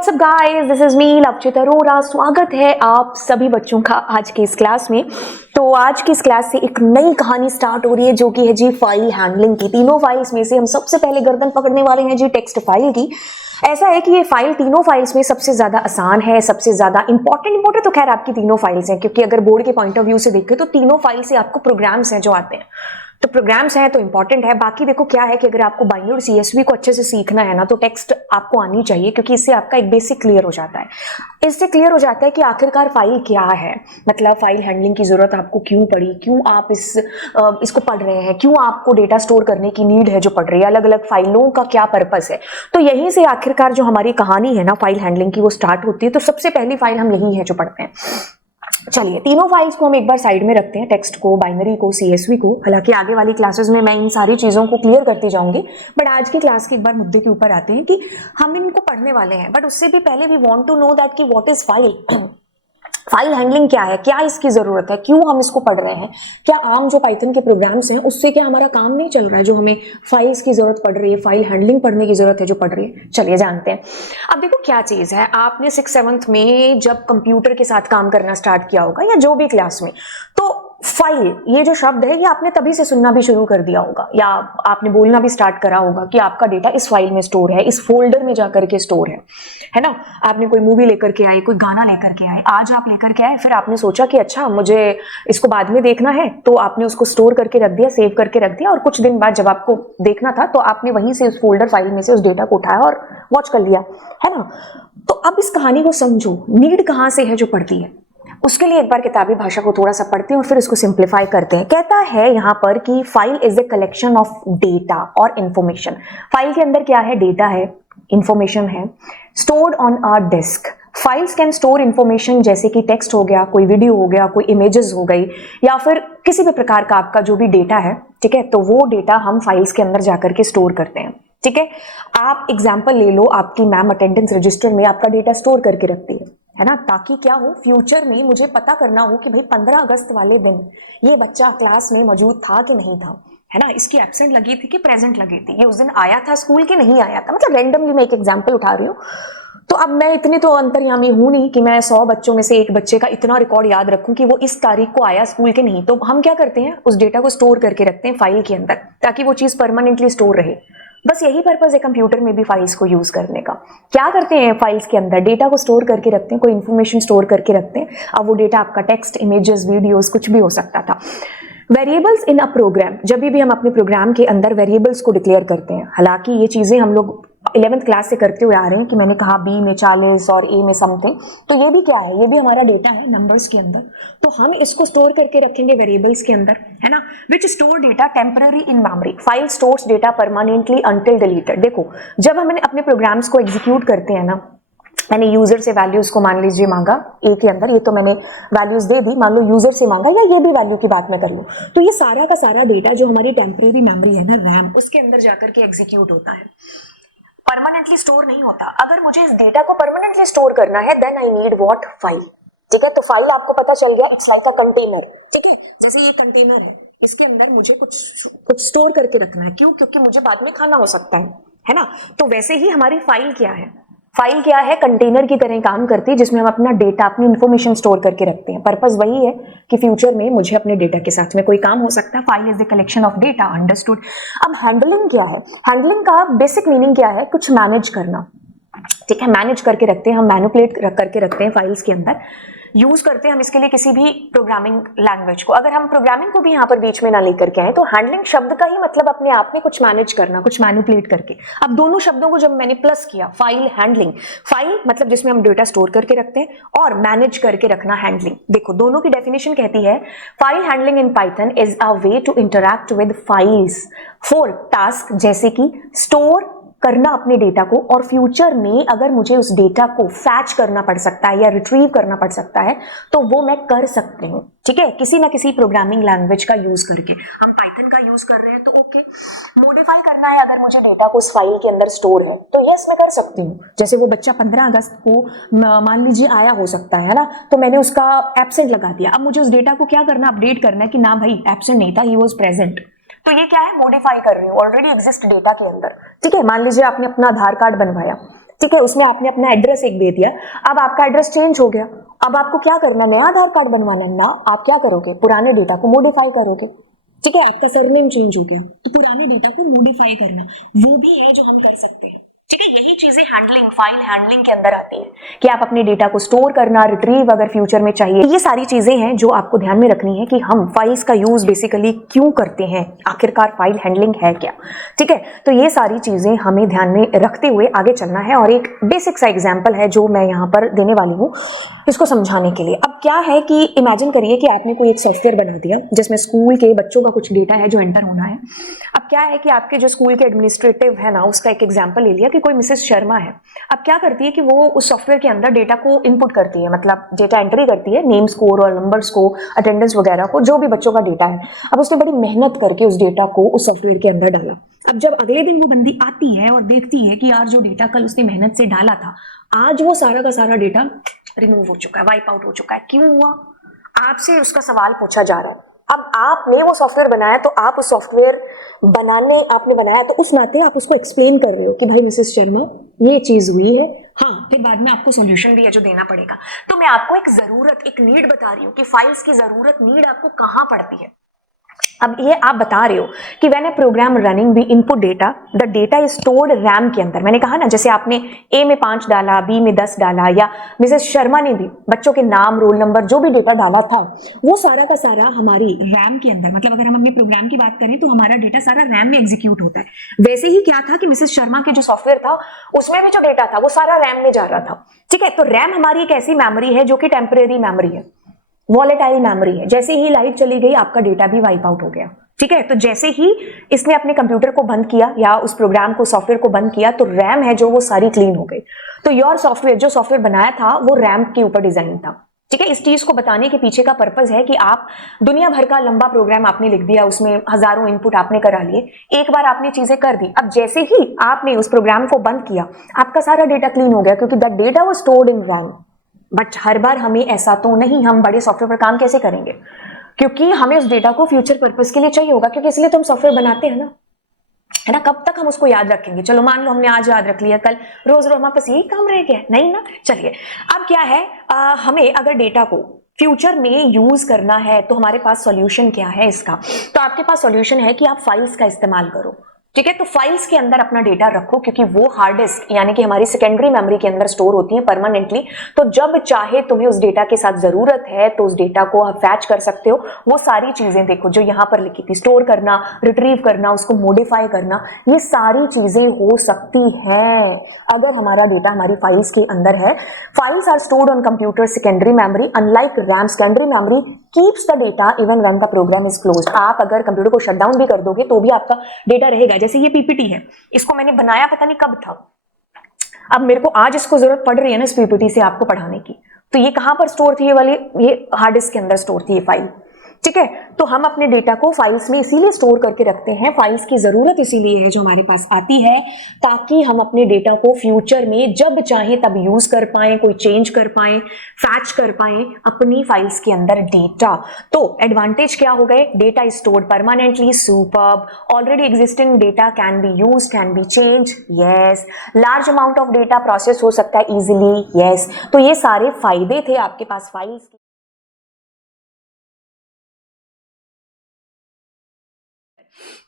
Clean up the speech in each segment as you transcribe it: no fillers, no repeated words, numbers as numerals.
WhatsApp guys, this is me Lavchit Arora. स्वागत है आप सभी बच्चों का आज की इस क्लास में। तो आज की इस क्लास से एक नई कहानी स्टार्ट हो रही है जो कि है जी फाइल हैंडलिंग की। तीनों फाइल्स में से हम सबसे पहले गर्दन पकड़ने वाले हैं जी टेक्स्ट फाइल की। ऐसा है कि ये फाइल तीनों फाइल्स में सबसे ज्यादा आसान है, सबसे ज्यादा इंपॉर्टेंट तो खैर आपकी तीनों फाइल्स हैं, क्योंकि अगर बोर्ड के पॉइंट ऑफ व्यू से देखें तो तीनों फाइल से आपको प्रोग्राम्स हैं जो आते हैं, तो प्रोग्राम्स हैं तो इंपॉर्टेंट है। बाकी देखो क्या है कि अगर आपको बाइनरी और सीएसवी को अच्छे से सीखना है ना तो टेक्स्ट आपको आनी चाहिए, क्योंकि इससे आपका एक बेसिक क्लियर हो जाता है। इससे क्लियर हो जाता है कि आखिरकार फाइल क्या है, मतलब फाइल हैंडलिंग की जरूरत आपको क्यों पड़ी, क्यों आप इसको पढ़ रहे हैं, क्यों आपको डेटा स्टोर करने की नीड है जो पढ़ रही है, अलग अलग फाइलों का क्या पर्पस है। तो यहीं से आखिरकार जो हमारी कहानी है ना फाइल हैंडलिंग की वो स्टार्ट होती है। तो सबसे पहली फाइल हम यही है जो पढ़ते हैं। चलिए तीनों फाइल्स को हम एक बार साइड में रखते हैं, टेक्स्ट को, बाइनरी को, सीएसवी को। हालांकि आगे वाली क्लासेस में मैं इन सारी चीजों को क्लियर करती जाऊंगी, बट आज की क्लास के एक बार मुद्दे के ऊपर आते हैं कि हम इनको पढ़ने वाले हैं। बट उससे भी पहले we want to know that कि what is file, file handling क्या है, क्या इसकी जरूरत है, क्यों हम इसको पढ़ रहे हैं, क्या आम जो पाइथन के प्रोग्राम्स हैं उससे क्या हमारा काम नहीं चल रहा है जो हमें फाइल्स की जरूरत पड़ रही है, फाइल हैंडलिंग पढ़ने की जरूरत है जो पढ़ रही है। चलिए जानते हैं। अब देखो क्या चीज है, आपने 6th-7th में जब कंप्यूटर के साथ काम करना स्टार्ट किया होगा या जो भी क्लास में, तो फाइल ये जो शब्द है ये आपने तभी से सुनना भी शुरू कर दिया होगा या आपने बोलना भी स्टार्ट करा होगा कि आपका डेटा इस फाइल में स्टोर है, इस फोल्डर में जाकर के स्टोर है ना। आपने कोई मूवी लेकर के आए, कोई गाना लेकर के आए, आज आप लेकर के आए, फिर आपने सोचा कि अच्छा मुझे इसको बाद में देखना है, तो आपने उसको स्टोर करके रख दिया, सेव करके रख दिया, और कुछ दिन बाद जब आपको देखना था तो आपने वहीं से उस फोल्डर फाइल में से उस डेटा को उठाया और वॉच कर लिया, है ना। तो अब इस कहानी को समझो, नीड कहां से है जो पढ़ती है। उसके लिए एक बार किताबी भाषा को थोड़ा सा पढ़ते हैं और फिर उसको सिंप्लीफाई करते हैं। कहता है यहाँ पर कि file is a collection of data और इंफॉर्मेशन। फाइल के अंदर क्या है, डेटा है, इंफॉर्मेशन है, stored on our disk. Files can store information जैसे कि टेक्स्ट हो गया, कोई वीडियो हो गया, कोई इमेजेस हो गई, या फिर किसी भी प्रकार का आपका जो भी डेटा है, ठीक है, तो वो डेटा हम फाइल्स के अंदर जाकर के स्टोर करते हैं। ठीक है, आप एग्जाम्पल ले लो, आपकी मैम अटेंडेंस रजिस्टर में आपका डेटा स्टोर करके रखती है ना, ताकि क्या हो, फ्यूचर में मुझे पता करना हो कि भाई 15 अगस्त वाले दिन ये बच्चा क्लास में मौजूद था कि नहीं था, है ना, इसकी एब्सेंट लगी थी कि प्रेजेंट लगी थी, ये उस दिन आया था स्कूल कि नहीं आया था। मतलब रैंडमली मैं एक एग्जाम्पल उठा रही हूँ। तो अब मैं इतनी तो अंतर्यामी हूं नहीं कि मैं 100 बच्चों में से एक बच्चे का इतना रिकॉर्ड याद रखूं कि वो इस तारीख को आया स्कूल के नहीं। तो हम क्या करते हैं, उस डेटा को स्टोर करके रखते हैं फाइल के अंदर, ताकि वो चीज परमानेंटली स्टोर रहे। बस यही पर्पज है कंप्यूटर में भी फाइल्स को यूज करने का। क्या करते हैं, फाइल्स के अंदर डेटा को स्टोर करके रखते हैं, कोई इंफॉर्मेशन स्टोर करके रखते हैं। अब वो डेटा आपका टेक्स्ट, इमेजेस, वीडियोस कुछ भी हो सकता था। वेरिएबल्स इन अ प्रोग्राम, जब भी हम अपने प्रोग्राम के अंदर वेरिएबल्स को डिक्लेयर करते हैं, हालांकि ये चीजें हम लोग 11th क्लास से करते हुए आ रहे हैं कि मैंने कहा बी में 40 और ए में समथिंग, तो ये भी क्या है, ये भी हमारा डेटा है नंबर्स के अंदर। तो हम इसको स्टोर करके रखेंगे वेरिएबल्स के अंदर, है ना। विच store data temporary in memory, file stores data permanently until deleted. देखो जब हम अपने प्रोग्राम्स को एग्जीक्यूट करते हैं ना, मैंने यूजर से वैल्यूज को मान लीजिए मांगा ए के अंदर, ये तो मैंने वैल्यूज दे दी, मान लो यूजर से मांगा, या ये भी वैल्यू की बात मैं कर लूं, तो ये सारा का सारा डेटा जो हमारी टेम्पररी मेमोरी है ना, रैम, उसके अंदर जाकर के एग्जीक्यूट होता है, परमानेंटली स्टोर नहीं होता। अगर मुझे इस डेटा को परमानेंटली स्टोर करना है then I need what, file. ठीक है, तो फाइल आपको पता चल गया, इट्स लाइक अ कंटेनर। ठीक है, जैसे ये कंटेनर है, इसके अंदर मुझे कुछ स्टोर करके रखना है, क्यों, क्योंकि मुझे बाद में खाना हो सकता है ना। तो वैसे ही हमारी फाइल क्या है, फाइल क्या है, कंटेनर की तरह काम करती है जिसमें हम अपना डेटा, अपनी इंफॉर्मेशन स्टोर करके रखते हैं। पर्पस वही है कि फ्यूचर में मुझे अपने डेटा के साथ में कोई काम हो सकता है। File is the collection of data, understood. अब हैंडलिंग क्या है, हैंडलिंग का बेसिक मीनिंग क्या है, कुछ मैनेज करना। ठीक है, मैनेज करके रखते हैं हम, मैनिपुलेट करके रखते हैं फाइल्स के अंदर। यूज करते हैं हम इसके लिए किसी भी प्रोग्रामिंग लैंग्वेज को। अगर हम प्रोग्रामिंग को भी यहाँ पर बीच में ना लेकर के आए तो हैंडलिंग शब्द का ही मतलब अपने आप में कुछ मैनेज करना, कुछ मैनिपुलेट करके। अब दोनों शब्दों को जब मैंने प्लस किया, फाइल हैंडलिंग, फाइल मतलब जिसमें हम डेटा स्टोर करके रखते हैं, और मैनेज करके रखना हैंडलिंग। देखो दोनों की डेफिनेशन कहती है, file handling in Python is a way to interact with files for task, जैसे कि स्टोर करना अपने डेटा को, और फ्यूचर में अगर मुझे उस डेटा को फैच करना पड़ सकता है या रिट्रीव करना पड़ सकता है तो वो मैं कर सकती हूँ। ठीक है, किसी ना किसी प्रोग्रामिंग लैंग्वेज का यूज करके। हम पाइथन का यूज कर रहे हैं तो ओके, मॉडिफाई करना है अगर मुझे डेटा को उस फाइल के अंदर स्टोर है तो यस मैं कर सकती हूँ। जैसे वो बच्चा 15 अगस्त को मान लीजिए आया हो सकता है ना, तो मैंने उसका एब्सेंट लगा दिया। अब मुझे उस डेटा को क्या करना, अपडेट करना है कि ना भाई एब्सेंट नहीं था, ही वॉज प्रेजेंट। तो ये क्या है, मॉडिफाई कर रही हूँ ऑलरेडी एग्जिस्ट डेटा के अंदर। ठीक है, मान लीजिए आपने अपना आधार कार्ड बनवाया, ठीक है, उसमें आपने अपना एड्रेस एक दे दिया, अब आपका एड्रेस चेंज हो गया, अब आपको क्या करना, नया आधार कार्ड बनवाना ना, आप क्या करोगे, पुराने डेटा को मॉडिफाई करोगे। ठीक है, आपका सरनेम चेंज हो गया तो पुराने डेटा को मॉडिफाई करना, वो भी है जो हम कर सकते हैं। ठीक है, यही चीजें हैंडलिंग, फाइल हैंडलिंग के अंदर आती है कि आप अपने डेटा को स्टोर करना, रिट्रीव अगर फ्यूचर में चाहिए। ये सारी चीजें हैं जो आपको ध्यान में रखनी है कि हम फाइल्स का यूज बेसिकली क्यों करते हैं, आखिरकार फाइल हैंडलिंग है क्या। ठीक है, तो ये सारी चीजें हमें ध्यान में रखते हुए आगे चलना है। और एक बेसिक सा एग्जाम्पल है जो मैं यहाँ पर देने वाली हूँ इसको समझाने के लिए। अब क्या है कि इमेजिन करिए कि आपने कोई एक सॉफ्टवेयर बना दिया जिसमें स्कूल के बच्चों का कुछ डेटा है जो एंटर होना है। अब क्या है कि आपके जो स्कूल के एडमिनिस्ट्रेटिव है ना, उसका एक एग्जांपल ले लिया कि कोई मिसेस शर्मा है। अब क्या करती है कि वो उस सॉफ्टवेयर के अंदर डेटा को इनपुट करती है, मतलब डेटा एंट्री करती है, नेम स्कोर और नंबर्स को, अटेंडेंस वगैरह को, जो भी बच्चों का डेटा है। अब उसने बड़ी मेहनत करके उस डेटा को उस सॉफ्टवेयर के अंदर डाला। अब जब अगले दिन वो बंदी आती है और देखती है कि यार जो डेटा कल उसने मेहनत से डाला था, आज वो सारा का सारा डेटा रिमूव हो चुका है, वाइप आउट हो चुका है। क्यों हुआ? आपसे उसका सवाल पूछा जा रहा है। अब आपने वो सॉफ्टवेयर बनाया तो आप उस सॉफ्टवेयर आपने बनाया तो उस नाते आप उसको एक्सप्लेन कर रहे हो कि भाई मिसेस शर्मा ये चीज हुई है। हाँ, फिर बाद में आपको सॉल्यूशन भी है जो देना पड़ेगा। तो मैं आपको एक जरूरत, एक नीड बता रही हूँ कि फाइल्स की जरूरत, नीड आपको कहाँ पड़ती है। अब ये आप बता रहे हो कि when a program running we input data, the data is stored RAM के अंदर। मैंने कहा ना, जैसे आपने ए में 5 डाला, बी में 10 डाला, या मिसेस शर्मा ने भी बच्चों के नाम, रोल नंबर, जो भी डेटा डाला था वो सारा का सारा हमारी रैम के अंदर, मतलब अगर हम अपने प्रोग्राम की बात करें तो हमारा डेटा सारा रैम में एग्जीक्यूट होता है। वैसे ही क्या था कि मिसेस शर्मा के जो सॉफ्टवेयर था उसमें भी जो डेटा था वो सारा रैम में जा रहा था। ठीक है, तो रैम हमारी एक ऐसी मेमोरी है जो कि टेम्परेरी मेमोरी है, वॉलेटाइल मेमोरी है। जैसे ही लाइट चली गई आपका डेटा भी वाइप आउट हो गया। ठीक है, तो जैसे ही इसने अपने कंप्यूटर को बंद किया या उस प्रोग्राम को, सॉफ्टवेयर को बंद किया, तो रैम है जो वो सारी क्लीन हो गई। तो योर सॉफ्टवेयर, जो सॉफ्टवेयर बनाया था वो रैम के ऊपर डिजाइन था। ठीक है, इस चीज को बताने के पीछे का पर्पस है कि आप दुनिया भर का लंबा प्रोग्राम आपने लिख दिया, उसमें हजारों इनपुट आपने करा लिए, एक बार आपने चीजें कर दी। अब जैसे ही आपने उस प्रोग्राम को बंद किया आपका सारा डेटा क्लीन हो गया, क्योंकि that data was stored in RAM. But हर बार हमें ऐसा तो नहीं, हम बड़े सॉफ्टवेयर पर काम कैसे करेंगे, क्योंकि हमें उस डेटा को फ्यूचर पर्पस के लिए चाहिए होगा, क्योंकि इसलिए तो हम सॉफ्टवेयर बनाते हैं ना, है ना। कब तक हम उसको याद रखेंगे? चलो मान लो हमने आज याद रख लिया, कल रोज रोज हमारे पास यही काम रह गया, नहीं ना। चलिए, अब क्या है, हमें अगर डेटा को फ्यूचर में यूज करना है तो हमारे पास सॉल्यूशन क्या है इसका। तो आपके पास सॉल्यूशन है कि आप फाइल्स का इस्तेमाल करो। ठीक है, तो फाइल्स के अंदर अपना डेटा रखो, क्योंकि वो हार्ड डिस्क यानी कि हमारी सेकेंडरी मेमोरी के अंदर स्टोर होती है परमानेंटली। तो जब चाहे तुम्हें उस डेटा के साथ जरूरत है तो उस डेटा को आप फैच कर सकते हो। वो सारी चीजें देखो जो यहाँ पर लिखी थी, स्टोर करना, रिट्रीव करना, उसको मॉडिफाई करना, ये सारी चीजें हो सकती हैं अगर हमारा डेटा हमारी फाइल्स के अंदर है। Files are stored on computer secondary memory, unlike RAM secondary memory keeps the data even when the program is closed. आप अगर कंप्यूटर को शट डाउन भी कर दोगे तो भी आपका डेटा रहेगा। जैसे ये पीपीटी है, इसको मैंने बनाया पता नहीं कब था, अब मेरे को आज इसको जरूरत पड़ रही है ना इस पीपीटी से आपको पढ़ाने की, तो ये कहां पर स्टोर थी, ये वाली, ये हार्ड डिस्क के अंदर स्टोर थी ये फाइल। ठीक है, तो हम अपने डेटा को फाइल्स में इसीलिए स्टोर करके रखते हैं, फाइल्स की जरूरत इसीलिए है जो हमारे पास आती है, ताकि हम अपने डेटा को फ्यूचर में जब चाहें तब यूज कर पाएं, कोई चेंज कर पाएं, फैच कर पाएं अपनी फाइल्स के अंदर डेटा। तो एडवांटेज क्या हो गए, data is stored permanently, superb, already existing data can be use, can be change, yes, large amount of data process हो सकता है इजिली, यस। तो ये सारे फायदे थे आपके पास फाइल्स के।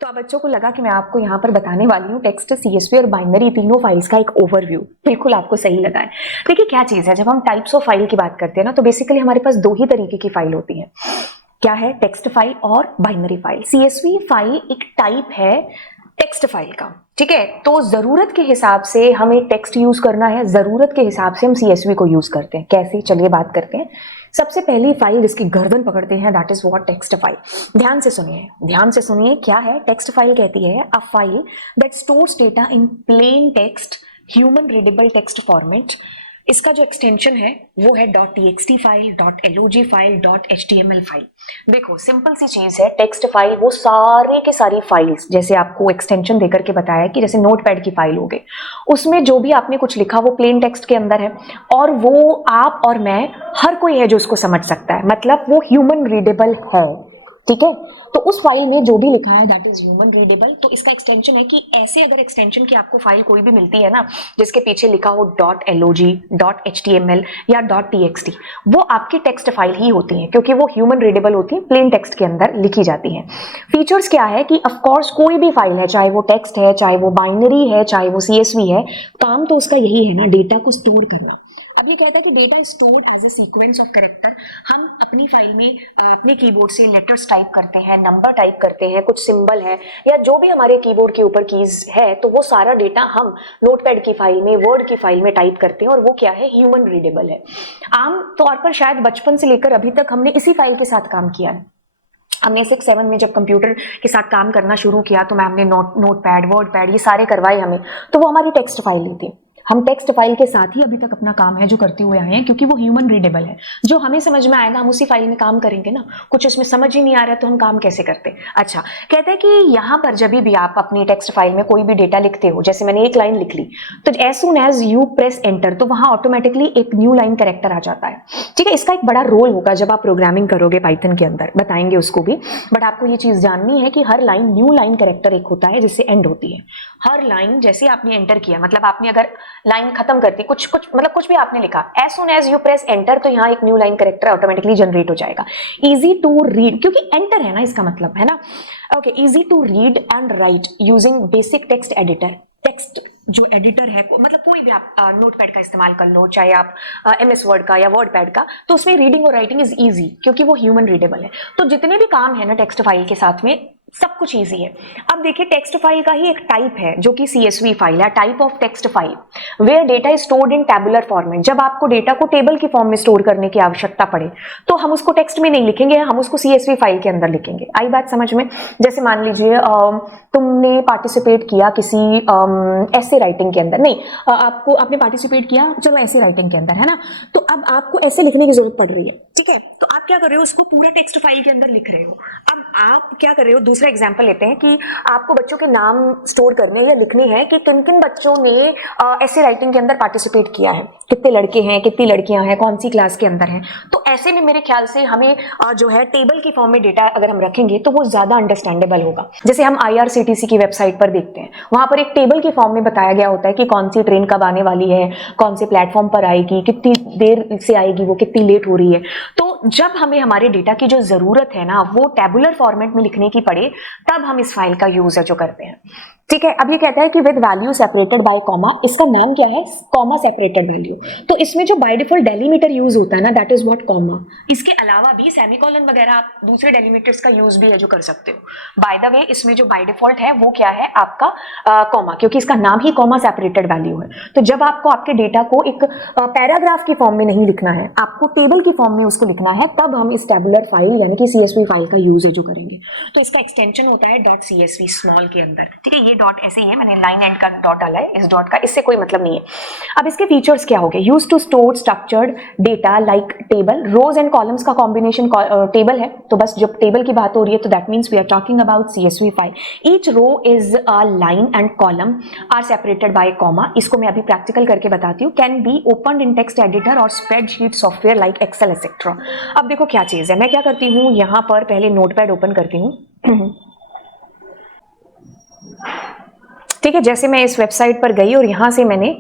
तो अब बच्चों को लगा कि मैं आपको यहाँ पर बताने वाली हूँ टेक्स्ट, सीएसवी और बाइनरी तीनों फाइल्स का एक ओवरव्यू। बिल्कुल आपको सही लगा है। देखिए क्या चीज है, जब हम टाइप्स ऑफ फाइल की बात करते हैं ना, तो बेसिकली हमारे पास दो ही तरीके की फाइल होती है। क्या है? टेक्स्ट फाइल और बाइनरी फाइल। सीएसवी फाइल एक टाइप है टेक्स्ट फाइल का। ठीक है, तो जरूरत के हिसाब से हमें टेक्स्ट यूज करना है, जरूरत के हिसाब से हम सीएसवी को यूज करते हैं। कैसे? चलिए बात करते हैं। सबसे पहली फाइल जिसकी गर्दन पकड़ते हैं, that is what, text file. ध्यान से सुनिए, ध्यान से सुनिए, क्या है टेक्स्ट फाइल? कहती है a file that stores data in plain text, human readable text format. इसका जो एक्सटेंशन है वो है .txt file, .log file, .html file. देखो सिंपल सी चीज है, टेक्स्ट फाइल वो सारे के सारी फाइल्स, जैसे आपको एक्सटेंशन देकर के बताया कि जैसे नोटपैड की फाइल हो गई, उसमें जो भी आपने कुछ लिखा वो प्लेन टेक्स्ट के अंदर है, और वो आप और मैं, हर कोई है जो उसको समझ सकता है, मतलब वो ह्यूमन रीडेबल है। ठीक है। तो उस फाइल में जो भी लिखा है दैट इज ह्यूमन रीडेबल। तो इसका एक्सटेंशन है कि ऐसे अगर एक्सटेंशन की आपको फाइल कोई भी मिलती है ना जिसके पीछे लिखा हो .log, .html या .txt, वो आपकी टेक्स्ट फाइल ही होती है क्योंकि वो ह्यूमन रीडेबल होती है, प्लेन टेक्स्ट के अंदर लिखी जाती है। फीचर्स क्या है कि ऑफ कोर्स कोई भी फाइल है, चाहे वो टेक्स्ट है, चाहे वो बाइनरी है, चाहे वो CSV है, काम तो उसका यही है ना, डेटा को स्टोर करना। अब ये कहता है कि data stored as a sequence of character. हम अपनी फाइल में अपने कीबोर्ड से लेटर्स टाइप करते हैं, नंबर टाइप करते हैं, कुछ सिंबल है या जो भी हमारे कीबोर्ड के ऊपर कीज है, तो वो सारा डेटा हम नोटपैड की फाइल में, वर्ड की फाइल में टाइप करते हैं और वो क्या है, ह्यूमन रीडेबल है। आम तौर पर शायद बचपन से लेकर अभी तक हमने इसी फाइल के साथ काम किया है। हमने 6-7 में जब कंप्यूटर के साथ काम करना शुरू किया तो मैम ने नोटपैड, वर्डपैड ये सारे करवाए हमें, तो वो हमारी टेक्स्ट फाइल ही थी। हम टेक्स्ट फाइल के साथ ही अभी तक अपना काम है जो करते हुए आए हैं क्योंकि वो ह्यूमन रीडेबल है। जो हमें समझ में आएगा हम उसी फाइल में काम करेंगे ना, कुछ उसमें समझ ही नहीं आ रहा तो हम काम कैसे करते। अच्छा, कहते हैं कि यहाँ पर जब भी आप अपनी टेक्स्ट फाइल में कोई भी डेटा लिखते हो, जैसे मैंने एक लाइन लिख ली तो as soon as you press enter तो वहां ऑटोमेटिकली एक न्यू लाइन कैरेक्टर आ जाता है। ठीक है, इसका एक बड़ा रोल होगा जब आप प्रोग्रामिंग करोगे पाइथन के अंदर, बताएंगे उसको भी, बट आपको ये चीज जाननी है कि हर लाइन न्यू लाइन कैरेक्टर एक होता है जिससे एंड होती है। हर लाइन जैसे आपने एंटर किया, मतलब आपने अगर लाइन खत्म करती कुछ मतलब कुछ भी आपने लिखा, as soon as you press enter तो यहाँ एक new line character automatically generate हो जाएगा। इजी टू रीड, क्योंकि एंटर है ना इसका मतलब, है ना। Okay, easy to read and write using basic text editor. Text जो एडिटर है, मतलब कोई भी आप नोटपैड का इस्तेमाल कर लो, चाहे आप MS वर्ड का या वर्डपैड का, तो उसमें रीडिंग और राइटिंग इज इजी क्योंकि वो ह्यूमन रीडेबल है। तो जितने भी काम है ना टेक्स्ट फाइल के साथ में सब कुछ इजी है। अब देखिए, टेक्स्ट फाइल का ही एक टाइप है जो कि CSV फाइल है, type of text file where data is stored in tabular format. जब आपको डेटा को टेबल की फॉर्म में स्टोर करने की आवश्यकता पड़े तो हम उसको टेक्स्ट में नहीं लिखेंगे, हम उसको CSV फाइल के अंदर लिखेंगे। आई बात समझ में? जैसे मान लीजिए तुमने पार्टिसिपेट किया किसी ऐसे राइटिंग के अंदर, नहीं आपने पार्टिसिपेट किया चलो ऐसे राइटिंग के अंदर, है ना, तो अब आपको ऐसे लिखने की जरूरत पड़ रही है। ठीक है, तो आप क्या कर रहे हो, उसको पूरा टेक्स्ट फाइल के अंदर लिख रहे हो। अब आप क्या कर रहे हो, दूसरा एग्जांपल लेते हैं कि आपको बच्चों के नाम स्टोर करने या लिखने हैं कि किन किन बच्चों ने ऐसे राइटिंग के अंदर पार्टिसिपेट किया है, कितने लड़के हैं, कितनी लड़कियां हैं, कौन सी क्लास के अंदर हैं। तो ऐसे में मेरे ख्याल से हमें जो है टेबल की फॉर्म में डेटा अगर हम रखेंगे तो वो ज्यादा अंडरस्टैंडेबल होगा। जैसे हम IRCTC की वेबसाइट पर देखते हैं, वहां पर एक टेबल की फॉर्म में बताया गया होता है कि कौन सी ट्रेन कब आने वाली है, कौन से प्लेटफॉर्म पर आएगी, कितनी देर से आएगी, वो कितनी लेट हो रही है। तो जब हमें हमारे डेटा की जो जरूरत है ना वो टेबुलर फॉर्मेट में लिखने की पड़े, तब हम इस फाइल का यूज है जो करते हैं। ठीक है, अब ये कहता है कि with value separated by comma, इसका नाम क्या है, कॉमा सेपरेटेड वैल्यू। तो इसमें जो बाय डिफॉल्ट डेलीमीटर यूज होता है ना दैट इज व्हाट कॉमा। इसके अलावा भी सेमीकोलन वगैरह आप दूसरे डेलीमीटर्स का यूज भी है जो कर सकते हो। बाय द वे इसमें जो बाय डिफॉल्ट है वो क्या है आपका कॉमा, क्योंकि इसका नाम ही कॉमा सेपरेटेड वैल्यू है। तो जब आपको आपके डेटा को एक पैराग्राफ की फॉर्म में नहीं लिखना है, आपको टेबल की फॉर्म में उसको लिखना है, तब हम इस टेबुलर फाइल यानी कि CSV फाइल का यूज है जो करेंगे। तो इसका एक्सटेंशन होता है .CSV स्मॉल के अंदर। ठीक है, ये डॉट ऐसे ही है, मैंने लाइन एंड का डॉट डाला है, इस डॉट का इससे कोई मतलब नहीं है। अब इसके फीचर्स क्या हो गए, use to store structured data like table, rows and columns का कॉम्बिनेशन टेबल है। तो बस जब टेबल की बात हो रही है तो that means we are talking about CSV file. Each row is a line and column are separated by comma. इसको मैं अभी प्रैक्टिकल करके बताती हूँ। Can be open in text editor और spreadsheet software like Excel etcetera. अब देखो क्या चीज है, मैं क्या करती हूँ, यहाँ पर पहले नोटपैड ओपन करती हूँ। ठीक है, जैसे मैं इस वेबसाइट पर गई और यहाँ से मैंने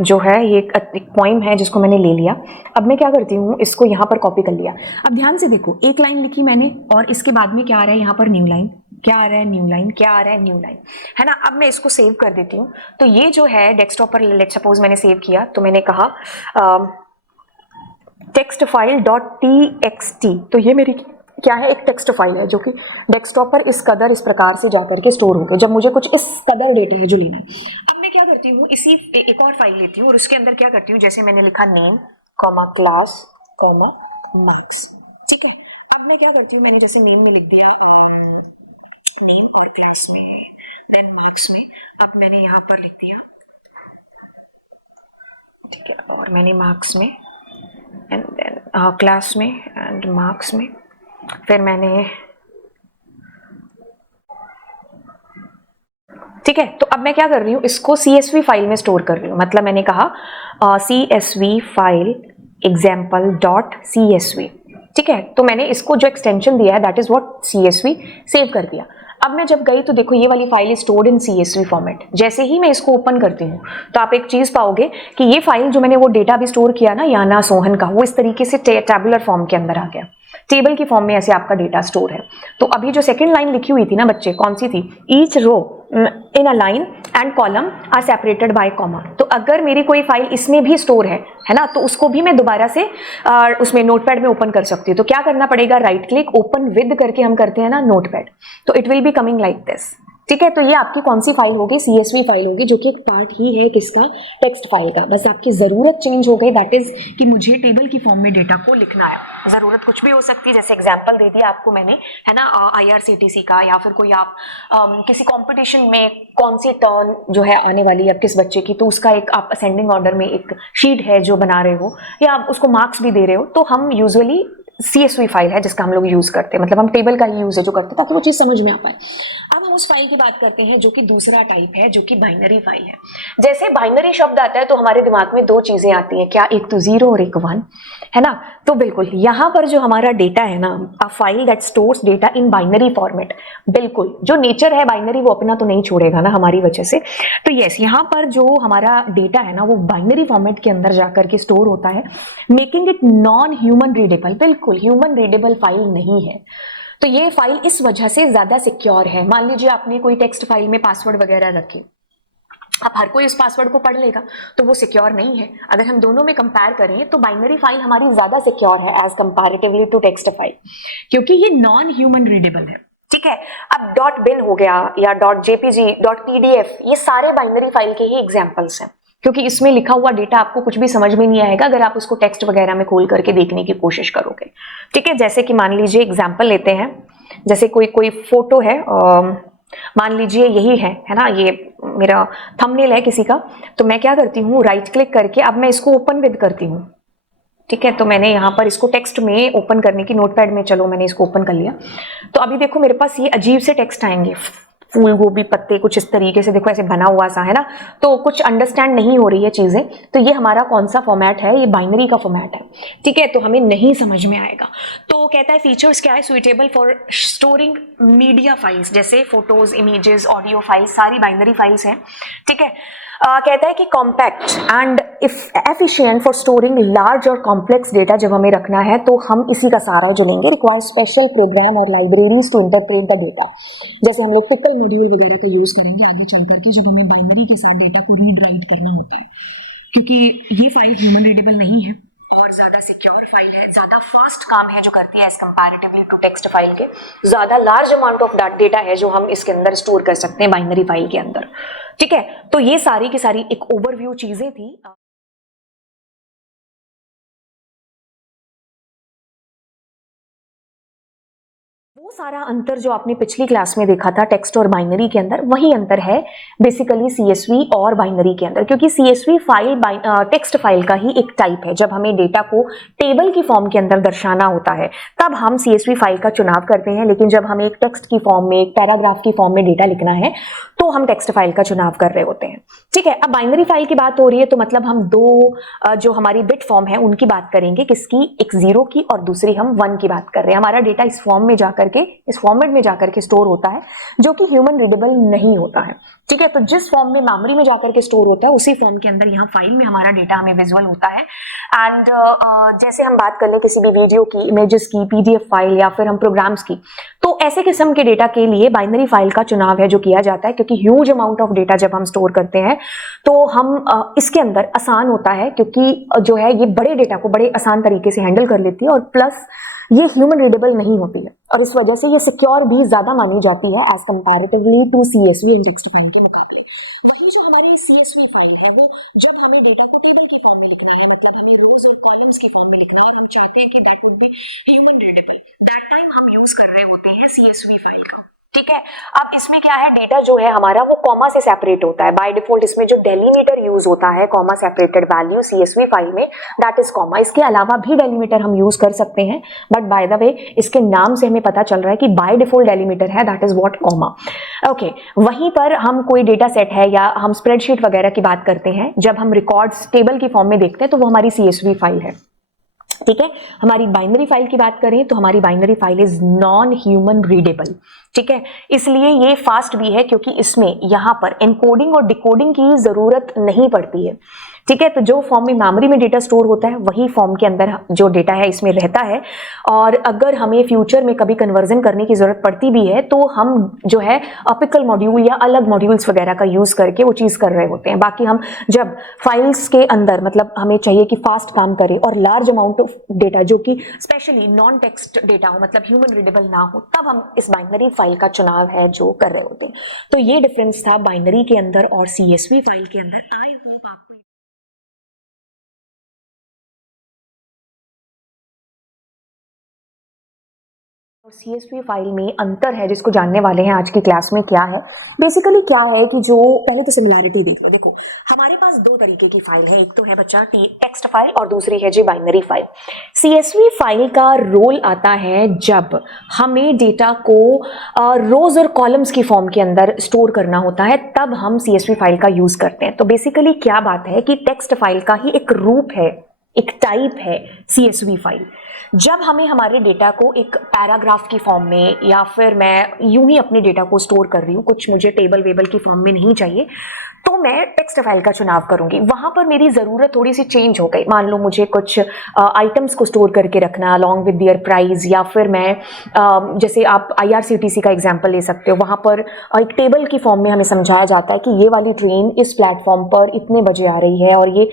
जो है ये एक पॉइंट है जिसको मैंने ले लिया। अब मैं क्या करती हूँ, इसको यहाँ पर कॉपी कर लिया। अब ध्यान से देखो, एक लाइन लिखी मैंने और इसके बाद में क्या आ रहा है, यहाँ पर न्यू लाइन, क्या आ रहा है, न्यू लाइन, क्या आ रहा है, न्यू लाइन, है ना। अब मैं इसको सेव कर देती हूँ। तो ये जो है डेस्कटॉप पर लेट सपोज मैंने सेव किया, तो मैंने कहा टेक्स्ट फाइल .txt, तो ये मेरी क्या है, एक टेक्स्ट फाइल है जो कि डेस्कटॉप पर इस कदर इस प्रकार से जाकर के स्टोर हो गए जब मुझे कुछ इस कदर डेटा है जो लेना है। अब मैं क्या करती हूँ, इसी एक और फाइल लेती हूँ और उसके अंदर क्या करती हूँ, जैसे मैंने लिखा name comma class comma marks. ठीक है, अब मैं क्या करती हूँ, मैंने जैसे नेम में लिख दिया नेम और क्लास में देन मार्क्स में, अब मैंने यहाँ पर लिख दिया, ठीक है, और मैंने मार्क्स में एंड देन क्लास में एंड मार्क्स में, फिर मैंने, ठीक है। तो अब मैं क्या कर रही हूँ, इसको CSV फाइल में स्टोर कर रही हूँ। मतलब मैंने कहा CSV फाइल example.csv, ठीक है, तो मैंने इसको जो एक्सटेंशन दिया है that is what CSV save कर दिया। अब मैं जब गई तो देखो ये वाली file is stored in CSV format. जैसे ही मैं इसको ओपन करती हूँ तो आप एक चीज पाओगे कि ये फाइल जो मैंने वो डेटा भी स्टोर किया ना याना सोहन का, वो इस तरीके से टैबुलर फॉर्म के अंदर आ गया, टेबल की फॉर्म में ऐसे आपका डेटा स्टोर है। तो अभी जो सेकंड लाइन लिखी हुई थी ना बच्चे, कौन सी थी? Each row in a line and column are separated by comma. तो अगर मेरी कोई फाइल इसमें भी स्टोर है ना, तो उसको भी मैं दोबारा से उसमें नोटपैड में ओपन कर सकती हूँ। तो क्या करना पड़ेगा? राइट क्लिक, ओपन विद करके हम करते हैं ना नोटपैड, तो it will be coming like this. ठीक है, तो ये आपकी कौन सी फाइल होगी? CSV फाइल होगी, जो कि एक पार्ट ही है किसका? टेक्स्ट फाइल का। बस आपकी जरूरत चेंज हो गई, दैट इज कि मुझे टेबल की फॉर्म में डेटा को लिखना है। जरूरत कुछ भी हो सकती है, जैसे एग्जांपल दे दिया आपको मैंने, है ना, IRCTC का, या फिर कोई आप किसी कंपटीशन में कौन सी टर्न जो है आने वाली है किस बच्चे की, तो उसका एक आप असेंडिंग ऑर्डर में एक शीट है जो बना रहे हो, या आप उसको मार्क्स भी दे रहे हो, तो हम यूजुअली CSV फाइल है जिसका हम लोग यूज करते हैं, मतलब हम टेबल का ही यूज है जो करते हैं ताकि वो चीज समझ में आ पाए। अब हम उस फाइल की बात करते हैं जो कि दूसरा टाइप है, जो कि बाइनरी फाइल है। जैसे बाइनरी शब्द आता है तो हमारे दिमाग में दो चीजें आती हैं, क्या? एक तो 0 और एक 1, है ना। तो बिल्कुल यहाँ पर जो हमारा डेटा है ना, a file that stores data in binary format, बिल्कुल जो नेचर है बाइनरी वो अपना तो नहीं छोड़ेगा ना हमारी वजह से। तो यस, यहाँ पर जो हमारा डेटा है ना वो बाइनरी फॉर्मेट के अंदर जाकर के स्टोर होता है, making it non human readable. बिल्कुल ह्यूमन रीडेबल फाइल नहीं है। तो ये फाइल इस वजह से ज्यादा सिक्योर है। मान लीजिए आपने कोई टेक्स्ट फाइल में पासवर्ड वगैरह रखे, अब हर कोई उस पासवर्ड को पढ़ लेगा तो वो सिक्योर नहीं है। अगर हम दोनों में कंपेयर करें तो बाइनरी फाइल हमारी ज्यादा सिक्योर है as comparatively to text file, क्योंकि ये नॉन ह्यूमन रीडेबल है। ठीक है, अब .bin हो गया या .jpg, .pdf, ये सारे बाइनरी फाइल के ही एग्जांपल्स हैं, क्योंकि इसमें लिखा हुआ डेटा आपको कुछ भी समझ में नहीं आएगा अगर आप उसको टेक्स्ट वगैरह में खोल करके देखने की कोशिश करोगे। ठीक है, जैसे कि मान लीजिए एग्जांपल लेते हैं, जैसे कोई फोटो है, मान लीजिए यही है ना, ये मेरा थंबनेल है किसी का, तो मैं क्या करती हूँ, राइट क्लिक करके अब मैं इसको ओपन विद करती हूँ। ठीक है, तो मैंने यहाँ पर इसको टेक्स्ट में ओपन करने की, नोटपैड में, चलो मैंने इसको ओपन कर लिया। तो अभी देखो मेरे पास ये अजीब से टेक्स्ट आएंगे, फूल गोभी पत्ते, कुछ इस तरीके से देखो ऐसे बना हुआ सा, है ना, तो कुछ अंडरस्टैंड नहीं हो रही है चीजें। तो ये हमारा कौन सा फॉर्मेट है? ये बाइनरी का फॉर्मेट है। ठीक है, तो हमें नहीं समझ में आएगा। तो कहता है फीचर्स क्या है? Suitable for storing media files, जैसे फोटोज, इमेजेस, ऑडियो फाइल्स, सारी बाइनरी फाइल्स हैं। ठीक है, कहता है कि compact and efficient for storing large और कॉम्प्लेक्स डेटा। जब हमें रखना है तो हम इसी का सहारा जो लेंगे। रिक्वायर स्पेशल प्रोग्राम और libraries to interpret the data. जैसे हम लोग ट्रिपल मॉड्यूल वगैरह का यूज करेंगे आगे चल करके, जब हमें बाइनरी के साथ डेटा को रीड राइट करना होता है, क्योंकि ये फाइल ह्यूमन रीडेबल नहीं है और ज्यादा सिक्योर फाइल है, ज्यादा फास्ट काम है जो करती है as comparatively to text file के। ज्यादा लार्ज अमाउंट ऑफ डेटा है जो हम इसके अंदर स्टोर कर सकते हैं बाइनरी फाइल के अंदर। ठीक है, तो ये सारी की सारी एक ओवरव्यू चीजें थी। वो सारा अंतर जो आपने पिछली क्लास में देखा था टेक्स्ट और बाइनरी के अंदर, वही अंतर है बेसिकली CSV और बाइनरी के अंदर, क्योंकि CSV फाइल टेक्स्ट फाइल का ही एक टाइप है। जब हमें डेटा को टेबल की फॉर्म के अंदर दर्शाना होता है तब हम CSV फाइल का चुनाव करते हैं, लेकिन जब हमें एक टेक्स्ट की फॉर्म में, एक पैराग्राफ की फॉर्म में डेटा लिखना है तो हम टेक्स्ट फाइल का चुनाव कर रहे होते हैं। ठीक है, अब बाइनरी फाइल की बात हो रही है तो मतलब हम दो जो हमारी बिट फॉर्म है उनकी बात करेंगे, किसकी? एक 0 की और दूसरी हम 1 की बात कर रहे हैं। हमारा डेटा इस फॉर्म में जाकर के, इस फॉर्मेट में जाकर के स्टोर होता है जो कि ह्यूमन रीडेबल नहीं होता है। ठीक है, तो जिस फॉर्म में मेमोरी में जाकर के स्टोर होता है उसी फॉर्म के अंदर यहाँ फाइल में हमारा डेटा हमें विजुअल होता है। एंड जैसे हम बात कर ले किसी भी वीडियो की, इमेजेस की, PDF फाइल या फिर हम प्रोग्राम्स की, तो ऐसे किस्म के डेटा के लिए बाइनरी फाइल का चुनाव है जो किया जाता है, क्योंकि ह्यूज अमाउंट ऑफ डेटा जब हम स्टोर करते हैं तो हम इसके अंदर आसान होता है, क्योंकि जो है ये बड़े डेटा को बड़े आसान तरीके से हैंडल कर लेती है और प्लस ये ह्यूमन रीडेबल नहीं होती है और इस वजह से ये सिक्योर भी ज्यादा मानी जाती है as comparatively to CSV and text file के मुकाबले। वही जो हमारी CSV फाइल है वो जब हमें डेटा को टेबल की फॉर्म में लिखना है, मतलब हमें रोज और कॉलम्स की फॉर्म में लिखना है और हम चाहते हैं कि that would be human readable, that time हम यूज कर रहे होते हैं CSV फाइल का। ठीक है, अब इसमें क्या है, डेटा जो है हमारा वो कॉमा से सेपरेट होता है बाय डिफॉल्ट। इसमें जो डेलीमीटर यूज होता है comma separated value CSV file में, दैट इज कॉमा। इसके अलावा भी डेलीमीटर हम यूज कर सकते हैं, बट बाय द वे इसके नाम से हमें पता चल रहा है कि बाय डिफॉल्ट डेलीमीटर है, that is what, comma. Okay, वहीं पर हम कोई डेटा सेट है या हम स्प्रेडशीट वगैरह की बात करते हैं, जब हम रिकॉर्ड्स टेबल की फॉर्म में देखते हैं तो वो हमारी CSV फाइल है। ठीक है। हमारी बाइनरी फाइल की बात करें तो हमारी binary file is non human readable, ठीक है। इसलिए ये फास्ट भी है क्योंकि इसमें यहां पर एनकोडिंग और डिकोडिंग की जरूरत नहीं पड़ती है, ठीक है। तो जो फॉर्म में मेमोरी में डेटा स्टोर होता है वही फॉर्म के अंदर जो डेटा है इसमें रहता है। और अगर हमें फ्यूचर में कभी कन्वर्जन करने की जरूरत पड़ती भी है तो हम जो है अपिकल मॉड्यूल या अलग मॉड्यूल्स वगैरह का यूज करके वो चीज कर रहे होते हैं। बाकी हम जब फाइल्स के अंदर मतलब हमें चाहिए कि फास्ट काम करे और लार्ज अमाउंट ऑफ डेटा जो कि स्पेशली नॉन टेक्स्ट डेटा हो मतलब ह्यूमन रीडेबल ना हो, तब हम इस बाइनरी फाइल का चुनाव है जो कर रहे होते हैं। तो ये डिफरेंस था बाइनरी के अंदर और सीएसवी फाइल के अंदर। आई होप आपको और सीएसवी फाइल में अंतर है जिसको जानने वाले हैं आज की क्लास में। क्या है बेसिकली, क्या है कि जो पहले तो सिमिलैरिटी देख लो। देखो हमारे पास दो तरीके की फाइल है, एक तो है बच्चा टेक्स्ट फाइल और दूसरी है जी बाइनरी फाइल। सीएसवी फाइल का रोल आता है जब हमें डेटा को रोज और कॉलम्स की फॉर्म के अंदर स्टोर करना होता है, तब हम सीएसवी फाइल का यूज करते हैं। तो बेसिकली क्या बात है कि टेक्स्ट फाइल का ही एक रूप है, एक टाइप है सीएसवी फाइल। जब हमें हमारे डेटा को एक पैराग्राफ की फॉर्म में या फिर मैं यूं ही अपने डेटा को स्टोर कर रही हूँ, कुछ मुझे टेबल वेबल की फॉर्म में नहीं चाहिए, तो मैं टेक्स्ट फाइल का चुनाव करूंगी। वहां पर मेरी जरूरत थोड़ी सी चेंज हो गई। मान लो मुझे कुछ आइटम्स को स्टोर करके रखना अलॉन्ग विद देयर प्राइस, या फिर मैं जैसे आप आईआरसीटीसी का एग्जांपल ले सकते हो। वहां पर एक टेबल की फॉर्म में हमें समझाया जाता है कि ये वाली ट्रेन इस प्लेटफॉर्म पर इतने बजे आ रही है और ये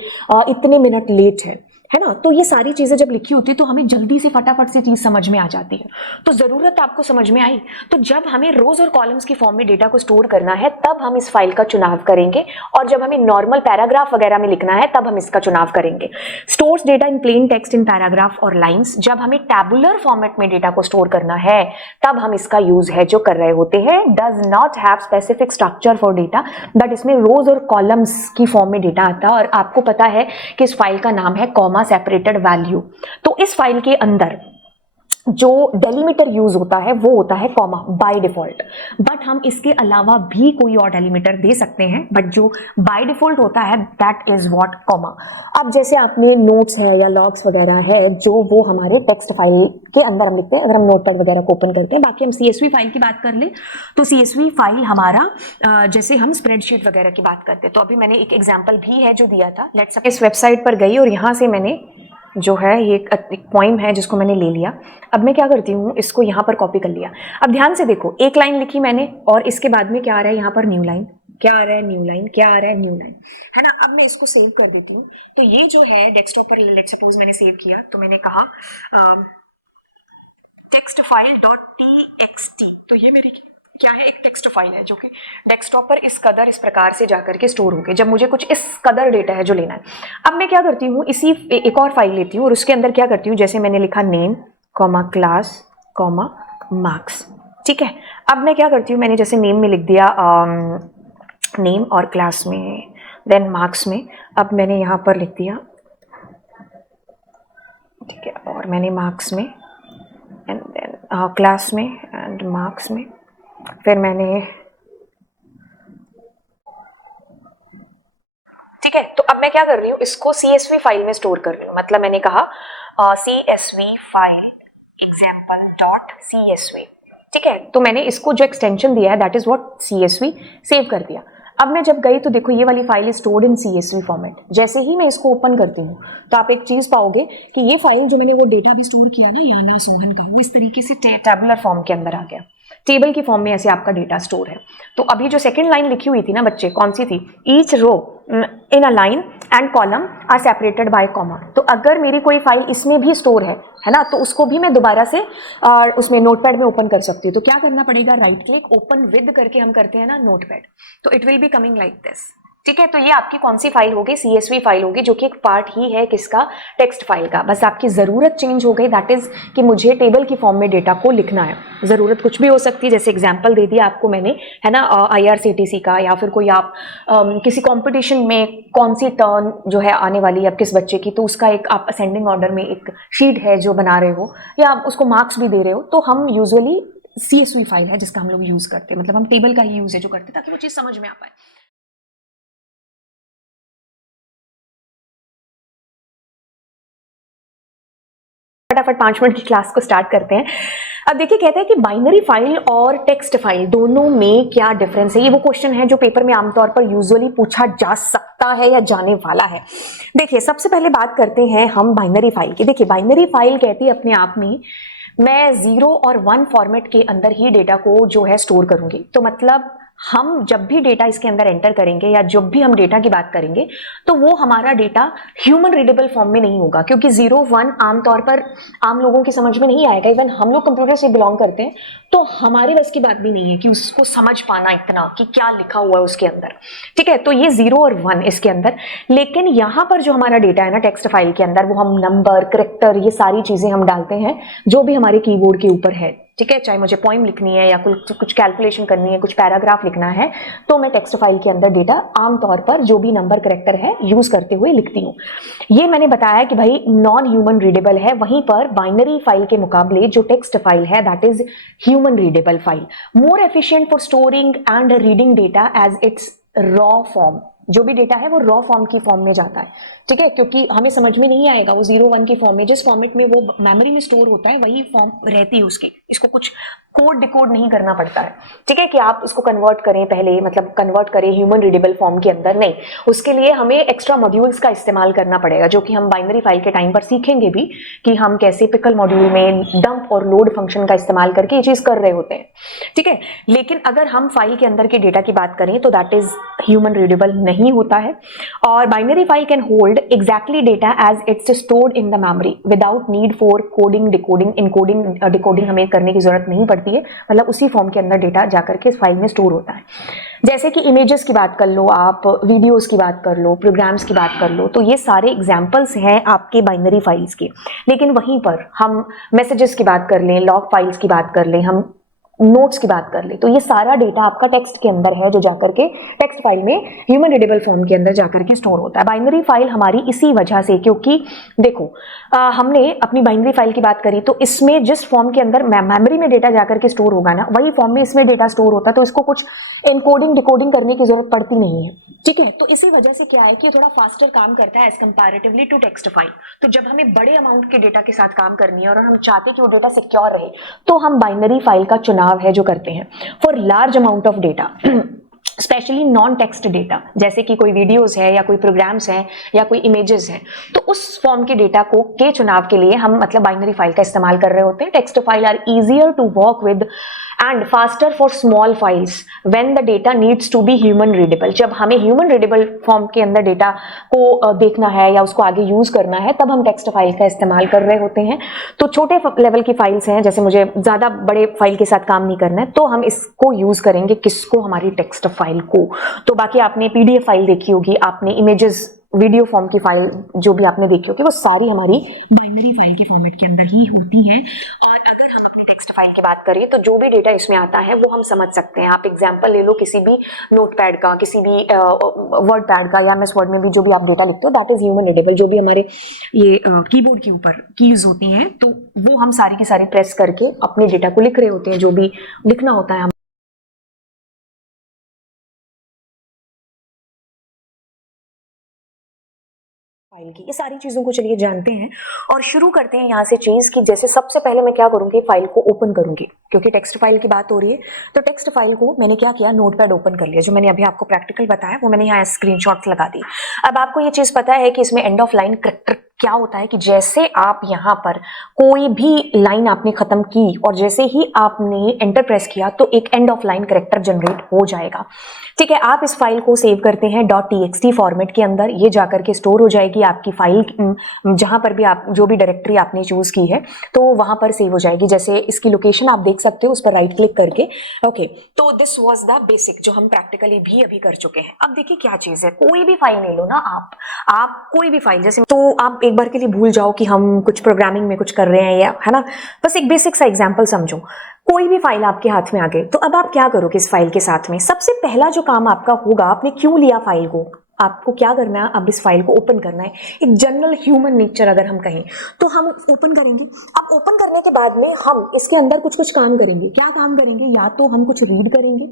इतने मिनट लेट है ना। तो ये सारी चीजें जब लिखी होती है तो हमें जल्दी से फटाफट से चीज समझ में आ जाती है। तो जरूरत आपको समझ में आई। तो जब हमें रोज और कॉलम्स की फॉर्म में डेटा को स्टोर करना है तब हम इस फाइल का चुनाव करेंगे, और जब हमें नॉर्मल पैराग्राफ वगैरह में लिखना है तब हम इसका चुनाव करेंगे। Stores data in plain text in paragraph और लाइन्स। जब हमें टैबुलर फॉर्मेट में डेटा को स्टोर करना है तब हम इसका यूज है जो कर रहे होते हैं। Does not have specific structure for data, but इसमें रोज और कॉलम्स की फॉर्म में डेटा आता है। और आपको पता है कि इस फाइल का नाम है कॉमा सेपरेटेड वैल्यू। तो इस फाइल के अंदर जो डेलीमीटर यूज होता है वो होता है कॉमा बाय डिफॉल्ट, बट हम इसके अलावा भी कोई और डेलीमीटर दे सकते हैं, बट जो बाय डिफॉल्ट होता है दैट इज व्हाट कॉमा। अब जैसे आपने नोट्स है या लॉग्स वगैरह है जो वो हमारे टेक्स्ट फाइल के अंदर हम लिखते हैं अगर हम नोटपैड वगैरह को ओपन करते हैं। बाकी हम सीएसवी फाइल की बात कर ले तो सीएसवी फाइल हमारा जैसे हम स्प्रेडशीट वगैरह की बात करते हैं, तो अभी मैंने एक एग्जाम्पल भी है जो दिया था। लेट्स इस वेबसाइट पर गई और यहाँ से मैंने जो है ये एक पोइम है जिसको मैंने ले लिया। अब मैं क्या करती हूँ, इसको यहाँ पर कॉपी कर लिया। अब ध्यान से देखो, एक लाइन लिखी मैंने और इसके बाद में क्या आ रहा है यहाँ पर न्यू लाइन, क्या आ रहा है न्यू लाइन, क्या आ रहा है न्यू लाइन, है ना। अब मैं इसको सेव कर देती हूँ। तो ये जो है डेस्कटॉप पर लेट्स सपोज मैंने सेव किया, तो मैंने कहा टेक्स्ट फाइल डॉट टी, तो ये मेरी क्या है, एक टेक्स्ट फाइल है जो कि डेस्कटॉप पर इस कदर इस प्रकार से जाकर के स्टोर होके जब मुझे कुछ इस कदर डेटा है जो लेना है। अब मैं क्या करती हूँ, इसी एक और फाइल लेती हूँ और उसके अंदर क्या करती हूँ, जैसे मैंने लिखा name comma class comma marks, ठीक है। अब मैं क्या करती हूँ, मैंने जैसे नेम में लिख दिया नेम और क्लास में देन मार्क्स में। अब मैंने यहाँ पर लिख दिया, ठीक है, और मैंने मार्क्स में एंड देन क्लास में एंड मार्क्स में, फिर मैंने, ठीक है। तो अब मैं क्या कर रही हूँ, इसको सीएसवी फाइल में स्टोर कर रही हूँ। मतलब मैंने कहा CSV file example dot CSV, ठीक है। तो मैंने इसको जो एक्सटेंशन दिया है that is what CSV, save कर दिया। अब मैं जब गई तो देखो ये वाली file is stored in CSV format. जैसे ही मैं इसको ओपन करती हूँ तो आप एक चीज पाओगे कि ये फाइल जो मैंने वो डेटा भी स्टोर किया ना याना सोहन का, वो इस तरीके से टेबुलर फॉर्म के अंदर आ गया। टेबल की फॉर्म में ऐसे आपका डेटा स्टोर है। तो अभी जो सेकंड लाइन लिखी हुई थी ना बच्चे, कौन सी थी, each row in a line and column are separated by comma. तो अगर मेरी कोई फाइल इसमें भी स्टोर है ना, तो उसको भी मैं दोबारा से उसमें नोटपैड में ओपन कर सकती हूँ। तो क्या करना पड़ेगा, राइट क्लिक ओपन विद करके हम करते हैं ना नोटपैड, तो it will be coming like this, ठीक है। तो ये आपकी कौन सी फाइल होगी, सीएसवी फाइल होगी, जो कि एक पार्ट ही है किसका, टेक्स्ट फाइल का। बस आपकी जरूरत चेंज हो गई, दैट इज कि मुझे टेबल की फॉर्म में डेटा को लिखना है। जरूरत कुछ भी हो सकती है, जैसे एग्जांपल दे दिया आपको मैंने, है ना, आईआरसीटीसी का, या फिर कोई आप किसी कंपटीशन में कौन सी टर्न जो है आने वाली है अब किस बच्चे की, तो उसका एक आप असेंडिंग ऑर्डर में एक शीट है जो बना रहे हो, या आप उसको मार्क्स भी दे रहे हो, तो हम यूजुअली सीएसवी फाइल है जिसका हम लोग यूज करते हैं। मतलब हम टेबल का ही यूज है जो करते हैं ताकि वो चीज समझ में आ पाए। फटाफट 5 मिनट की क्लास को स्टार्ट करते हैं। अब देखिए कहते हैं कि बाइनरी फाइल और टेक्स्ट फाइल दोनों में क्या डिफरेंस है। ये वो क्वेश्चन है जो पेपर में आमतौर पर यूजुअली पूछा जा सकता है या जाने वाला है। देखिए सबसे पहले बात करते हैं हम बाइनरी फाइल की। देखिए बाइनरी फाइल कहती है अपने आप में मैं 0 और 1 फॉर्मेट के अंदर ही डेटा को जो है स्टोर करूंगी। तो मतलब हम जब भी डेटा इसके अंदर एंटर करेंगे या जब भी हम डेटा की बात करेंगे तो वो हमारा डेटा ह्यूमन रीडेबल फॉर्म में नहीं होगा, क्योंकि 0 1 आमतौर पर आम लोगों की समझ में नहीं आएगा। इवन हम लोग कंप्यूटर से बिलोंग करते हैं तो हमारे बस की बात भी नहीं है कि उसको समझ पाना इतना कि क्या लिखा हुआ है उसके अंदर। ठीक है, तो ये 0 और 1 इसके अंदर। लेकिन यहां पर जो हमारा डेटा है ना टेक्स्ट फाइल के अंदर, वो हम नंबर, कैरेक्टर, ये सारी चीजें हम डालते हैं जो भी हमारे कीबोर्ड के ऊपर है। ठीक है, चाहे मुझे पोइम लिखनी है या कुछ कैलकुलेशन करनी है, कुछ पैराग्राफ लिखना है, तो मैं टेक्स्ट फाइल के अंदर डेटा आमतौर पर जो भी नंबर, कैरेक्टर है यूज करते हुए लिखती हूँ। ये मैंने बताया कि भाई नॉन ह्यूमन रीडेबल है। वहीं पर बाइनरी फाइल के मुकाबले जो टेक्स्ट फाइल है that is human readable file, more efficient for storing and reading data as its raw form. जो भी डेटा है वो रॉ फॉर्म की फॉर्म में जाता है। ठीक है, क्योंकि हमें समझ में नहीं आएगा वो 0 1 की फॉर्म में, जिस फॉर्मेट में वो मेमोरी में स्टोर होता है वही फॉर्म रहती है उसकी। इसको कुछ कोड डिकोड नहीं करना पड़ता है। ठीक है, कि आप इसको कन्वर्ट करें पहले, मतलब कन्वर्ट करें ह्यूमन रीडेबल फॉर्म के अंदर, नहीं। उसके लिए हमें एक्स्ट्रा मॉड्यूल्स का इस्तेमाल करना पड़ेगा, जो कि हम बाइनरी फाइल के टाइम पर सीखेंगे भी कि हम कैसे पिकल मॉड्यूल में डंप और लोड फंक्शन का इस्तेमाल करके ये चीज कर रहे होते हैं। ठीक है, लेकिन अगर हम फाइल के अंदर के डेटा की बात करें तो दैट इज ह्यूमन रीडेबल नहीं होता है। और binary file can hold exactly data as it's stored in the memory without need for coding, decoding, encoding, decoding हमें करने की जरूरत नहीं पड़ती है। मतलब उसी फॉर्म के अंदर डेटा जाकर के इस फाइल में स्टोर होता है। जैसे कि इमेजेस की बात कर लो, आप वीडियोस की बात कर लो, प्रोग्राम्स की बात कर लो, तो ये सारे एग्जांपल्स हैं आपके बाइनरी फाइल्स के। लेकिन वहीं पर हम मैसेजेस की बात कर लें, लॉग फाइल्स की बात कर लें, हम नोट्स की बात कर ले, तो ये सारा डेटा आपका टेक्स्ट के अंदर है जो जाकर के टेक्स्ट फाइल में ह्यूमन रीडेबल फॉर्म के अंदर जाकर के स्टोर होता है। बाइनरी फाइल हमारी इसी वजह से, क्योंकि देखो हमने अपनी बाइनरी फाइल की बात करी तो इसमें जिस फॉर्म के अंदर मेमोरी में डेटा जाकर के स्टोर होगा ना, वही फॉर्म में इसमें डेटा स्टोर होता है, तो इसको कुछ एनकोडिंग डिकोडिंग करने की जरूरत पड़ती नहीं है। ठीक है, तो इसी वजह से क्या है कि थोड़ा फास्टर काम करता है as comparatively to text file. तो जब हमें बड़े अमाउंट के डेटा के साथ काम करनी है और हम चाहते हैं कि वो डेटा सिक्योर रहे, तो हम बाइनरी फाइल का चुनाव है जो करते हैं। For large amount of data, specially non text data, जैसे कि कोई वीडियोस है या कोई प्रोग्राम्स हैं या कोई इमेजेस हैं, तो उस फॉर्म के डेटा को के चुनाव के लिए हम मतलब बाइनरी फाइल का इस्तेमाल कर रहे होते हैं। Text file are easier to work with and faster for small files when the data needs to be human readable. जब हमें ह्यूमन रीडेबल फॉर्म के अंदर डेटा को देखना है या उसको आगे यूज करना है, तब हम टेक्स्ट फाइल का इस्तेमाल कर रहे होते हैं। तो छोटे लेवल की फाइल्स हैं, जैसे मुझे ज्यादा बड़े फाइल के साथ काम नहीं करना है, तो हम इसको यूज करेंगे, किसको, हमारी टेक्स्ट फाइल को। तो बाकी आपने पीडीएफ फाइल देखी होगी, आपने इमेजेस, वीडियो फॉर्म की फाइल जो भी आपने देखी होगी, वो सारी हमारी बाइनरी फाइल के फॉर्मेट के अंदर ही होती है। फाइल की बात करें तो जो भी डेटा इसमें आता है वो हम समझ सकते हैं। आप एग्जांपल ले लो किसी भी नोटपैड का, किसी भी वर्ड पैड का, या एमएस वर्ड में भी जो भी आप डेटा लिखते हो दैट इज ह्यूमन रीडेबल। जो भी हमारे ये कीबोर्ड के ऊपर कीज होती हैं, तो वो हम सारी की सारी प्रेस करके अपने डेटा को लिख रहे होते हैं, जो भी लिखना होता है। फाइल की ये सारी चीजों को चलिए जानते हैं और शुरू करते हैं यहाँ से चीज की। जैसे सबसे पहले मैं क्या करूंगी, फाइल को ओपन करूंगी, क्योंकि टेक्स्ट फाइल की बात हो रही है। तो टेक्स्ट फाइल को मैंने क्या किया, नोटपैड ओपन कर लिया। जो मैंने अभी आपको प्रैक्टिकल बताया वो मैंने यहाँ स्क्रीनशॉट्स लगा दी। अब आपको ये चीज पता है कि इसमें एंड ऑफ लाइन कैरेक्टर क्या होता है, कि जैसे आप यहाँ पर कोई भी लाइन आपने खत्म की और जैसे ही आपने एंटर प्रेस किया तो एक end of line character generate हो जाएगा। ठीक है, आप इस फाइल को सेव करते हैं .txt फॉर्मेट के अंदर। ये जाकर के स्टोर हो जाएगी आपकी फाइल, जहां पर भी आप जो भी डायरेक्टरी आपने चूज की है तो वहां पर सेव हो जाएगी। जैसे इसकी लोकेशन आप देख सकते हो उस पर राइट क्लिक करके। ओके, तो दिस वाज द बेसिक जो हम प्रैक्टिकली भी अभी कर चुके हैं। अब देखिए क्या चीज है, कोई भी फाइल ले लो ना आप कोई भी फाइल, जैसे तो आप एक बार के लिए भूल जाओ कि हम कुछ प्रोग्रामिंग में कुछ कर रहे हैं, या है ना, बस एक बेसिक सा एग्जांपल समझो। कोई भी फाइल आपके हाथ में आ गई तो अब आप क्या करोगे इस फाइल के साथ में। सबसे पहला जो काम आपका होगा, आपने क्यों लिया फाइल को, आपको क्या करना है, अब इस फाइल को ओपन करना है। एक जनरल ह्यूमन नेचर अगर हम कहें तो हम ओपन करेंगे। अब ओपन करने के बाद में हम इसके अंदर कुछ कुछ काम करेंगे। क्या काम करेंगे, या तो हम कुछ रीड करेंगे,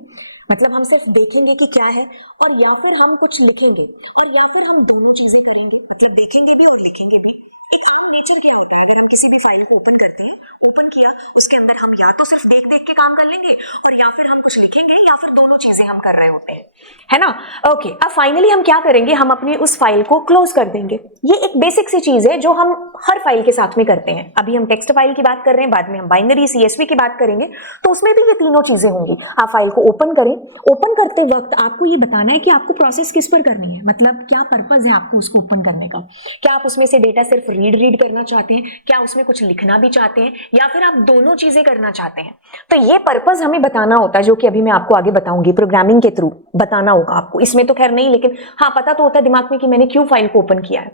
मतलब हम सिर्फ देखेंगे कि क्या है, और या फिर हम कुछ लिखेंगे, और या फिर हम दोनों चीजें करेंगे, मतलब देखेंगे भी और लिखेंगे भी। एक आम नेचर क्या होता है, अगर हम किसी भी फाइल को ओपन करते हैं, ओपन किया, उसके अंदर हम या तो सिर्फ देख देख के काम कर लेंगे और या फिर हम कुछ लिखेंगे या फिर दोनों चीजें हम कर रहे होते हैं, है ना। ओके, अब फाइनली हम क्या करेंगे, हम अपनी उस फाइल को क्लोज कर देंगे। ये एक बेसिक सी चीज है जो हम हर फाइल के साथ में करते हैं। अभी हम टेक्स्ट फाइल की बात कर रहे हैं, बाद में हम बाइनरी CSV की बात करेंगे, तो उसमें भी ये तीनों चीजें होंगी। आप फाइल को ओपन करें, ओपन करते वक्त आपको ये बताना है कि आपको प्रोसेस किस पर करनी है, मतलब क्या पर्पज है आपको उसको ओपन करने का। क्या आप उसमें से डेटा सिर्फ रीड करना चाहते हैं, क्या उसमें कुछ लिखना भी चाहते हैं, या फिर आप दोनों चीजें करना चाहते हैं। तो ये पर्पज हमें बताना होता है, जो कि अभी मैं आपको आगे बताऊंगी, प्रोग्रामिंग के थ्रू बताना होगा आपको। इसमें तो खैर नहीं, लेकिन हाँ पता तो होता है दिमाग में कि मैंने क्यों फाइल को ओपन किया है।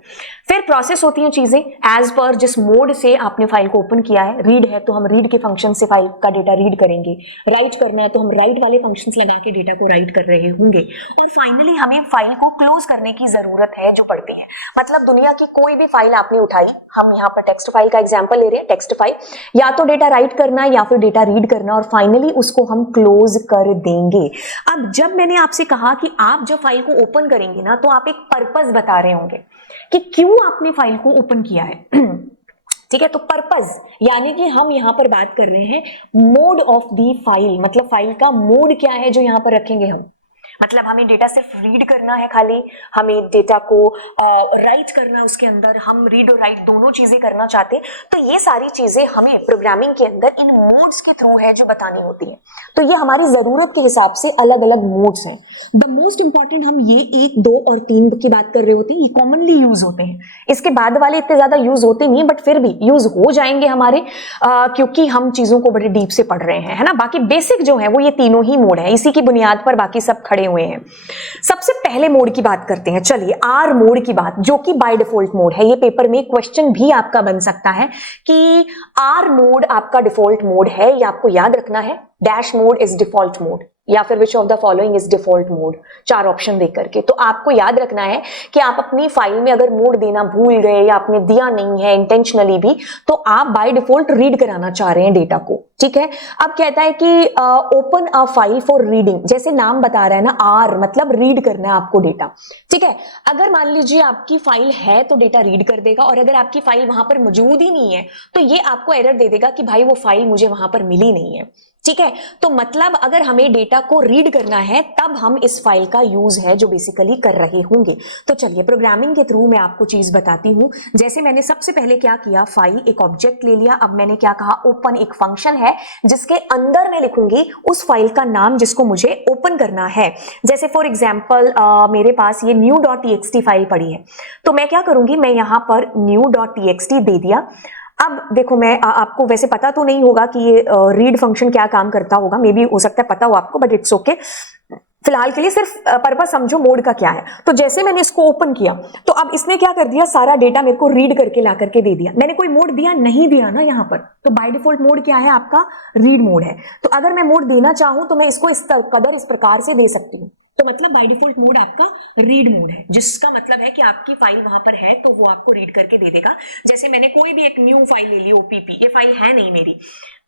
फिर प्रोसेस होती है चीजें एज पर जिस मोड से आपने फाइल को ओपन किया है। रीड है तो हम रीड के फंक्शन से फाइल का डेटा रीड करेंगे, राइट करना है तो हम राइट वाले फंक्शंस लगा के डेटा को राइट कर रहे होंगे, और फाइनली हमें फाइल को क्लोज करने की जरूरत है जो पड़ती है। मतलब दुनिया की कोई भी फाइल आपने उठाई, हम यहाँ पर टेक्स्ट फाइल का एग्जांपल ले रहे हैं, टेक्स्ट फाइल, या तो डेटा राइट करना है या फिर डेटा रीड करना, और फाइनली उसको हम क्लोज कर देंगे। अब जब मैंने आपसे कहा कि आप जब फाइल को ओपन करेंगे ना, तो आप एक पर्पस बता रहे होंगे कि क्यों आपने फाइल को ओपन किया है। ठीक है, तो पर्पस यानी कि हम यहां पर बात कर रहे हैं मोड ऑफ दी फाइल, मतलब फाइल का मोड क्या है जो यहां पर रखेंगे हम। मतलब हमें डेटा सिर्फ रीड करना है खाली, हमें डेटा को राइट करना, उसके अंदर हम रीड और राइट दोनों चीजें करना चाहते हैं। तो ये सारी चीजें हमें प्रोग्रामिंग के अंदर इन मोड्स के थ्रू है जो बतानी होती है। तो ये हमारी जरूरत के हिसाब से अलग अलग मोड्स हैं। द मोस्ट इंपॉर्टेंट हम ये 1, 2 और 3 की बात कर रहे होते हैं, ये कॉमनली यूज होते हैं। इसके बाद वाले इतने ज्यादा यूज होते नहीं, बट फिर भी यूज हो जाएंगे हमारे, क्योंकि हम चीजों को बड़े डीप से पढ़ रहे हैं, है ना। बाकी बेसिक जो है वो ये तीनों ही मोड है, इसी की बुनियाद पर बाकी सब खड़े हुए हैं। सबसे पहले मोड की बात करते हैं, चलिए आर मोड की बात, जो कि बाय डिफॉल्ट मोड है। ये पेपर में क्वेश्चन भी आपका बन सकता है कि आर मोड आपका डिफॉल्ट मोड है, ये आपको याद रखना है। Dash mode is default mode, या फिर which of the following is default mode, 4 option देकर करके। तो आपको याद रखना है कि आप अपनी फाइल में अगर मोड देना भूल गए या आपने दिया नहीं है इंटेंशनली भी, तो आप बाय डिफॉल्ट रीड कराना चाह रहे हैं डेटा को। ठीक है, अब कहता है कि open a file for reading, जैसे नाम बता रहा है ना, आर मतलब रीड करना है आपको डेटा। ठीक है, अगर मान लीजिए आपकी फाइल है तो डेटा रीड कर देगा, और अगर आपकी फाइल वहां पर मौजूद ही नहीं है तो ये आपको एरर दे देगा कि भाई वो फाइल मुझे वहां पर मिली नहीं है। ठीक है, तो मतलब अगर हमें डेटा को रीड करना है तब हम इस फाइल का यूज है जो बेसिकली कर रहे होंगे। तो चलिए प्रोग्रामिंग के थ्रू मैं आपको चीज बताती हूं। जैसे मैंने सबसे पहले क्या किया, फाइल एक ऑब्जेक्ट ले लिया। अब मैंने क्या कहा, ओपन एक फंक्शन है जिसके अंदर मैं लिखूंगी उस फाइल का नाम जिसको मुझे ओपन करना है। जैसे फॉर एग्जाम्पल मेरे पास ये new.txt फाइल पड़ी है, तो मैं क्या करूंगी, मैं यहां पर new.txt दे दिया। अब देखो, मैं आपको वैसे पता तो नहीं होगा कि ये रीड फंक्शन क्या काम करता होगा, मे बी हो सकता है पता हो आपको, बट इट्स ओके। फिलहाल के लिए सिर्फ पर्पस समझो मोड का क्या है। तो जैसे मैंने इसको ओपन किया, तो अब इसने क्या कर दिया, सारा डेटा मेरे को रीड करके ला करके दे दिया। मैंने कोई मोड दिया नहीं दिया ना यहाँ पर, तो बाय डिफॉल्ट मोड क्या है आपका, रीड मोड है। तो अगर मैं मोड देना चाहूं तो मैं इसको इस कदर इस प्रकार से दे सकती हूँ। तो मतलब बाय डिफॉल्ट मोड आपका रीड मोड है, जिसका मतलब है कि आपकी फाइल वहां पर है तो वो आपको रीड करके दे देगा। जैसे मैंने कोई भी एक न्यू फाइल ले ली, ओपीपी, ये फाइल है नहीं मेरी,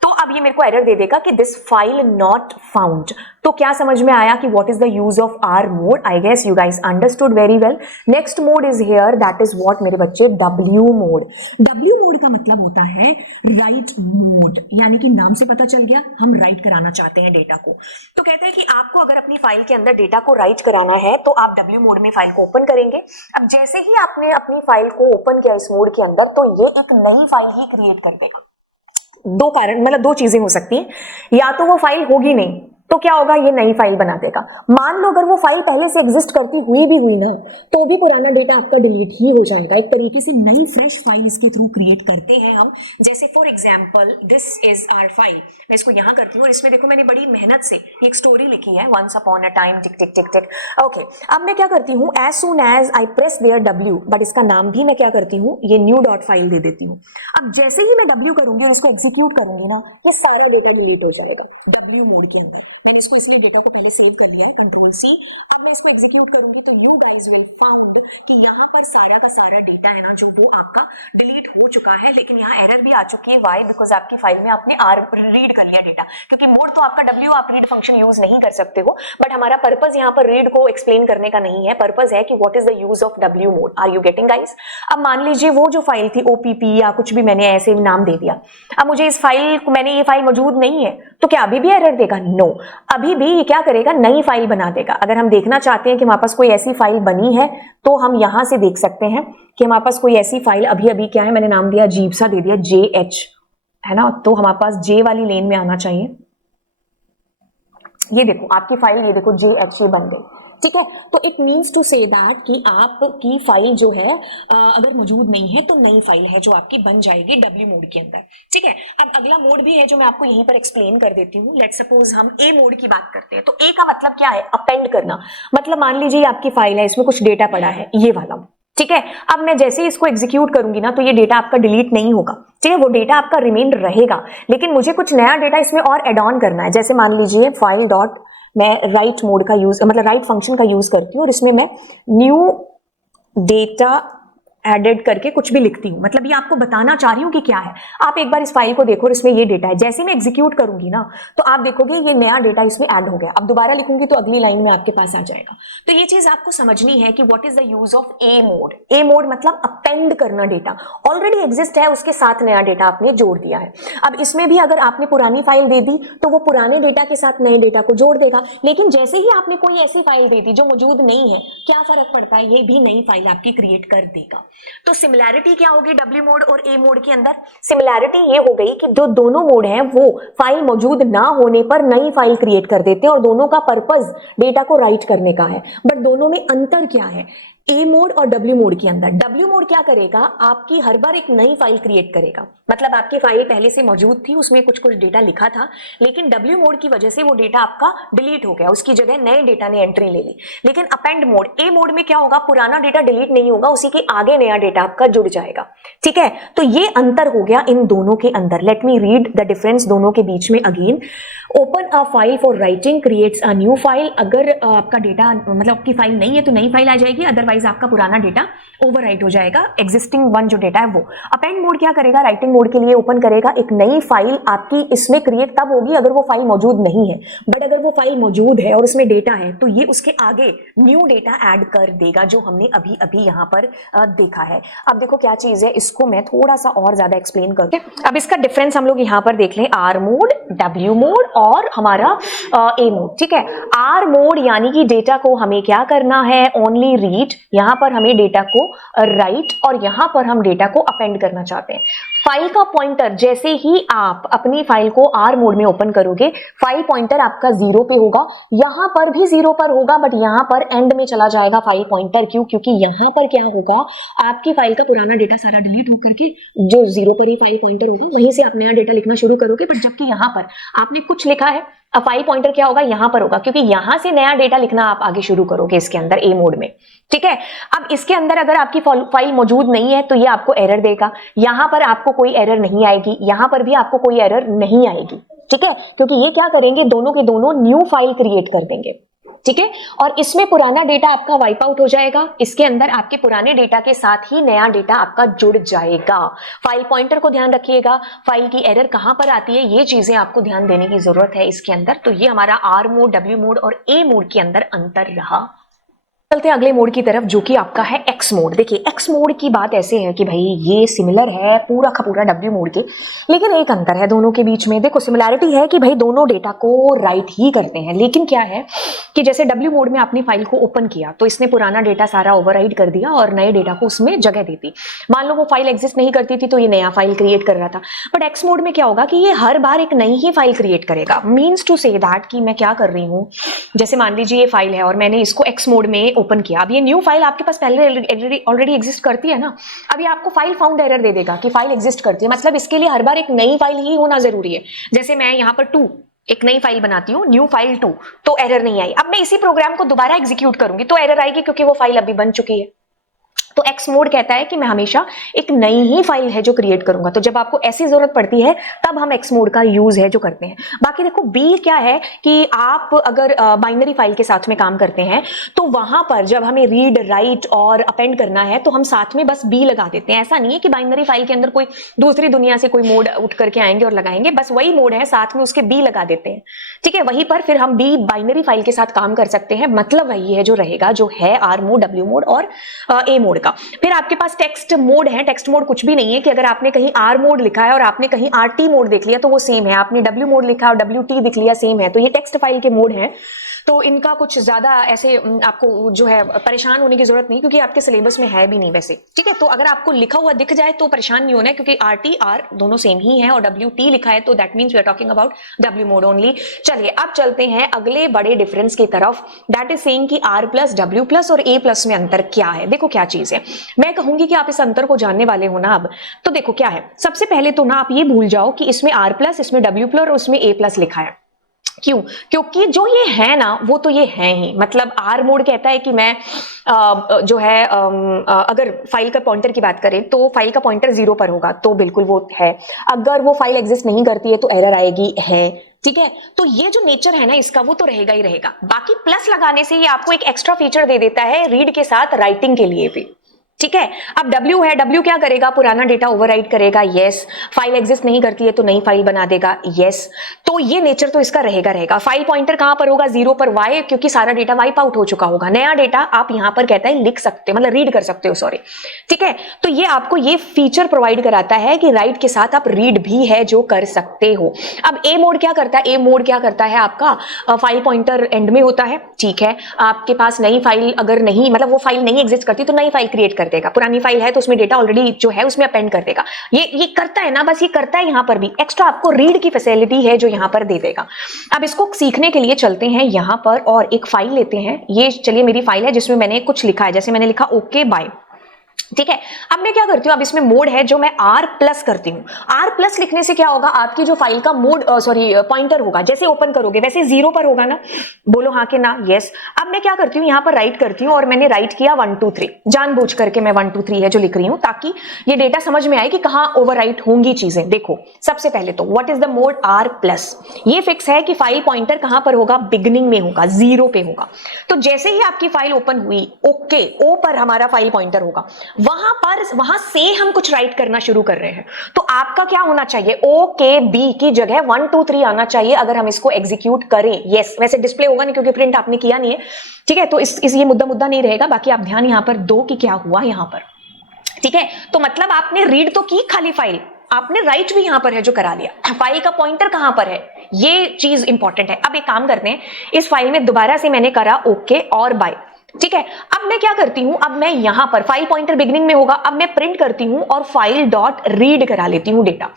तो अब ये मेरे को एरर दे देगा कि दिस फाइल नॉट फाउंड। तो क्या समझ में आया कि what is the use of R mode? I guess you guys understood very well. Next mode is here, that is what मेरे बच्चे, डब्ल्यू मोड। डब्ल्यू मोड का मतलब होता है राइट मोड, यानी कि नाम से पता चल गया हम राइट कराना चाहते हैं डेटा को। तो कहते हैं कि आपको अगर अपनी फाइल के अंदर डेटा को राइट कराना है तो आप डब्ल्यू मोड में फाइल को ओपन करेंगे। अब जैसे ही आपने अपनी फाइल को ओपन किया इस मोड के अंदर, तो ये एक नई फाइल ही क्रिएट कर देगा। दो कारण, मतलब दो चीजें हो सकती हैं, या तो वो फाइल होगी नहीं, तो क्या होगा, ये नई फाइल बना देगा। मान लो अगर वो फाइल पहले से एग्जिस्ट करती हुई भी ना, तो भी पुराना डेटा आपका डिलीट ही हो जाएगा। एक तरीके से नई फ्रेश फाइल इसके थ्रू क्रिएट करते हैं हम। जैसे for example this is our file, मैं इसको यहां करती हूँ और इसमें देखो मैंने बड़ी मेहनत से एक स्टोरी लिखी है, once upon a time tick tick tick tick. Okay, अब मैं क्या करती हूँ, as soon as I press there W, but इसका नाम भी मैं क्या करती हूँ, ये न्यू डॉट फाइल दे देती हूँ। अब जैसे ही मैं डब्ल्यू करूंगी और इसको एग्जीक्यूट करूंगी ना, ये सारा डेटा डिलीट हो जाएगा डब्ल्यू मोड के अंदर। मैंने इसको इसलिए डेटा को पहले सेव कर लिया, कंट्रोल सी। अब मैं इसको एग्जीक्यूट करूंगी तो यू गाइज विल फाउंड कि यहाँ पर सारा का सारा डेटा है ना जो वो आपका डिलीट हो चुका है, लेकिन यहाँ एरर भी आ चुकी है। वाई? बिकॉज आपकी फाइल में आपने रीड कर लिया डेटा, क्योंकि मोड तो आपका डब्ल्यू, आप रीड फंक्शन यूज नहीं कर सकते हो, बट हमारा पर्पज यहाँ पर रीड को एक्सप्लेन करने का नहीं है। पर्पज है कि what is the use of W mode. Are you getting guys? अब मान लीजिए वो जो फाइल थी ओपीपी या कुछ भी मैंने ऐसे नाम दे दिया, अब मुझे इस फाइल को, मैंने ये फाइल मौजूद नहीं है, तो क्या अभी भी एरर देगा? नो, अभी भी ये क्या करेगा, नई फाइल बना देगा। अगर हम देखना चाहते हैं कि हमारे पास कोई ऐसी फाइल बनी है तो हम यहां से देख सकते हैं कि हमारे पास कोई ऐसी फाइल अभी अभी क्या है, मैंने नाम दिया अजीब सा दे दिया JH, है ना, तो हमारे पास J वाली लेन में आना चाहिए। ये देखो आपकी फाइल, ये देखो JH ये बन गई, ठीक है। तो it means to say that कि आपकी फाइल जो है अगर मौजूद नहीं है तो नई फाइल है जो आपकी बन जाएगी डब्ल्यू मोड के अंदर, ठीक है। अब अगला मोड भी है जो मैं आपको यहीं पर एक्सप्लेन कर देती हूँ। लेट्स सपोज हम ए मोड की बात करते हैं, तो ए का मतलब क्या है? अपेंड करना। मतलब मान लीजिए आपकी फाइल है, इसमें कुछ डेटा पड़ा है, ये वाला, ठीक है। अब मैं जैसे ही इसको एग्जीक्यूट करूंगी ना तो ये डेटा आपका डिलीट नहीं होगा, ठीक है, वो डेटा आपका रिमेन रहेगा, लेकिन मुझे कुछ नया डेटा इसमें और एड ऑन करना है। जैसे मान लीजिए फाइल डॉट, मैं राइट मोड का यूज, मतलब राइट फंक्शन का यूज करती हूँ और इसमें मैं न्यू डेटा एडेड करके कुछ भी लिखती हूँ, मतलब ये आपको बताना चाह रही हूँ कि क्या है। आप एक बार इस फाइल को देखो और इसमें ये डेटा है, जैसे मैं एग्जीक्यूट करूंगी ना तो आप देखोगे ये नया डेटा इसमें ऐड हो गया। अब दोबारा लिखूंगी तो अगली लाइन में आपके पास आ जाएगा। तो ये चीज आपको समझनी है कि what is the use of A mode. A mode मतलब अपेंड करना, डेटा ऑलरेडी एग्जिस्ट है उसके साथ नया डेटा आपने जोड़ दिया है। अब इसमें भी अगर आपने पुरानी फाइल दे दी तो वो पुराने डेटा के साथ नए डेटा को जोड़ देगा, लेकिन जैसे ही आपने कोई ऐसी फाइल दे दी जो मौजूद नहीं है, क्या फर्क पड़ता है, ये भी नई फाइल आपकी क्रिएट कर देगा। तो सिमिलैरिटी क्या होगी डब्ल्यू मोड और ए मोड के अंदर? सिमिलैरिटी ये हो गई कि जो दोनों मोड हैं वो फाइल मौजूद ना होने पर नई फाइल क्रिएट कर देते हैं और दोनों का पर्पस डेटा को राइट करने का है। बट दोनों में अंतर क्या है ए मोड और डब्ल्यू मोड के अंदर? डब्ल्यू मोड क्या करेगा, आपकी हर बार एक नई फाइल क्रिएट करेगा, मतलब आपकी फाइल पहले से मौजूद थी, उसमें कुछ कुछ डेटा लिखा था, लेकिन डब्ल्यू मोड की वजह से वो डेटा आपका डिलीट हो गया, उसकी जगह नए डेटा ने एंट्री ले ली। लेकिन अपेंड मोड, ए मोड में क्या होगा, पुराना डेटा डिलीट नहीं होगा, उसी के आगे नया डेटा आपका जुड़ जाएगा, ठीक है। तो ये अंतर हो गया इन दोनों के अंदर। Let me read the difference दोनों के बीच में again. Open a file for writing creates a new file. अगर आपका डेटा, मतलब आपकी फाइल नहीं है तो नई फाइल आ जाएगी, अदरवाइज आपका पुराना डेटा ओवरराइट हो जाएगा, एग्जिस्टिंग वन जो डेटा है वो। अपेंड मोड क्या करेगा, राइटिंग मोड के लिए ओपन करेगा एक नई फाइल, आपकी इसमें क्रिएट तब होगी अगर वो फाइल मौजूद नहीं है, बट अगर वो फाइल मौजूद है और उसमें डेटा है तो ये उसके आगे न्यू डेटा ऐड कर देगा, जो हमने अभी अभी यहाँ पर देखा है। अब देखो क्या चीज है, इसको मैं थोड़ा सा और ज्यादा एक्सप्लेन करके, अब इसका डिफरेंस हम लोग यहाँ पर देख लें, आर मोड, डब्ल्यू मोड और हमारा ए मोड, ठीक है। आर मोड यानी कि डेटा को हमें क्या करना है, ओनली रीड, यहाँ पर हमें डेटा को राइट और यहाँ पर हम डेटा को अपेंड करना चाहते हैं। फाइल का पॉइंटर, जैसे ही आप अपनी फाइल को आर मोड में ओपन करोगे, फाइल पॉइंटर आपका 0 पे होगा, यहाँ पर भी 0 पर होगा, बट यहाँ पर एंड में चला जाएगा फाइल पॉइंटर। क्यों? क्योंकि यहाँ पर क्या होगा, आपकी फाइल का पुराना डेटा सारा डिलीट होकर के जो 0 पर ही फाइल पॉइंटर होगा, वहीं से आप नया डेटा लिखना शुरू करोगे। बट जबकि यहाँ पर आपने कुछ लिखा है, अब फाइल पॉइंटर क्या होगा, यहाँ पर होगा, क्योंकि यहाँ से नया डेटा लिखना आप आगे शुरू करोगे इसके अंदर ए मोड में, ठीक है। अब इसके अंदर अगर आपकी फाइल मौजूद नहीं है तो ये आपको एरर देगा, यहाँ पर आपको कोई एरर नहीं आएगी, यहाँ पर भी आपको कोई एरर नहीं आएगी, ठीक है, क्योंकि ये क्या करेंगे, दोनों के दोनों न्यू फाइल क्रिएट कर देंगे, ठीक है। और इसमें पुराना डेटा आपका वाइप आउट हो जाएगा, इसके अंदर आपके पुराने डेटा के साथ ही नया डेटा आपका जुड़ जाएगा। फाइल पॉइंटर को ध्यान रखिएगा, फाइल की एरर कहां पर आती है, ये चीजें आपको ध्यान देने की जरूरत है इसके अंदर। तो ये हमारा आर मोड, डब्ल्यू मोड और ए मोड के अंदर अंतर रहा। चलते हैं अगले मोड की तरफ जो कि आपका है एक्स मोड। देखिए एक्स मोड की बात ऐसे है कि भाई ये सिमिलर है पूरा का पूरा डब्ल्यू मोड के, लेकिन एक अंतर है दोनों के बीच में। देखो सिमिलैरिटी है कि भाई दोनों डेटा को राइट ही करते हैं, लेकिन क्या है कि जैसे डब्ल्यू मोड में आपने फाइल को ओपन किया तो इसने पुराना डेटा सारा ओवरराइड कर दिया और नए डेटा को उसमें जगह दी थी। मान लो वो फाइल एग्जिस्ट नहीं करती थी तो ये नया फाइल क्रिएट कर रहा था। बट एक्स मोड में क्या होगा कि ये हर बार एक नई ही फाइल क्रिएट करेगा। मीन्स टू से दैट कि मैं क्या कर रही हूँ, जैसे मान लीजिए ये फाइल है और मैंने इसको एक्स मोड में ओपन किया, अब ये न्यू फाइल आपके पास पहले ऑलरेडी एग्जिस्ट करती है ना, अब ये आपको फाइल फाउंड एरर दे देगा कि फाइल एग्जिस्ट करती है, मतलब इसके लिए हर बार एक नई फाइल ही होना जरूरी है। जैसे मैं यहाँ पर 2 एक नई फाइल बनाती हूँ, न्यू फाइल 2, तो एरर नहीं आई। अब मैं इसी प्रोग्राम को दोबारा एग्जीक्यूट करूंगी तो एरर आएगी क्योंकि वो फाइल अभी बन चुकी है। तो एक्स मोड कहता है कि मैं हमेशा एक नई ही फाइल है जो क्रिएट करूंगा। तो जब आपको ऐसी जरूरत पड़ती है तब हम एक्स मोड का यूज है जो करते हैं। बाकी देखो बी क्या है कि आप अगर बाइनरी फाइल के साथ में काम करते हैं तो वहां पर जब हमें रीड राइट और अपेंड करना है तो हम साथ में बस बी लगा देते हैं। ऐसा नहीं है कि बाइनरी फाइल के अंदर कोई दूसरी दुनिया से कोई मोड उठ करके आएंगे और लगाएंगे, बस वही मोड है, साथ में उसके बी लगा देते हैं। ठीक है, वहीं पर फिर हम बी बाइनरी फाइल के साथ काम कर सकते हैं। मतलब वही है जो रहेगा, जो है आर मोड, डब्ल्यू मोड और ए मोड का। फिर आपके पास टेक्स्ट मोड है। टेक्स्ट मोड कुछ भी नहीं है कि अगर आपने कहीं आर मोड लिखा है और आपने कहीं आर टी मोड देख लिया तो वो सेम है, आपने डब्ल्यू मोड लिखा और डब्ल्यू टी दिख लिया सेम है। तो ये टेक्स्ट फाइल के मोड है, तो इनका कुछ ज्यादा ऐसे आपको जो है परेशान होने की जरूरत नहीं, क्योंकि आपके सिलेबस में है भी नहीं वैसे। ठीक है, तो अगर आपको लिखा हुआ दिख जाए तो परेशान नहीं होना है, क्योंकि आर टी आर दोनों सेम ही है और डब्ल्यू टी लिखा है तो that means we are talking about W mode only. चलिए अब चलते हैं अगले बड़े डिफरेंस की तरफ, दैट इज सेइंग कि आर प्लस, डब्ल्यू प्लस और ए प्लस में अंतर क्या है। देखो क्या चीज है, मैं कहूंगी कि आप इस अंतर को जानने वाले हो ना। अब तो देखो क्या है, सबसे पहले तो ना आप ये भूल जाओ कि इसमें आर प्लस, इसमें डब्ल्यू प्लस और उसमें ए प्लस लिखा है। क्यों? क्योंकि जो ये है ना वो तो ये है ही। मतलब आर मोड कहता है कि मैं जो है अगर फाइल का पॉइंटर की बात करें तो फाइल का पॉइंटर 0 पर होगा तो बिल्कुल वो है। अगर वो फाइल एग्जिस्ट नहीं करती है तो एरर आएगी, है। ठीक है, तो ये जो नेचर है ना इसका वो तो रहेगा ही रहेगा। बाकी प्लस लगाने से ये आपको एक एक्स्ट्रा फीचर दे देता है रीड के साथ राइटिंग के लिए भी। ठीक है, अब W है, W क्या करेगा, पुराना डेटा ओवरराइट करेगा, यस। फाइल एग्जिस्ट नहीं करती है तो नई फाइल बना देगा, यस। तो ये नेचर तो इसका रहेगा रहेगा। फाइल पॉइंटर कहां पर होगा, 0 पर, वाई, क्योंकि सारा डेटा वाइप आउट हो चुका होगा। नया डेटा आप यहां पर कहता है लिख सकते हो, मतलब रीड कर सकते हो, सॉरी। ठीक है, तो ये आपको ये फीचर प्रोवाइड कराता है कि राइट के साथ आप रीड भी है जो कर सकते हो। अब ए मोड क्या करता है, ए मोड क्या करता है आपका, फाइल पॉइंटर एंड में होता है। ठीक है, आपके पास नई फाइल अगर नहीं, मतलब वो फाइल नहीं एग्जिस्ट करती तो नई फाइल क्रिएट कर देगा। पुरानी फाइल है तो उसमें डेटा ऑलरेडी जो है उसमें अपेंड कर देगा। ये करता है ना, बस ये करता है यहां पर भी। एक्स्ट्रा आपको रीड की फैसिलिटी है जो यहां पर दे देगा। अब इसको सीखने के लिए चलते हैं यहां पर और एक फाइल लेते हैं। ये चलिए मेरी फाइल है जिसमें मैंने कुछ लिखा है, जैसे मैंने लिखा ओके बाय। ठीक है, अब मैं क्या करती हूं, अब इसमें मोड है जो मैं आर प्लस करती हूं। आर प्लस लिखने से क्या होगा, आपकी जो फाइल का मोड पॉइंटर होगा, जैसे ओपन करोगे वैसे 0 पर होगा ना। बोलो हाँ कि ना, यस। अब मैं क्या करती हूं, यहां पर राइट करती हूं और मैंने राइट किया 1 2 3, जानबूझ करके मैं 1 2 3 है जो लिख रही हूं ताकि ये डेटा समझ में आए कि कहां ओवरराइट होंगी चीजें। देखो सबसे पहले तो what is the mode, R plus. ये फिक्स है कि फाइल पॉइंटर कहां पर होगा, बिगनिंग में होगा, 0 पे होगा। तो जैसे ही आपकी फाइल ओपन हुई, ओके ओ पर हमारा फाइल पॉइंटर होगा, वहां से हम कुछ राइट करना शुरू कर रहे हैं। तो आपका क्या होना चाहिए, ओ के बी की जगह 1 2 3 आना चाहिए अगर हम इसको एग्जीक्यूट करें। यस, वैसे डिस्प्ले होगा नहीं क्योंकि प्रिंट आपने किया नहीं है। ठीक है, तो इस ये मुद्दा नहीं रहेगा। बाकी आप ध्यान यहां पर दो कि क्या हुआ यहां पर। ठीक है, तो मतलब आपने रीड तो की खाली फाइल, आपने राइट भी यहां पर है जो करा लिया। फाइल का पॉइंटर कहां पर है, ये चीज इंपॉर्टेंट है। अब एक काम करते हैं, इस फाइल में दोबारा से मैंने करा ओके और बाय। ठीक है, अब मैं क्या करती हूं, अब मैं यहां पर फाइल पॉइंटर बिगनिंग में होगा, अब मैं प्रिंट करती हूं और फाइल डॉट रीड करा लेती हूं डेटा।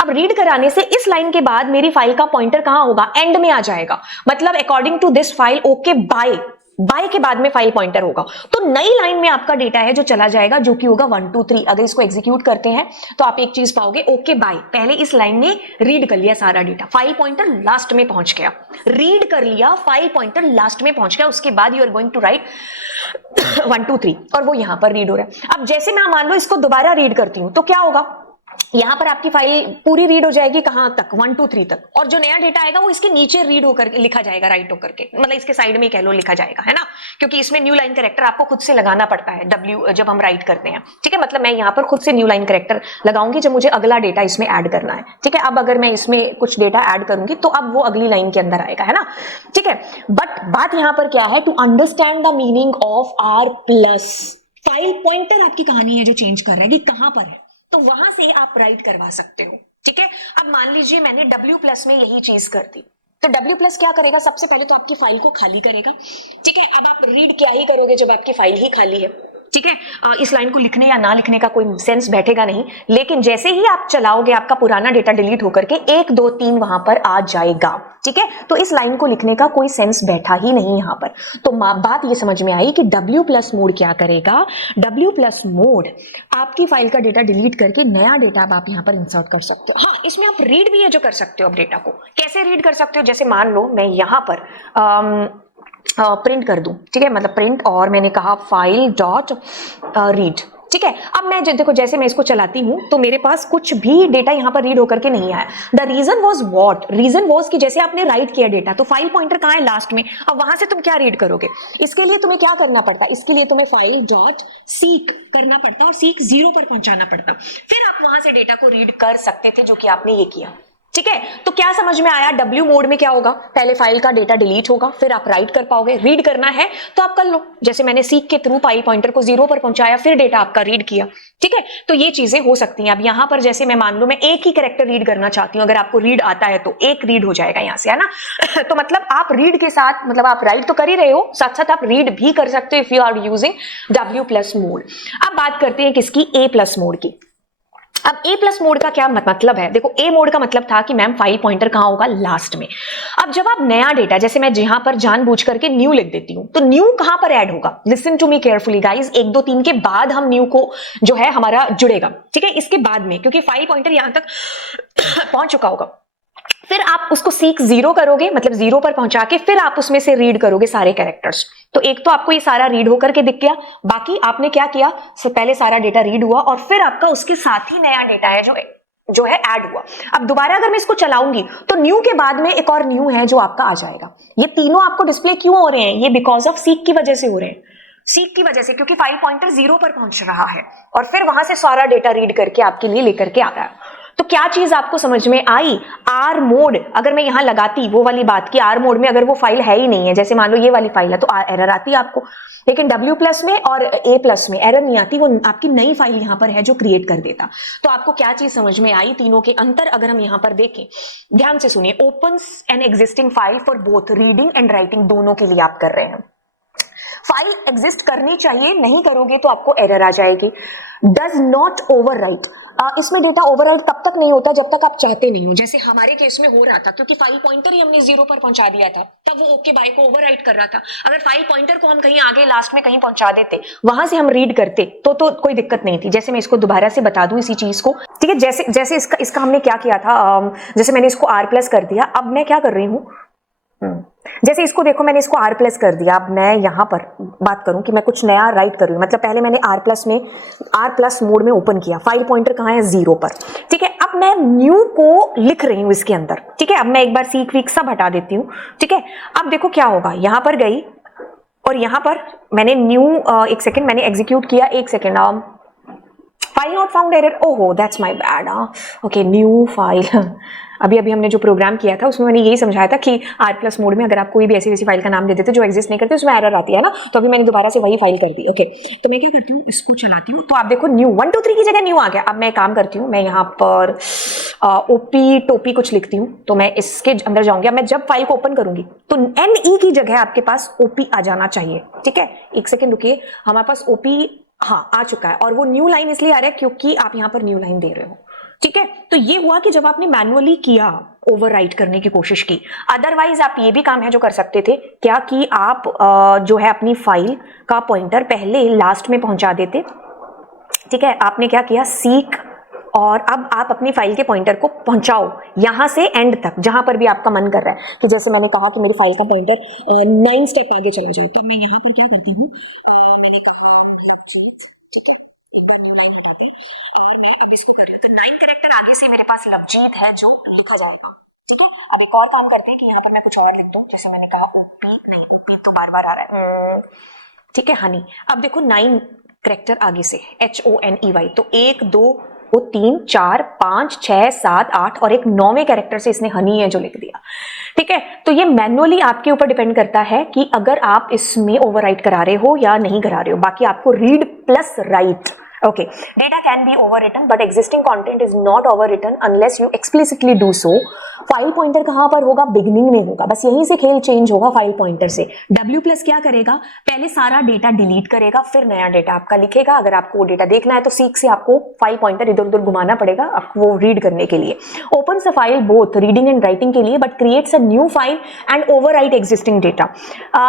अब रीड कराने से इस लाइन के बाद मेरी फाइल का पॉइंटर कहां होगा, एंड में आ जाएगा। मतलब according to this file okay bye, bye के बाद में फाइल पॉइंटर होगा। तो नई लाइन में आपका डेटा है जो चला जाएगा, जो कि होगा 1 2 3। अगर इसको एग्जीक्यूट करते हैं तो आप एक चीज पाओगे, ओके बाय, पहले इस लाइन ने रीड कर लिया सारा डेटा, फाइल पॉइंटर लास्ट में पहुंच गया, रीड कर लिया, फाइल पॉइंटर लास्ट में पहुंच गया। उसके बाद you are going to write 1 2 3 और वो यहां पर रीड हो रहा है। अब जैसे मैं मान लो इसको दोबारा रीड करती हूं तो क्या होगा, यहां पर आपकी फाइल पूरी रीड हो जाएगी, कहां तक, 1 2 3 तक। और जो नया डेटा आएगा वो इसके नीचे रीड होकर लिखा जाएगा, राइट होकर के, मतलब इसके साइड में कह लो लिखा जाएगा, है ना, क्योंकि इसमें न्यू लाइन कैरेक्टर आपको खुद से लगाना पड़ता है डब्ल्यू जब हम राइट करते हैं। ठीक है, मतलब मैं यहां पर खुद से न्यू लाइन कैरेक्टर लगाऊंगी जब मुझे अगला डेटा इसमें ऐड करना है। ठीक है, अब अगर मैं इसमें कुछ डेटा ऐड करूंगी तो अब वो अगली लाइन के अंदर आएगा, है ना। ठीक है, बट बात यहां पर क्या है, to understand the meaning of r plus, file pointer आपकी कहानी है जो चेंज कर रहा है कि कहां पर है, तो वहां से आप राइट करवा सकते हो। ठीक है, अब मान लीजिए मैंने W प्लस में यही चीज कर दी, तो W प्लस क्या करेगा, सबसे पहले तो आपकी फाइल को खाली करेगा। ठीक है, अब आप रीड क्या ही करोगे जब आपकी फाइल ही खाली है। ठीक है, इस लाइन को लिखने या ना लिखने का कोई सेंस बैठेगा नहीं, लेकिन जैसे ही आप चलाओगे आपका पुराना डेटा डिलीट होकर के 1 2 3 वहां पर आ जाएगा। ठीक है, तो इस लाइन को लिखने का कोई सेंस बैठा ही नहीं यहां पर। तो बात ये समझ में आई कि W प्लस मोड क्या करेगा, W प्लस मोड आपकी फाइल का डेटा डिलीट करके नया डेटा आप यहां पर इंसर्ट कर सकते हो। हाँ, इसमें आप रीड भी है जो कर सकते हो। अब डेटा को कैसे रीड कर सकते हो, जैसे मान लो मैं यहां पर प्रिंट कर दूं, ठीक है, मतलब प्रिंट और मैंने कहा फाइल डॉट रीड, ठीक है। अब मैं देखो जैसे मैं इसको चलाती हूं तो मेरे पास कुछ भी डेटा यहां पर रीड होकर के नहीं आया। The reason was what, reason was कि जैसे आपने राइट किया डेटा तो फाइल पॉइंटर कहां है, लास्ट में। अब वहां से तुम क्या रीड करोगे, इसके लिए तुम्हें क्या करना पड़ता, इसके लिए तुम्हें फाइल डॉट सीक करना पड़ता और सीक 0 पर पहुंचाना पड़ता, फिर आप वहां से डेटा को रीड कर सकते थे, जो कि आपने ये किया, ठीक है। तो क्या समझ में आया, डब्ल्यू मोड में क्या होगा, पहले फाइल का डेटा डिलीट होगा, फिर आप राइट कर पाओगे, रीड करना है तो आप कर लो, जैसे मैंने सीक के थ्रू फाइल पॉइंटर को 0 पर पहुंचाया, फिर डेटा आपका रीड किया, ठीक है। तो ये चीजें हो सकती हैं। अब यहां पर जैसे मैं मान लो मैं एक ही कैरेक्टर रीड करना चाहती हूं, अगर आपको रीड आता है तो एक रीड हो जाएगा यहां से, है ना। तो मतलब आप रीड के साथ, मतलब आप राइट तो कर ही रहे हो, साथ साथ आप रीड भी कर सकते हो if you are using W+ mode. अब बात करते हैं किसकी, A+ मोड की। अब A+ मोड का क्या मतलब है, देखो A मोड का मतलब था कि मैम फाइल पॉइंटर कहां होगा, लास्ट में। अब जब आप नया डेटा, जैसे मैं जहां पर जानबूझ करके न्यू लिख देती हूं, तो न्यू कहां पर ऐड होगा, listen to me carefully guys, 1 2 3 के बाद हम न्यू को जो है हमारा जुड़ेगा, ठीक है, इसके बाद में, क्योंकि फाइल पॉइंटर यहां तक पहुंच चुका होगा। फिर आप उसको सीक 0 करोगे, मतलब 0 पर पहुंचा के फिर आप उसमें से रीड करोगे सारे कैरेक्टर्स। तो एक तो आपको ये सारा रीड होकर के दिख गया, बाकी आपने क्या किया, पहले सारा डेटा रीड हुआ और फिर आपका उसके साथ ही नया डेटा है जो है ऐड हुआ। अब दोबारा अगर मैं इसको चलाऊंगी तो न्यू के बाद में एक और न्यू है जो आपका आ जाएगा। ये तीनों आपको डिस्प्ले क्यों हो रहे हैं, ये बिकॉज ऑफ सीक की वजह से हो रहे हैं, सीक की वजह से, क्योंकि फाइल पॉइंटर 0 पर पहुंच रहा है और फिर वहां से सारा डेटा रीड करके आपके लिए लेकर के आ रहा है। तो क्या चीज आपको समझ में आई, आर मोड अगर मैं यहां लगाती, वो वाली बात की आर मोड में अगर वो फाइल है ही नहीं है, जैसे मान लो ये वाली फाइल है तो एरर आती है आपको, लेकिन W+ में और A+ में एरर नहीं आती, वो आपकी नई फाइल यहां पर है जो क्रिएट कर देता। तो आपको क्या चीज समझ में आई, तीनों के अंतर अगर हम यहां पर देखें, ध्यान से सुनिए, opens an existing file for both reading and writing, दोनों के लिए आप कर रहे हैं। फाइल एग्जिस्ट करनी चाहिए, नहीं करोगे तो आपको एरर आ जाएगी। डज नॉट ओवरराइट, इसमें डेटा ओवरराइट तब तक नहीं होता जब तक आप चाहते नहीं हो, जैसे हमारे केस में हो रहा था, क्योंकि फाइल पॉइंटर ही हमने 0 पर पहुंचा दिया था, तब वो ओके बाय को ओवरराइट कर रहा था। अगर फाइल पॉइंटर को हम कहीं आगे लास्ट में कहीं पहुंचा देते, वहां से हम रीड करते तो कोई दिक्कत नहीं थी। जैसे मैं इसको दोबारा से बता दूं इसी चीज को, ठीक है, जैसे इसका हमने क्या किया था, जैसे मैंने इसको R+ कर दिया, अब मैं क्या कर रही हूँ, जैसे इसको देखो मैंने इसको R+ कर दिया, अब मैं यहां पर बात करूं कि मैं कुछ नया राइट कर रही हूं, मतलब पहले मैंने R+ मोड में ओपन किया, फाइल पॉइंटर कहां है, 0 पर, ठीक है। अब मैं न्यू को लिख रही हूं इसके अंदर, ठीक है। अब मैं एक बार सीक वीक सब हटा देती हूं, ठीक है। अब देखो क्या होगा, यहां पर गई और यहां पर मैंने न्यू, एक सेकेंड मैंने एग्जीक्यूट किया, एक second, file not found error, ओहो that's my bad, okay new file. अभी हमने जो प्रोग्राम किया था उसमें मैंने यही समझाया था कि R+ मोड में अगर आप कोई भी ऐसी वैसी फाइल का नाम दे देते जो एग्जिस्ट नहीं करते, उसमें एरर आती है ना, तो अभी मैंने दोबारा से वही फाइल कर दी, ओके। तो मैं क्या करती हूँ, इसको चलाती हूँ, तो आप देखो न्यू 1 2 3 की जगह न्यू आ गया। अब मैं काम करती हूँ, मैं यहाँ पर ओपी टोपी कुछ लिखती हूँ, तो मैं इसके अंदर जाऊंगी। अब मैं जब फाइल को ओपन करूंगी तो NE की जगह आपके पास OP आ जाना चाहिए, ठीक है। एक सेकेंड रुकिए, हमारे पास OP हाँ आ चुका है, और वो न्यू लाइन इसलिए आ रहा है क्योंकि आप यहाँ पर न्यू लाइन दे रहे हो, ठीक है। तो ये हुआ कि जब आपने मैनुअली किया, ओवरराइट करने की कोशिश की। अदरवाइज आप ये भी काम है जो कर सकते थे, क्या कि आप जो है अपनी फाइल का पॉइंटर पहले लास्ट में पहुंचा देते, ठीक है। आपने क्या किया, सीक, और अब आप अपनी फाइल के पॉइंटर को पहुंचाओ यहां से एंड तक, जहां पर भी आपका मन कर रहा है। तो जैसे मैंने कहा कि मेरी फाइल का पॉइंटर 9 स्टेप आगे चला जाए, तो मैं यहाँ पर क्या करती हूँ, आगे से मेरे पास लवजीत है जो लिखा जाएगा, ठीक है। अब एक और काम करते हैं कि यहाँ पर मैं कुछ और लिख दूं, जैसे मैंने कहा पीक तो बार बार आ रहा है, ठीक है, हनी। अब देखो 9 कैरेक्टर आगे से, HONEY, तो 1 2 3 4 5 6 7 8 और एक 9वें कैरेक्टर से इसने हनी है जो लिख दिया, ठीक है। तो ये मैनुअली आपके ऊपर डिपेंड करता है कि अगर आप इसमें ओवरराइट करा रहे हो या नहीं करा रहे हो। बाकी आपको read plus right, okay, data can be overwritten but existing content is not overwritten unless you explicitly do so। File pointer कहां पर होगा, बिगिनिंग में होगा, बस यहीं से खेल चेंज होगा फाइल पॉइंटर से। W+ क्या करेगा, पहले सारा डेटा डिलीट करेगा, फिर नया डेटा आपका लिखेगा। अगर आपको वो डेटा देखना है तो सीक से आपको फाइल पॉइंटर इधर उधर घुमाना पड़ेगा आपको वो रीड करने के लिए। Opens a file both reading and writing के लिए, but creates a new file and overwrite existing data.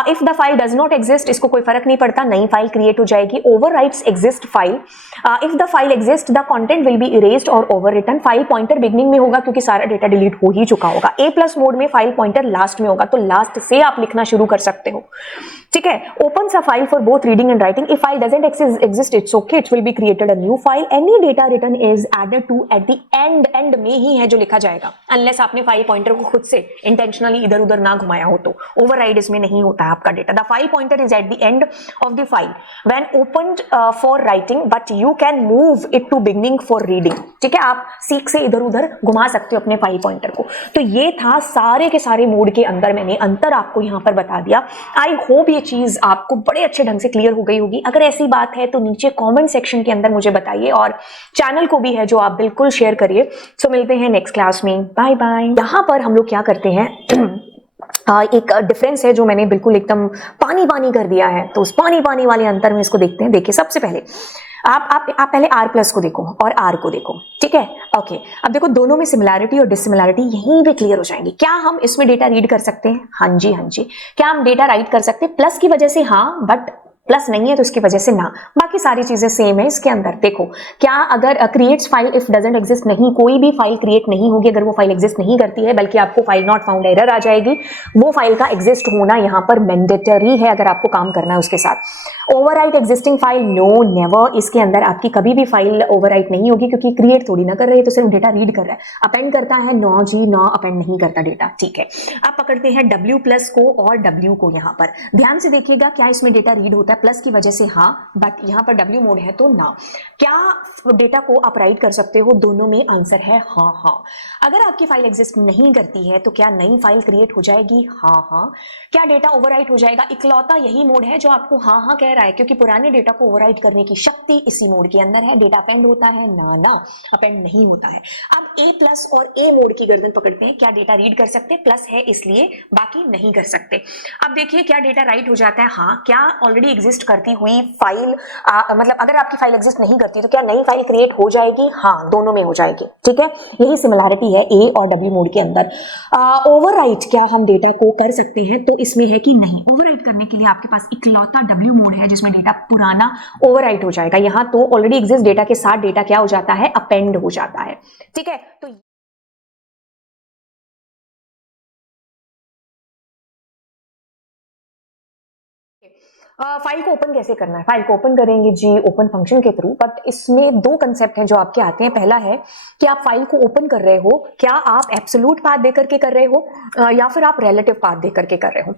If the file does not exist, इसको कोई फर्क नहीं पड़ता, नई फाइल क्रिएट हो जाएगी। Overwrites exist file if the file exist the content will be erased और overwritten. File pointer beginning में होगा क्योंकि सारा डेटा डिलीट हो ही चुका होगा। A+ मोड में फाइल पॉइंटर लास्ट में होगा, तो लास्ट से आप लिखना शुरू कर सकते हो, ठीक है। Opens a file for both reading and writing. If file doesn't exist it's okay, it will be created a new file. Any data written is added to at the end, end में ही है जो लिखा जाएगा, unless आपने file pointer को खुद से इंटेंशनली इधर उधर ना घुमाया हो तो। ओवरराइड इसमें नहीं होता है आपका data. The file pointer is at the end of the file when opened for writing, but you can move it to beginning for reading, ठीक है। आप सीक से इधर उधर घुमा सकते हो अपने फाइल पॉइंटर को। तो ये था सारे के सारे मोड के अंदर मैंने अंतर आपको यहां पर बता दिया। आई होप ये चीज आपको बड़े अच्छे ढंग से क्लियर हो गई होगी। अगर ऐसी बात है तो नीचे कमेंट सेक्शन के अंदर मुझे बताइए, और चैनल को भी है जो आप बिल्कुल शेयर करिए। सो मिलते हैं नेक्स्ट क्लास में, बाय बाय। यहां पर हम लोग क्या करते हैं, एक डिफरेंस है जो मैंने बिल्कुल एकदम पानी पानी कर दिया है, तो उस पानी पानी वाले अंतर में इसको देखते हैं। देखिए सबसे पहले आप पहले R+ को देखो और R को देखो, ठीक है। ओके, अब देखो दोनों में सिमिलैरिटी और डिससिमिलैरिटी यहीं पे क्लियर हो जाएंगी। क्या हम इसमें डेटा रीड कर सकते हैं? हाँ जी, हाँ जी। क्या हम डेटा राइट कर सकते हैं? प्लस की वजह से हाँ, बट प्लस नहीं है तो उसकी वजह से ना। बाकी सारी चीजें सेम है इसके अंदर। देखो क्या अगर creates file if doesn't exist, नहीं, कोई भी फाइल क्रिएट नहीं होगी अगर वो फाइल एग्जिस्ट नहीं करती है, बल्कि आपको फाइल नॉट फाउंड एरर आ जाएगी। वो फाइल का एग्जिस्ट होना यहाँ पर मैंडेटरी है अगर आपको काम करना है उसके साथ। Overwrite existing file, no, never. इसके अंदर आपकी कभी भी फाइल ओवरराइट नहीं होगी क्योंकि क्रिएट थोड़ी ना कर रही है, तो सिर्फ डेटा रीड कर रहा है। अपेंड करता है? नो जी, नो, अपेंड नहीं करता डेटा, ठीक है। अब पकड़ते हैं W+ को और W को। यहाँ पर ध्यान से देखिएगा, क्या इसमें डेटा रीड होता है? प्लस की वजह से हाँ, बट यहाँ पर W मोड है तो ना। क्या डेटा को आप राइट कर सकते हो? दोनों में आंसर है हाँ हाँ। अगर आपकी फाइल एग्जिस्ट नहीं करती है तो क्या नई फाइल क्रिएट हो जाएगी? हाँ हाँ। क्या डेटा ओवरराइट हो जाएगा? इकलौता यही मोड है जो आपको हाँ हाँ कह रहा है, क्योंकि पुराने डेटा को ओवरराइट करने की शक्ति इसी मोड के अंदर है। डेटा अपेंड होता है? ना ना, अपेंड नहीं होता है। अब A+ और A मोड की गर्दन पकड़ते हैं। क्या डेटा रीड कर सकते हैं? प्लस है इसलिए, बाकी नहीं कर सकते। अब देखिए क्या डेटा राइट हो जाता है? हाँ। क्या ऑलरेडी एग्जिस्ट करती हुई फाइल, मतलब अगर आपकी फाइल एग्जिस्ट नहीं करती तो क्या नई फाइल क्रिएट हो जाएगी? हाँ, दोनों में हो जाएगी, ठीक है। यही सिमिलैरिटी है A और W मोड के अंदर। ओवरराइट क्या हम डेटा को कर सकते हैं? तो इसमें है कि नहीं। ओवरराइट करने के लिए आपके पास इकलौता W मोड है जिसमें डेटा पुराना ओवरराइट हो जाएगा। यहाँ तो ऑलरेडी एग्जिस्ट डेटा के साथ डेटा क्या हो जाता है? अपेंड हो जाता है, ठीक है। तो फाइल को ओपन कैसे करना है? फाइल को ओपन करेंगे जी ओपन फंक्शन के थ्रू, बट इसमें दो कंसेप्ट हैं जो आपके आते हैं। पहला है कि आप फाइल को ओपन कर रहे हो, क्या आप एब्सोल्यूट पाथ दे करके कर रहे हो या फिर आप रिलेटिव पाथ दे करके कर रहे हो।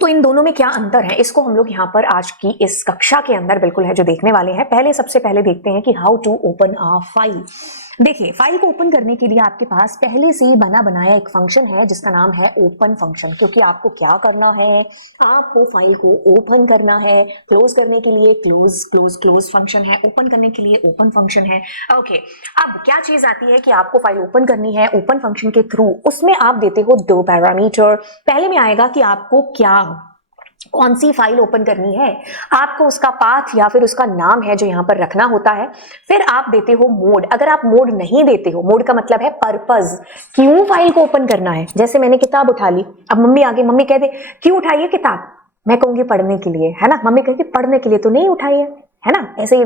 तो इन दोनों में क्या अंतर है, इसको हम लोग यहाँ पर आज की इस कक्षा के अंदर बिल्कुल है जो देखने वाले हैं। पहले सबसे पहले देखते हैं कि how to open a file. देखिए फाइल को ओपन करने के लिए आपके पास पहले से ही बना बनाया एक फंक्शन है जिसका नाम है ओपन फंक्शन, क्योंकि आपको क्या करना है, आपको फाइल को ओपन करना है। क्लोज करने के लिए क्लोज क्लोज क्लोज फंक्शन है, ओपन करने के लिए ओपन फंक्शन है। ओके, अब क्या चीज आती है कि आपको फाइल ओपन करनी है ओपन फंक्शन के थ्रू। उसमें आप देते हो दो पैरामीटर। पहले में आएगा कि आपको क्या, कौन सी फाइल ओपन करनी है, आपको उसका पाथ या फिर उसका नाम है जो यहां पर रखना होता है। फिर आप देते हो मोड। अगर आप मोड नहीं देते हो, मोड का मतलब है पर्पस, क्यों फाइल को ओपन करना है। जैसे मैंने किताब उठा ली, अब मम्मी आगे, मम्मी कह दे क्यों उठाई है किताब, मैं कहूंगी पढ़ने के लिए, है ना। मम्मी कहती पढ़ने के लिए तो नहीं उठाई है ना। ऐसे ही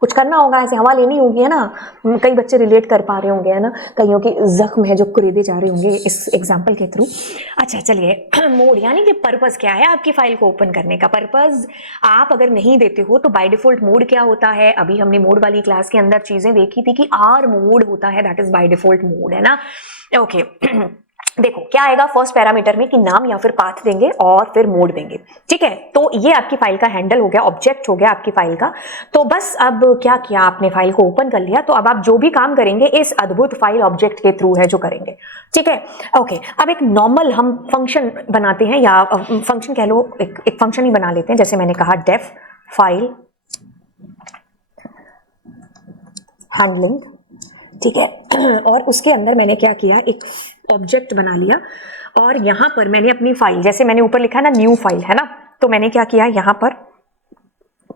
कुछ करना होगा, ऐसे हवा लेनी होगी, है ना। कई बच्चे रिलेट कर पा रहे होंगे, है ना। कईयों के जख्म है जो कुरेदे जा रहे होंगे इस एग्जाम्पल के थ्रू। अच्छा चलिए, मोड यानी कि पर्पस क्या है आपकी फाइल को ओपन करने का। पर्पस आप अगर नहीं देते हो तो बाय डिफॉल्ट मोड क्या होता है, अभी हमने मोड वाली क्लास के अंदर चीजें देखी थी कि आर मोड होता है, that is by default mode, है ना। ओके देखो क्या आएगा फर्स्ट पैरामीटर में कि नाम या फिर पाथ देंगे और फिर मोड देंगे, ठीक है। तो ये आपकी फाइल का हैंडल हो गया, ऑब्जेक्ट हो गया आपकी फाइल का। तो बस अब क्या किया आपने, फाइल को ओपन कर लिया। तो अब आप जो भी काम करेंगे इस अद्भुत फाइल ऑब्जेक्ट के थ्रू है जो करेंगे, ठीक है। ओके, अब एक नॉर्मल हम फंक्शन बनाते हैं, या फंक्शन कह लो, एक फंक्शन ही बना लेते हैं। जैसे मैंने कहा डेफ फाइल हैंडलिंग, ठीक है। और उसके अंदर मैंने क्या किया, एक ऑब्जेक्ट बना लिया और यहां पर मैंने अपनी फाइल, जैसे मैंने ऊपर लिखा है ना न्यू फाइल, है ना, तो मैंने क्या किया यहाँ पर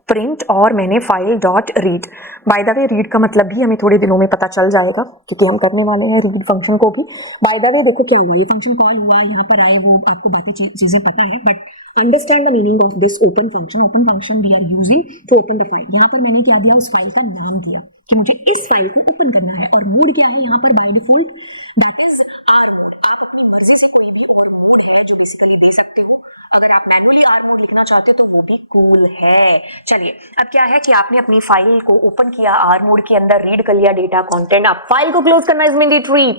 प्रिंट और मैंने file dot read. By the way read का मतलब भी हमें थोड़े दिनों में पता चल जाएगा क्योंकि हम करने वाले हैं रीड फंक्शन को भी। बाय द वे देखो क्या हुआ, ये फंक्शन कॉल हुआ, यहाँ पर आए, वो आपको बातें चीजें पता है, but understand the meaning of this open function. Open function we are using to open the file. यहाँ पर मैंने क्या दिया, उस फाइल का नाम दिया कि मुझे इस फाइल को ओपन करना है, और मोड क्या है यहाँ पर by default, that is are mode. आप अपनी मर्जी से कोई भी और मोड है जो बेसिकली दे सकते हो। अगर आप मैनुअली आर मोड लिखना चाहते हो तो वो भी कूल है। चलिए अब क्या है कि आपने अपनी फाइल को ओपन किया, आर मोड के अंदर रीड कर लिया डेटा कंटेंट, आप फाइल को क्लोज करना is mandatory.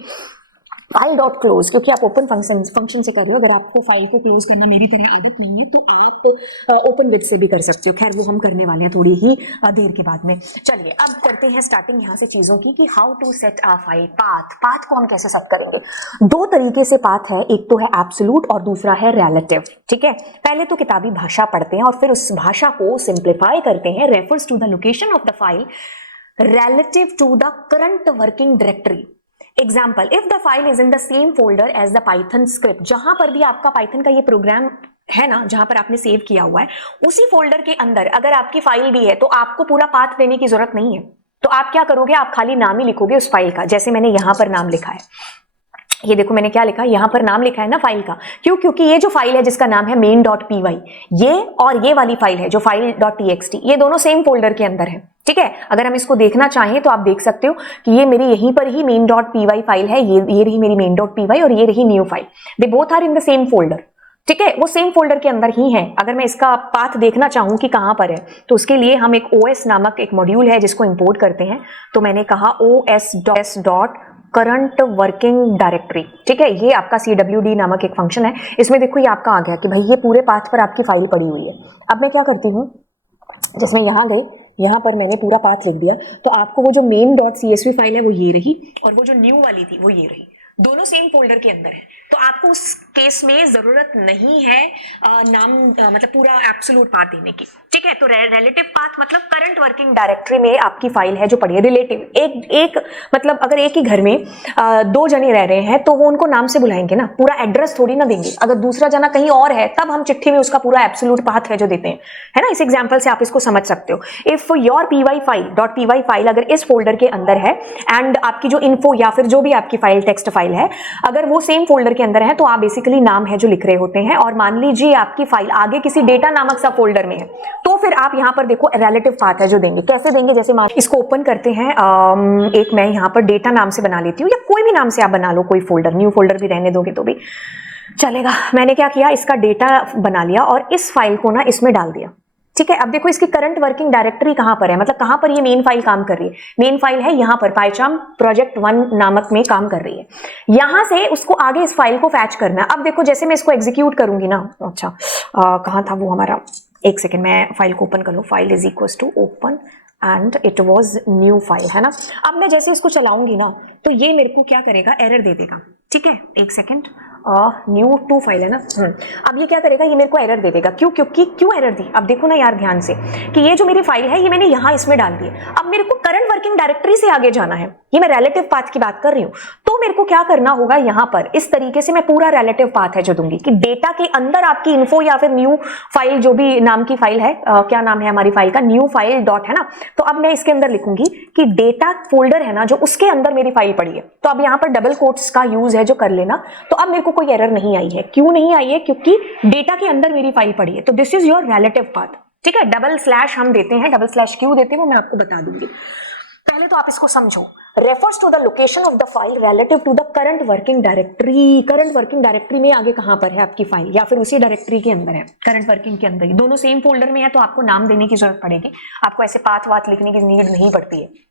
File dot close, क्योंकि आप ओपन फंक्शन से कर रहे हो। अगर आपको फाइल को क्लोज करना मेरी तरह आदत नहीं है तो आप ओपन विद से भी कर सकते हो। खैर वो हम करने वाले हैं थोड़ी ही देर के बाद में। चलिए अब करते हैं स्टार्टिंग यहाँ से चीजों की कि how to set a file path. Path को हम कैसे सेट करेंगे? दो तरीके से पाथ है, एक तो है एब्सोल्यूट और दूसरा है रिलेटिव। ठीक है, पहले तो किताबी भाषा पढ़ते हैं और फिर उस भाषा को सिंप्लीफाई करते हैं। Refers to the location of the file relative to the current working directory. Example, if the file is in the same folder as the Python script, जहां पर भी आपका पाइथन का ये प्रोग्राम है ना, जहां पर आपने सेव किया हुआ है, उसी फोल्डर के अंदर अगर आपकी फाइल भी है तो आपको पूरा पाथ देने की जरूरत नहीं है। तो आप क्या करोगे, आप खाली नाम ही लिखोगे उस फाइल का। जैसे मैंने यहां पर नाम लिखा है, ये देखो मैंने क्या लिखा है, यहां पर नाम लिखा है ना फाइल का। क्यों? क्योंकि ये जो फाइल है जिसका नाम है main.py, ये और ये वाली फाइल है जो file.txt, ये दोनों सेम फोल्डर के अंदर है। ठीक है, अगर हम इसको देखना चाहें तो आप देख सकते हो कि ये मेरी यहीं पर ही main.py फाइल है, ये रही मेरी main.py और ये रही new file. They both are in the same folder. ठीक है, वो सेम फोल्डर के अंदर ही है। अगर मैं इसका पाथ देखना चाहूं कि कहां पर है तो उसके लिए हम एक OS नामक एक मॉड्यूल है जिसको इंपोर्ट करते हैं। तो मैंने कहा OS dot current working directory. ठीक है, ये आपका CWD नामक एक फंक्शन है। इसमें देखो ये आपका आ गया कि भाई ये पूरे पाथ पर आपकी फाइल पड़ी हुई है। अब मैं क्या करती हूँ, जिसमें यहाँ गई, यहाँ पर मैंने पूरा पाथ लिख दिया, तो आपको वो जो main.csv फाइल है वो ये रही और वो जो न्यू वाली थी वो ये रही, दोनों सेम फोल्डर के अंदर है। तो आपको उस केस में जरूरत नहीं है नाम मतलब पूरा एब्सोल्यूट पाथ देने की। ठीक है, तो रिलेटिव पाथ मतलब करंट वर्किंग डायरेक्टरी में आपकी फाइल है जो पड़ी है। रिलेटिव एक मतलब अगर एक ही घर में दो जने रह रहे हैं तो वो उनको नाम से बुलाएंगे ना, पूरा एड्रेस थोड़ी ना देंगे। अगर दूसरा जना कहीं और है तब हम चिट्ठी में उसका पूरा एब्सोल्यूट पाथ है जो देते हैं, है ना। इस एग्जांपल से आप इसको समझ सकते हो। इफ योर py फाइल अगर इस फोल्डर के अंदर है एंड आपकी जो इन्फो या फिर जो भी आपकी फाइल टेक्स्ट फाइल है अगर वो सेम फोल्डर के अंदर है तो आप बेसिकली नाम है जो लिख रहे होते हैं। और मान लीजिए आपकी फाइल आगे किसी डेटा नामक सब फोल्डर में है तो फिर आप यहां पर देखो रिलेटिव पाथ है जो देंगे। कैसे देंगे, जैसे मान इसको ओपन करते हैं, एक मैं यहां पर डेटा नाम से बना लेती हूँ या कोई भी नाम से आप बना लो, कोई फोल्डर, न्यू फोल्डर भी रहने दोगे तो भी चलेगा। मैंने क्या किया, इसका डेटा बना लिया और इस फाइल को ना इसमें डाल दिया। ठीक है, अब देखो इसकी करंट वर्किंग डायरेक्टरी कहां पर है, मतलब कहां पर ये मेन फाइल काम कर रही है। मेन फाइल है यहां पर पाइचार्म प्रोजेक्ट 1 नामक में काम कर रही है। यहां से उसको आगे इस फाइल को फैच करना है। अब देखो जैसे मैं इसको एग्जीक्यूट करूंगी ना, अच्छा कहां था वो हमारा, एक सेकेंड मैं फाइल को ओपन कर लूं। File is equal to open and it was new file, है ना। अब मैं जैसे इसको चलाऊंगी ना तो ये मेरे को क्या करेगा, एरर दे देगा। ठीक है, एक सेकेंड, न्यू 2 फाइल है ना। अब ये क्या करेगा, ये मेरे को एरर दे देगा। क्यों? क्योंकि क्यों एरर दी, अब देखो ना यार ध्यान से कि ये जो मेरी फाइल है ये मैंने यहाँ इसमें डाल दी है। अब मेरे को करंट वर्किंग डायरेक्टरी से आगे जाना है, ये मैं रिलेटिव पाथ की बात कर रही हूँ। तो मेरे को क्या करना होगा, यहाँ पर इस तरीके से मैं पूरा रिलेटिव पाथ है जो दूंगी कि डेटा के अंदर आपकी इन्फो या फिर न्यू फाइल जो भी नाम की फाइल है, क्या नाम है हमारी फाइल का, न्यू फाइल डॉट, है ना। तो अब मैं इसके अंदर लिखूंगी कि डेटा फोल्डर है ना जो उसके अंदर मेरी फाइल पड़ी है। तो अब यहाँ पर डबल कोट्स का यूज है जो कर लेना। तो अब मेरे को कोई एरर नहीं आई है। क्यों नहीं आई है? क्योंकि डेटा के अंदर मेरी फाइल पड़ी है। तो this is your relative path. ठीक है, डबल स्लैश हम देते हैं, डबल स्लैश क्यों देते हैं वो मैं आपको बता दूंगी। पहले तो आप इसको समझो, refers to the location of the file relative to the current working directory. Current working directory में आगे कहां पर है आपकी फाइल या फिर उसी डायरेक्टरी के अंदर है, करंट वर्किंग के अंदर ही, दोनों सेम फोल्डर में है तो आपको नाम देने की जरूरत पड़ेगी। आपको ऐसे पाथ वाथ लिखने की नीड नहीं पड़ती है।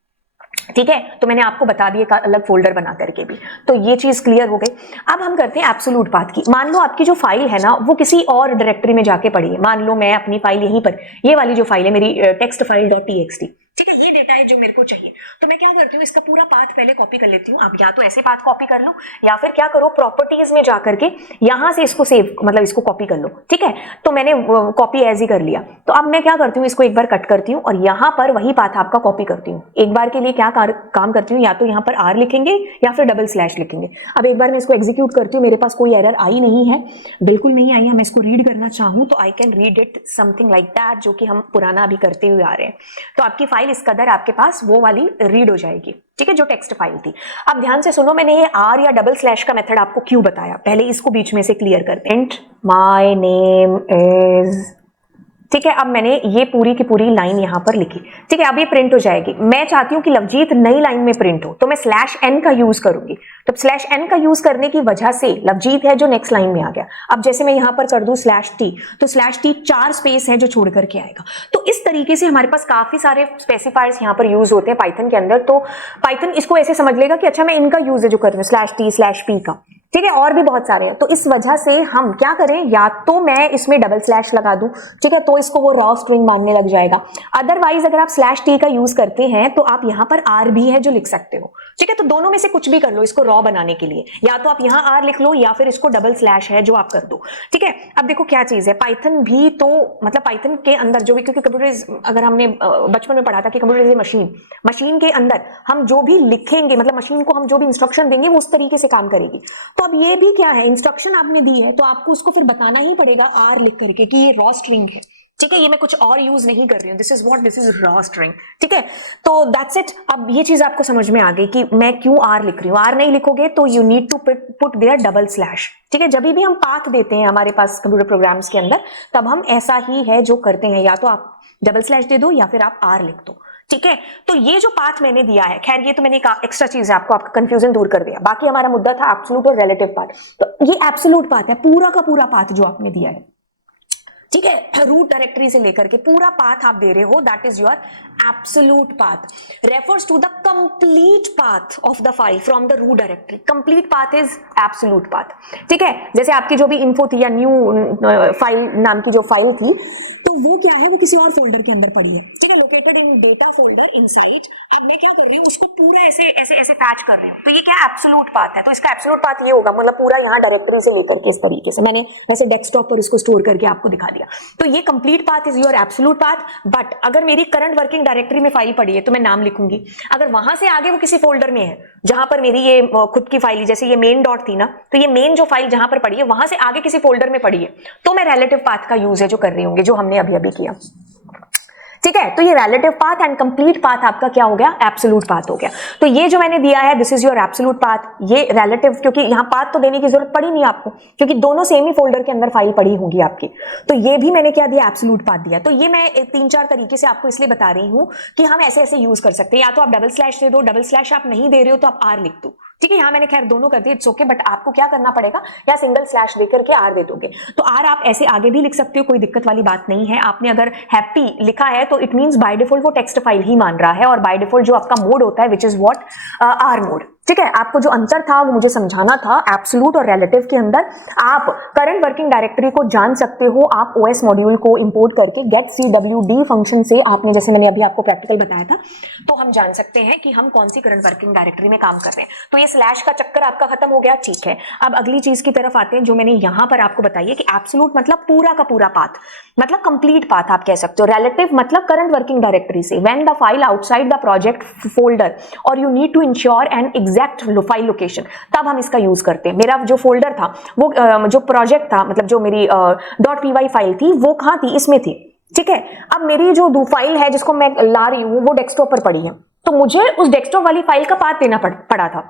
ठीक है, तो मैंने आपको बता दिया अलग फोल्डर बना करके भी, तो ये चीज क्लियर हो गई। अब हम करते हैं एब्सोल्यूट पाथ की। मान लो आपकी जो फाइल है ना वो किसी और डायरेक्टरी में जाके पड़ी है। मान लो मैं अपनी फाइल यहीं पर, ये वाली जो फाइल है मेरी टेक्स्ट फाइल .txt, ठीक है, ये डेटा है जो मेरे को चाहिए। तो मैं क्या करती हूँ, इसका पूरा पाथ पहले कॉपी कर लेती हूँ। अब या तो ऐसे पाथ कॉपी कर लो या फिर क्या करो, प्रॉपर्टीज में जाकर के यहां से इसको सेव मतलब इसको कॉपी कर लो। ठीक है, तो मैंने कॉपी एज ही कर लिया। तो अब मैं क्या करती हूँ, इसको एक बार कट करती हूँ और यहाँ पर वही पाथ आपका कॉपी करती हूँ। एक बार के लिए क्या काम करती हूँ, या तो यहाँ पर आर लिखेंगे या फिर डबल स्लैश लिखेंगे। अब एक बार मैं इसको एग्जीक्यूट करती हूँ, मेरे पास कोई एरर आई नहीं है, बिल्कुल नहीं आई है। मैं इसको रीड करना चाहूँ तो I can read it something like that, जो कि हम पुराना अभी करते हुए आ रहे हैं। तो आपकी फाइल इस कदर आपके पास वो वाली रीड हो जाएगी। ठीक है, जो टेक्स्ट फाइल थी। अब ध्यान से सुनो, मैंने ये आर या डबल स्लैश का मेथड आपको क्यों बताया, पहले इसको बीच में से क्लियर करते हैं। माय नेम इज, ठीक है, अब मैंने ये पूरी की पूरी लाइन यहां पर लिखी। ठीक है, अब ये प्रिंट हो जाएगी। मैं चाहती हूं कि लवजीत नई लाइन में प्रिंट हो, तो मैं स्लैश एन का यूज करूंगी। तो स्लैश एन का यूज करने की वजह से लवजीत है जो नेक्स्ट लाइन में आ गया। अब जैसे मैं यहां पर कर दूं स्लैश टी, तो स्लैश टी 4 स्पेस है जो छोड़ करके आएगा। तो इस तरीके से हमारे पास काफी सारे स्पेसिफायर्स यहां पर यूज होते हैं पाइथन के अंदर। तो पाइथन इसको ऐसे समझ लेगा कि अच्छा मैं इनका यूज है जो कर रही हूँ, स्लैश टी स्लैश पी का। ठीक है, और भी बहुत सारे हैं। तो इस वजह से हम क्या करें, या तो मैं इसमें डबल स्लैश लगा दूं, ठीक है, तो इसको वो रॉ स्ट्रिंग मानने लग जाएगा। अदरवाइज अगर आप स्लैश टी का यूज करते हैं तो आप यहां पर आर भी है जो लिख सकते हो। ठीक है, तो दोनों में से कुछ भी कर लो इसको रॉ बनाने के लिए, या तो आप यहां आर लिख लो या फिर इसको डबल स्लैश है जो आप कर दो। ठीक है, अब देखो क्या चीज है, पाइथन भी तो मतलब पाइथन के अंदर जो भी, क्योंकि कंप्यूटर अगर हमने बचपन में पढ़ा था कि कंप्यूटर इज मशीन, मशीन के अंदर हम जो भी लिखेंगे मतलब मशीन को हम जो भी इंस्ट्रक्शन देंगे वो उस तरीके से काम करेगी। तो अब ये भी क्या है, इंस्ट्रक्शन आपने दी है तो आपको उसको फिर बताना ही पड़ेगा आर लिख करके कि ये रॉ स्ट्रिंग है। ठीक है, ये मैं कुछ और यूज नहीं कर रही हूँ, दिस इज रॉ स्ट्रिंग। ठीक है, तो दैट्स इट। अब ये चीज आपको समझ में आ गई कि मैं क्यों आर लिख रही हूँ। आर नहीं लिखोगे तो you need to put there double slash. ठीक है, जब भी हम पाथ देते हैं हमारे पास कंप्यूटर प्रोग्राम्स के अंदर, तब हम ऐसा ही है जो करते हैं, या तो आप डबल स्लैश दे दो या फिर आप आर लिख दो। ठीक है, तो ये जो पाथ मैंने दिया है, खैर ये तो मैंने एक एक्स्ट्रा चीज है, आपको आपका कंफ्यूजन दूर कर दिया। बाकी हमारा मुद्दा था एब्सोल्यूट और रिलेटिव पाथ। तो ये एब्सोल्यूट पाथ है, पूरा का पूरा पाथ जो आपने दिया है। ठीक है, रूट डायरेक्टरी से लेकर के पूरा पाथ आप दे रहे हो, that is your absolute path, refers to the complete path of the file from the root directory. Complete path is absolute path. ठीक है, जैसे आपकी जो भी इन्फो थी या न्यू फाइल नाम की जो फाइल थी, तो वो क्या है, वो किसी और फोल्डर के अंदर पड़ी है। ठीक है, located in data folder inside. अब मैं क्या कर रही हूँ, उसको पूरा ऐसे ऐसे ऐसे पैच कर रही हूँ। तो ये क्या एब्सोल्यूट पाथ है, तो इसका एब्सोल्यूट पाथ ये होगा, मतलब पूरा यहाँ डायरेक्टरी से लेकर के इस तरीके से मैंने वैसे डेस्कटॉप पर इसको स्टोर करके आपको दिखा दिया। तो ये complete path is your absolute path. But अगर मेरी करंट वर्किंग डायरेक्टरी में फाइल पड़ी है तो मैं नाम लिखूंगी। अगर वहां से आगे वो किसी फोल्डर में है जहां पर मेरी ये खुद की फाइल, जैसे ये मेन डॉट थी ना, तो ये मेन जो फाइल जहां पर पड़ी है वहां से आगे किसी फोल्डर में पड़ी है, तो मैं रिलेटिव पाथ का यूज है जो कर रही होंगी, जो हमने अभी अभी किया। ठीक है, तो ये relative path and complete path आपका क्या हो गया, एब्सोल्यूट पाथ हो गया। तो ये जो मैंने दिया है, this is your absolute path. ये रिलेटिव, क्योंकि यहां पाथ तो देने की जरूरत पड़ी नहीं आपको, क्योंकि दोनों सेम ही फोल्डर के अंदर फाइल पड़ी होगी आपकी। तो ये भी मैंने क्या दिया, एब्सोल्यूट पाथ दिया। तो ये मैं 3-4 तरीके से आपको इसलिए बता रही हूं कि हम ऐसे ऐसे यूज कर सकते हैं। या तो आप डबल स्लैश दे दो, डबल स्लैश आप नहीं दे रहे हो तो आप आर लिख दो। ठीक है, यहां मैंने खैर दोनों कर दिए, इट्स ओके, बट आपको क्या करना पड़ेगा, या सिंगल स्लैश देकर के आर दे दोगे। तो आर आप ऐसे आगे भी लिख सकते हो, कोई दिक्कत वाली बात नहीं है। आपने अगर हैप्पी लिखा है तो इट मींस बाय डिफॉल्ट वो टेक्स्ट फाइल ही मान रहा है, और बाय डिफॉल्ट जो आपका मोड होता है which is what, are mode. ठीक है, आपको जो अंतर था वो मुझे समझाना था। एब्सोल्यूट और रिलेटिव के अंदर आप करंट वर्किंग डायरेक्टरी को जान सकते हो, आप ओएस मॉड्यूल को इंपोर्ट करके गेट CWD फंक्शन से, आपने जैसे मैंने अभी आपको प्रैक्टिकल बताया था, तो हम जान सकते हैं कि हम कौन सी करंट वर्किंग डायरेक्टरी में काम कर रहे हैं। तो ये स्लैश का चक्कर आपका खत्म हो गया। ठीक है, अब अगली चीज की तरफ आते हैं जो मैंने यहां पर आपको बताई है कि एब्सोल्यूट मतलब पूरा का पूरा पाथ, मतलब कंप्लीट पाथ आप कह सकते हो। रिलेटिव मतलब करंट वर्किंग डायरेक्टरी से, when the file outside the project folder और you need to ensure an exact file location, तब हम इसका यूज करते हैं। मेरा जो फोल्डर था वो जो प्रोजेक्ट था, मतलब जो मेरी .py फाइल थी वो कहां थी, इसमें थी। ठीक है, अब मेरी जो फाइल है जिसको मैं ला रही हूं वो डेस्कटॉप पर पड़ी है, तो मुझे उस डेस्कटॉप वाली फाइल का पाथ देना पड़ा था।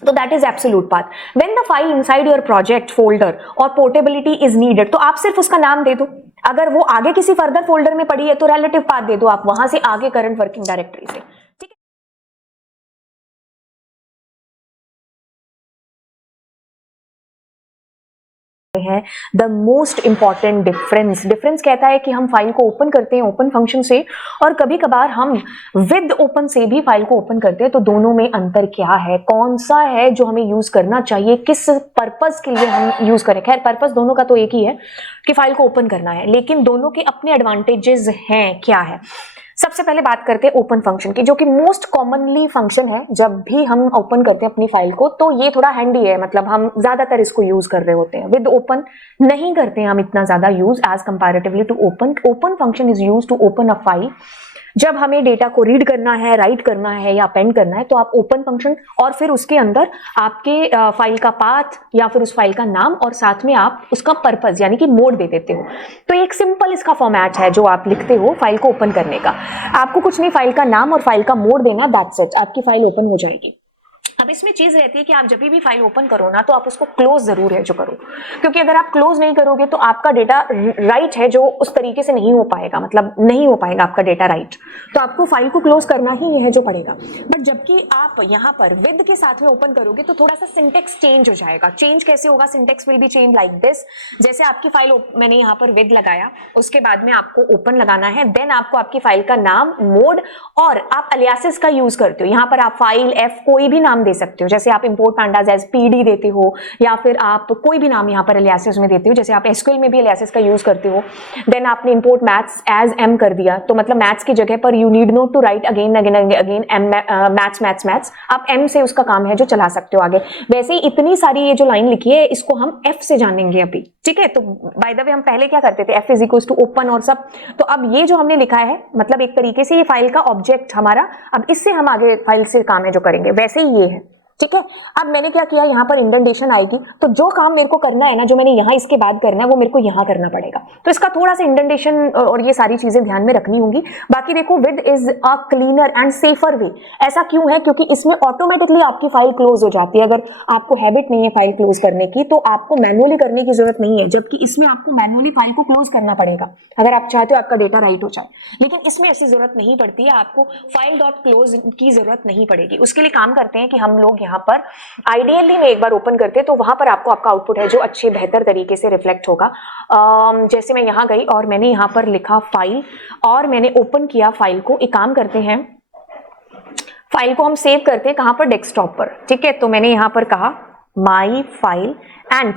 तो that is absolute path. When the file inside your project folder और पोर्टेबिलिटी इज नीडेड, तो आप सिर्फ उसका नाम दे दो। अगर वो आगे किसी फर्दर फोल्डर में पड़ी है तो रिलेटिव पाथ दे दो आप वहां से आगे करंट वर्किंग डायरेक्टरी से। है द मोस्ट इंपॉर्टेंट डिफरेंस कहता है कि हम फाइल को ओपन करते हैं ओपन फंक्शन से, और कभी कभार हम विद ओपन से भी फाइल को ओपन करते हैं। तो दोनों में अंतर क्या है, कौन सा है जो हमें यूज करना चाहिए, किस पर्पस के लिए हम यूज करें। खैर पर्पस दोनों का तो एक ही है कि फाइल को ओपन करना है, लेकिन दोनों के अपने एडवांटेजेस हैं। क्या है, सबसे पहले बात करते हैं ओपन फंक्शन की, जो कि मोस्ट कॉमनली फंक्शन है जब भी हम ओपन करते हैं अपनी फाइल को। तो ये थोड़ा हैंडी है, मतलब हम ज्यादातर इसको यूज कर रहे होते हैं। विद ओपन नहीं करते हैं हम इतना ज्यादा use as comparatively to open. Open function is use to open a file. जब हमें डेटा को रीड करना है, राइट करना है या अपेंड करना है, तो आप ओपन फंक्शन और फिर उसके अंदर आपके फाइल का पाथ या फिर उस फाइल का नाम और साथ में आप उसका पर्पस यानी कि मोड दे देते हो। तो एक सिंपल इसका फॉर्मेट है जो आप लिखते हो फाइल को ओपन करने का। आपको कुछ नहीं, फाइल का नाम और फाइल का मोड देना, दैट्स इट, आपकी फाइल ओपन हो जाएगी। अब इसमें चीज रहती है कि आप जब भी फाइल ओपन करो ना, तो आप उसको क्लोज जरूर है जो करो, क्योंकि अगर आप क्लोज नहीं करोगे तो आपका डेटा राइट है जो उस तरीके से नहीं हो पाएगा, मतलब नहीं हो पाएगा आपका डेटा राइट। तो आपको फाइल को क्लोज करना ही है जो पड़ेगा। बट जबकि आप यहाँ पर विद के साथ में ओपन करोगे तो थोड़ा सा सिंटेक्स चेंज हो जाएगा। चेंज कैसे होगा? Syntax will be change like this. जैसे आपकी फाइल मैंने यहाँ पर विद लगाया, उसके बाद में आपको ओपन लगाना है, देन आपको आपकी फाइल का नाम, मोड और आप अलियासेस का यूज करते हो। यहाँ पर आप फाइल एफ कोई भी नाम दे सकते हो, जैसे आप इंपोर्ट पांडास एज पीडी देते हो या फिर आप कोई भी नाम यहाँ पर अलियासेस में देते हो, जैसे आप एसक्यूएल में भी अलियासेस का यूज करते हो। देन आपने इंपोर्ट मैथ्स एज एम कर दिया, तो मतलब मैथ्स की जगह पर you need not to write again again again m maths maths maths, आप एम से उसका काम है जो चला सकते हो आगे। वैसे ही इतनी सारी ये जो लाइन लिखी है इसको हम एफ से जानेंगे अभी, ठीक है। तो बाय द वे हम पहले क्या करते थे, f is equals to open और सब। तो अब ये जो हमने लिखा है, मतलब एक तरीके से ये फाइल का ऑब्जेक्ट हमारा, अब इससे हम आगे फाइल से काम है जो करेंगे, वैसे ही ये है, ठीक है। अब मैंने क्या किया, यहाँ पर इंडेंटेशन आएगी, तो जो काम मेरे को करना है ना, जो मैंने यहाँ इसके बाद करना है वो मेरे को यहाँ करना पड़ेगा। तो इसका थोड़ा सा इंडेंटेशन और ये सारी चीजें ध्यान में रखनी होंगी। बाकी देखो, with is a cleaner and safer way. ऐसा क्यों है? क्योंकि इसमें ऑटोमेटिकली आपकी फाइल क्लोज हो जाती है। अगर आपको हैबिट नहीं है फाइल क्लोज करने की, तो आपको मैनुअली करने की जरूरत नहीं है, जबकि इसमें आपको मैनुअली फाइल को क्लोज करना पड़ेगा अगर आप चाहते हो आपका डेटा राइट हो जाए। लेकिन इसमें ऐसी जरूरत नहीं पड़ती है, आपको फाइल डॉट क्लोज की जरूरत नहीं पड़ेगी। उसके लिए काम करते हैं कि हम लोग यहाँ पर आइडियली में एक बार ओपन करते हैं तो वहां पर आपको आपका आउटपुट है जो अच्छे बेहतर तरीके से रिफ्लेक्ट होगा। जैसे मैं यहाँ गई और मैंने यहाँ पर लिखा फाइल और मैंने ओपन किया फाइल को। एक काम करते हैं, फाइल को हम सेव करते हैं कहां पर? डेस्कटॉप पर, ठीक है। तो मैंने यहाँ पर कहा माई फाइल एंड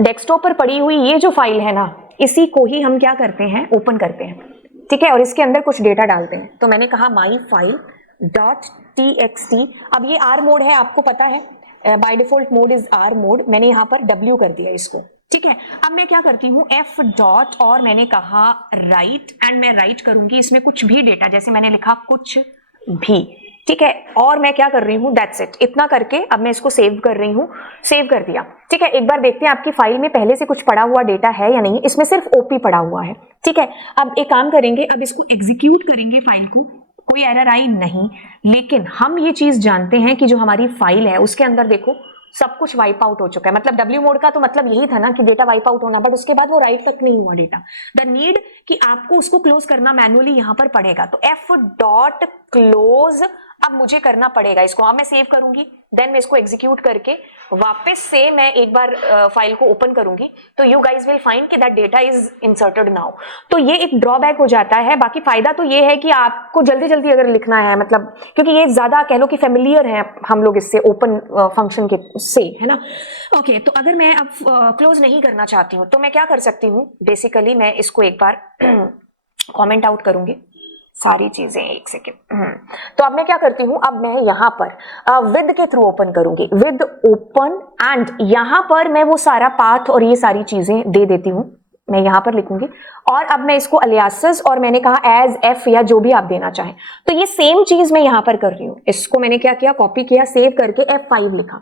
डेस्कटॉप पर पड़ी हुई ये जो फाइल है ना, इसी को ही हम क्या करते हैं, ओपन करते हैं, ठीक है। और इसके अंदर कुछ डेटा डालते हैं। तो मैंने कहा माई फाइल डॉट txt। अब ये R मोड है, आपको पता है, by default mode is R mode. मैंने यहाँ पर W कर दिया इसको, ठीक है। अब मैं क्या करती हूँ, F डॉट और मैंने कहा राइट एंड मैं राइट करूंगी इसमें कुछ भी डेटा, जैसे मैंने लिखा कुछ भी, ठीक है। और मैं क्या कर रही हूँ, दैट्स इट। इतना करके अब मैं इसको सेव कर रही हूँ, सेव कर दिया, ठीक है। एक बार देखते हैं आपकी फाइल में पहले से कुछ पड़ा हुआ डेटा है या नहीं। इसमें सिर्फ ओपी पड़ा हुआ है, ठीक है। अब एक काम करेंगे, अब इसको एग्जीक्यूट करेंगे फाइल को, कोई एरर आई नहीं। लेकिन हम ये चीज जानते हैं कि जो हमारी फाइल है उसके अंदर देखो सब कुछ वाइप आउट हो चुका है। मतलब डब्ल्यू मोड का तो मतलब यही था ना कि डेटा वाइप आउट होना, बट उसके बाद वो राइट तक नहीं हुआ डेटा। द नीड कि आपको उसको क्लोज करना मैनुअली यहाँ पर पड़ेगा। तो एफ डॉट क्लोज अब मुझे करना पड़ेगा इसको। अब मैं सेव करूंगी, देन मैं इसको एग्जीक्यूट करके वापस से मैं एक बार फाइल को ओपन करूंगी, तो यू गाइज विल फाइंड कि that data is inserted now. तो ये एक ड्रॉबैक हो जाता है। बाकी फायदा तो ये है कि आपको जल्दी जल्दी अगर लिखना है, मतलब क्योंकि ये ज्यादा कह लो कि फेमिलियर है हम लोग इससे, ओपन फंक्शन के से, है ना। ओके, तो अगर मैं अब क्लोज नहीं करना चाहती हूँ तो मैं क्या कर सकती हूँ, बेसिकली मैं इसको एक बार कॉमेंट आउट करूंगी सारी चीजें, एक सेकेंड। तो अब मैं क्या करती हूं, अब मैं यहां पर विद के थ्रू ओपन करूंगी, विद ओपन एंड यहां पर मैं वो सारा पाथ और ये सारी चीजें दे देती हूं, मैं यहां पर लिखूंगी। और अब मैं इसको अलियासेस और मैंने कहा एज एफ या जो भी आप देना चाहें। तो ये सेम चीज मैं यहां पर कर रही हूं। इसको मैंने क्या किया, कॉपी किया, सेव करके F5 लिखा।